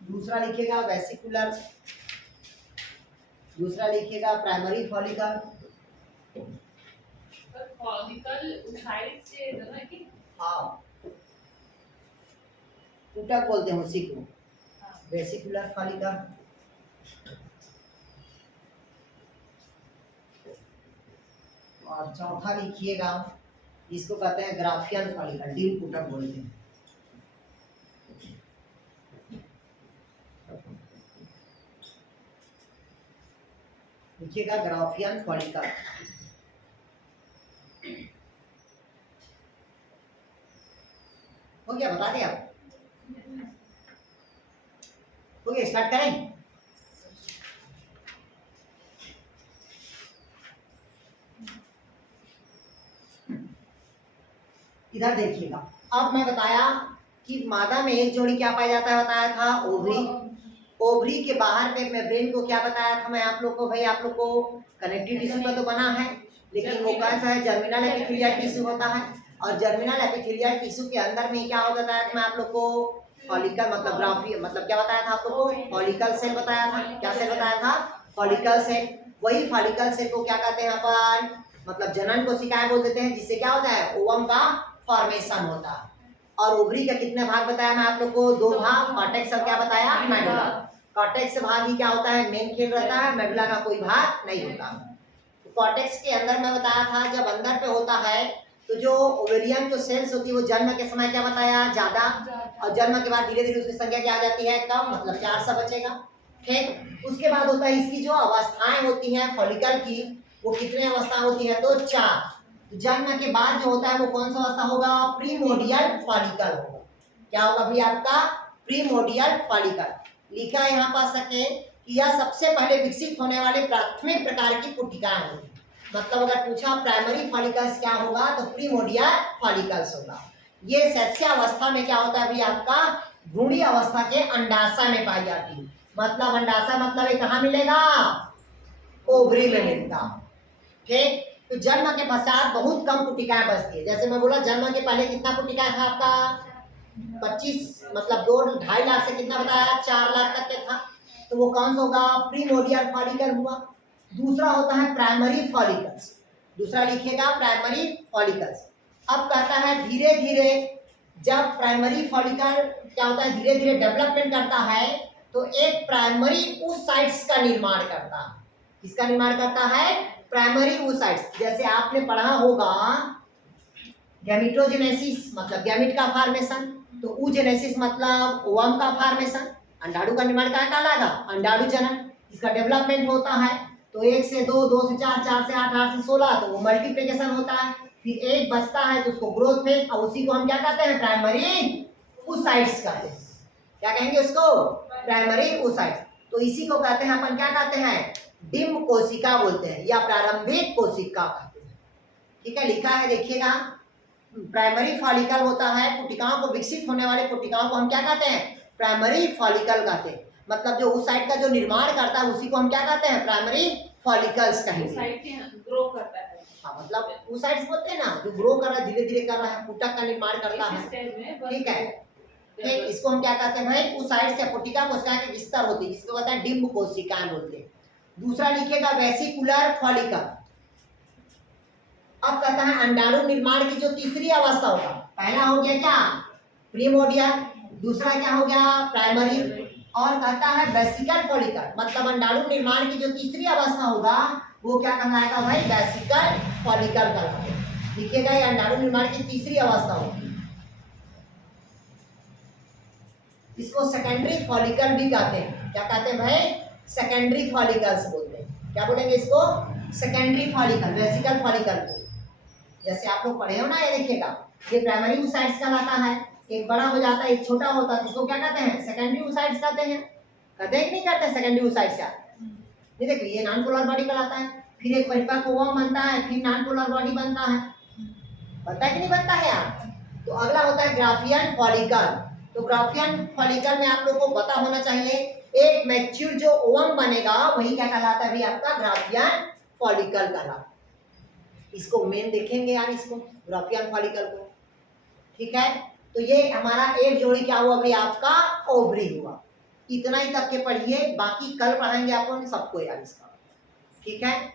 दूसरा लिखिएगा वेसिकुलर, दूसरा लिखिएगा प्राइमरी फॉलिकल। फॉलिकल साइड से ना कि हाँ, ऊतक बोलते हैं उसी को, वेसिकुलर फॉलिकल। और चौथा लिखिएगा, इसको कहते हैं ग्राफियन फॉलिकल, डीप ऊतक बोलते हैं। लिखिएगा ग्राफियन फॉलिकल। हो गया? बता दें आप? हो गया? स्टार्ट करें? इधर देखिएगा, अब मैं बताया कि मादा में एक जोड़ी क्या पाया जाता है, बताया था ओवरी। ओवरी के बाहर पे मेम्ब्रेन को क्या बताया था मैं आप लोग को? भाई आप लोग को कनेक्टिव टिश्यू का तो बना है, लेकिन वो कैसा है? जर्मिनल एपिथेलियल टिश्यू होता है। और जर्मिनल एपिथेलियल टिश्यू के अंदर में क्या होता था मैं आप लोग को? फॉलिकल मतलब ग्राफी मतलब क्या बताया था आप लोग को? फॉलिकल सेल बताया था। क्या सेल बताया था? Follicle cell. वही फॉलिकल सेल को क्या कहते हैं अपन? मतलब जनन कोशिकाएं बोल देते हैं, जिससे क्या होता है? ओवम का फॉर्मेशन होता है। और ओवरी का कितने भाग बताया मैं आप लोग को? 2 भाग, कॉर्टेक्स और क्या बताया? मेडुला। कॉर्टेक्स भाग ही क्या होता है? मेन खेल रहता है, मेडुला का कोई भाग नहीं होता। तो कॉर्टेक्स के अंदर मैं बताया था जब अंदर पे होता है तो जो ओवेरियन जो सेल्स होती है वो जन्म के समय क्या बताया? ज्यादा, और जन्म के बाद धीरे धीरे उसकी संख्या क्या आ जाती है? कम, मतलब 400 बचेगा। ठीक, उसके बाद होता है इसकी जो अवस्थाएं होती हैं फॉलिकल की, वो कितने अवस्था होती है? तो 4। जन्म के बाद जो होता है वो कौन सा अवस्था होगा? प्रीमोर्डियल फॉलिकल होगा। क्या होगा भाई आपका? Primordial follicle. लिखा है यहाँ पास सके कि यह सबसे पहले विकसित होने वाले प्राथमिक प्रकार की पुटिकाएं होगी। मतलब अगर पूछा प्राइमरी फॉलिकल्स क्या होगा तो प्रीमोर्डियल फॉलिकल्स होगा। ये शैशवावस्था में क्या होता है भाई आपका? भ्रूणी अवस्था के अंडाशय में पाई जाती है। मतलब अंडाशय मतलब ये कहाँ मिलेगा? ओवरी में मिलता। ठीक, तो जन्म के पश्चात बहुत कम पुटिकाएं बचती है। जैसे मैं बोला जन्म के पहले कितना पुटिका था आपका? 25, मतलब 2-2.5 लाख से कितना बताया? 4 लाख तक के था। तो वो कौन सा होगा? प्रीमोर्डियल फॉलिकल हुआ। दूसरा होता है प्राइमरी फॉलिकल्स। दूसरा लिखिएगा प्राइमरी फॉलिकल्स। अब कहता है धीरे धीरे जब प्राइमरी फॉलिकल क्या होता है? धीरे धीरे डेवलपमेंट करता है तो एक प्राइमरी oocytes का निर्माण करता है। किसका निर्माण करता है? Primary oocytes। जैसे आपने पढ़ा होगा गैमेटोजेनेसिस मतलब गैमेट का फॉर्मेशन, तो oogenesis मतलब ओवम का फॉर्मेशन। अंडाणु का निर्माण कहाँ कहलाएगा? अंडाणु जनन। इसका डेवलपमेंट होता है तो 1 से 2, 2 से 4, 4 से 8, 8 से 16, तो वो मल्टीप्लिकेशन होता है। फिर एक बचता है तो उसको ग्रोथ फेज, और उसी को हम क्या कहते हैं? प्राइमरी oocytes कहते हैं। क्या कहेंगे उसको? Primary oocytes। तो इसी को कहते हैं अपन क्या कहते हैं? डिम्ब कोशिका बोलते हैं या प्रारंभिक कोशिका कहते हैं। ठीक है, लिखा है देखिएगा। प्राइमरी फॉलिकल होता है, कोशिकाओं को विकसित होने वाले कोशिकाओं को हम क्या कहते हैं? प्राइमरी फॉलिकल कहते हैं। मतलब जो oocyte का जो निर्माण करता है उसी को हम क्या कहते हैं? प्राइमरी फॉलिकल्स कहेंगे। ग्रो करता है। हाँ, मतलब oocytes बोलते हैं ना, जो ग्रो कर रहा है, धीरे धीरे कर रहा है, पुटक का निर्माण करता है। ठीक है, ठीक, इसको हम क्या कहते हैं भाई? oocytes या कोशिका कोशिका के विस्तार होती है, जिसको कहते हैं डिम्ब कोशिकाएं बोलते हैं। दूसरा लिखिएगा वेसिकुलर फॉलिकल। अब कहता है अंडाणु निर्माण की जो तीसरी अवस्था होगा, पहला हो गया क्या? प्रीमोर्डियल, दूसरा क्या हो गया? प्राइमरी, और कहता है वेसिकल फॉलिकल। मतलब अंडाणु निर्माण की जो तीसरी अवस्था होगा वो क्या कहलाएगा भाई? वेसिकल फॉलिकल कहलाएगा। लिखिएगा ये अंडाणु निर्माण की तीसरी अवस्था होगी। इसको सेकेंडरी फॉलिकल भी कहते हैं। क्या कहते हैं भाई? सेकेंडरी फॉलिकल्स बोलते हैं। क्या बोलेंगे इसको? सेकेंडरी फॉलिकल, वेसिकल फॉलिकल को। जैसे आप लोग पढ़े हो ना, ये देखिएगा, ये प्राइमरी oocytes कहलाता है, एक बड़ा हो जाता है एक छोटा होता है, इसको क्या कहते हैं? सेकेंडरी oocytes कहते हैं। कहते हैं कि नहीं कहते? सेकेंडरी oocytes क्या? ये देखिए, ये नॉन पोलर बॉडी कहलाता है, फिर एक परिपक्व ओवम बनता है, फिर नॉन पोलर बॉडी बनता है। बनता है कि नहीं बनता है यार? तो अगला होता है ग्राफियन फॉलिकल। तो ग्राफियन फॉलिकल में आप लोग को पता होना चाहिए, एक मैच्योर जो ओवम बनेगा वही क्या कहलाता है भाई? आपका ग्राफियन फॉलिकल कहलाता है। इसको मेन देखेंगे यार, इसको ग्राफियन फॉलिकल को। ठीक है, तो ये हमारा एक जोड़ी क्या हुआ भाई? आपका ओवरी हुआ। इतना ही तक के पढ़िए, बाकी कल पढ़ाएंगे अपन सबको यार इसका। ठीक है।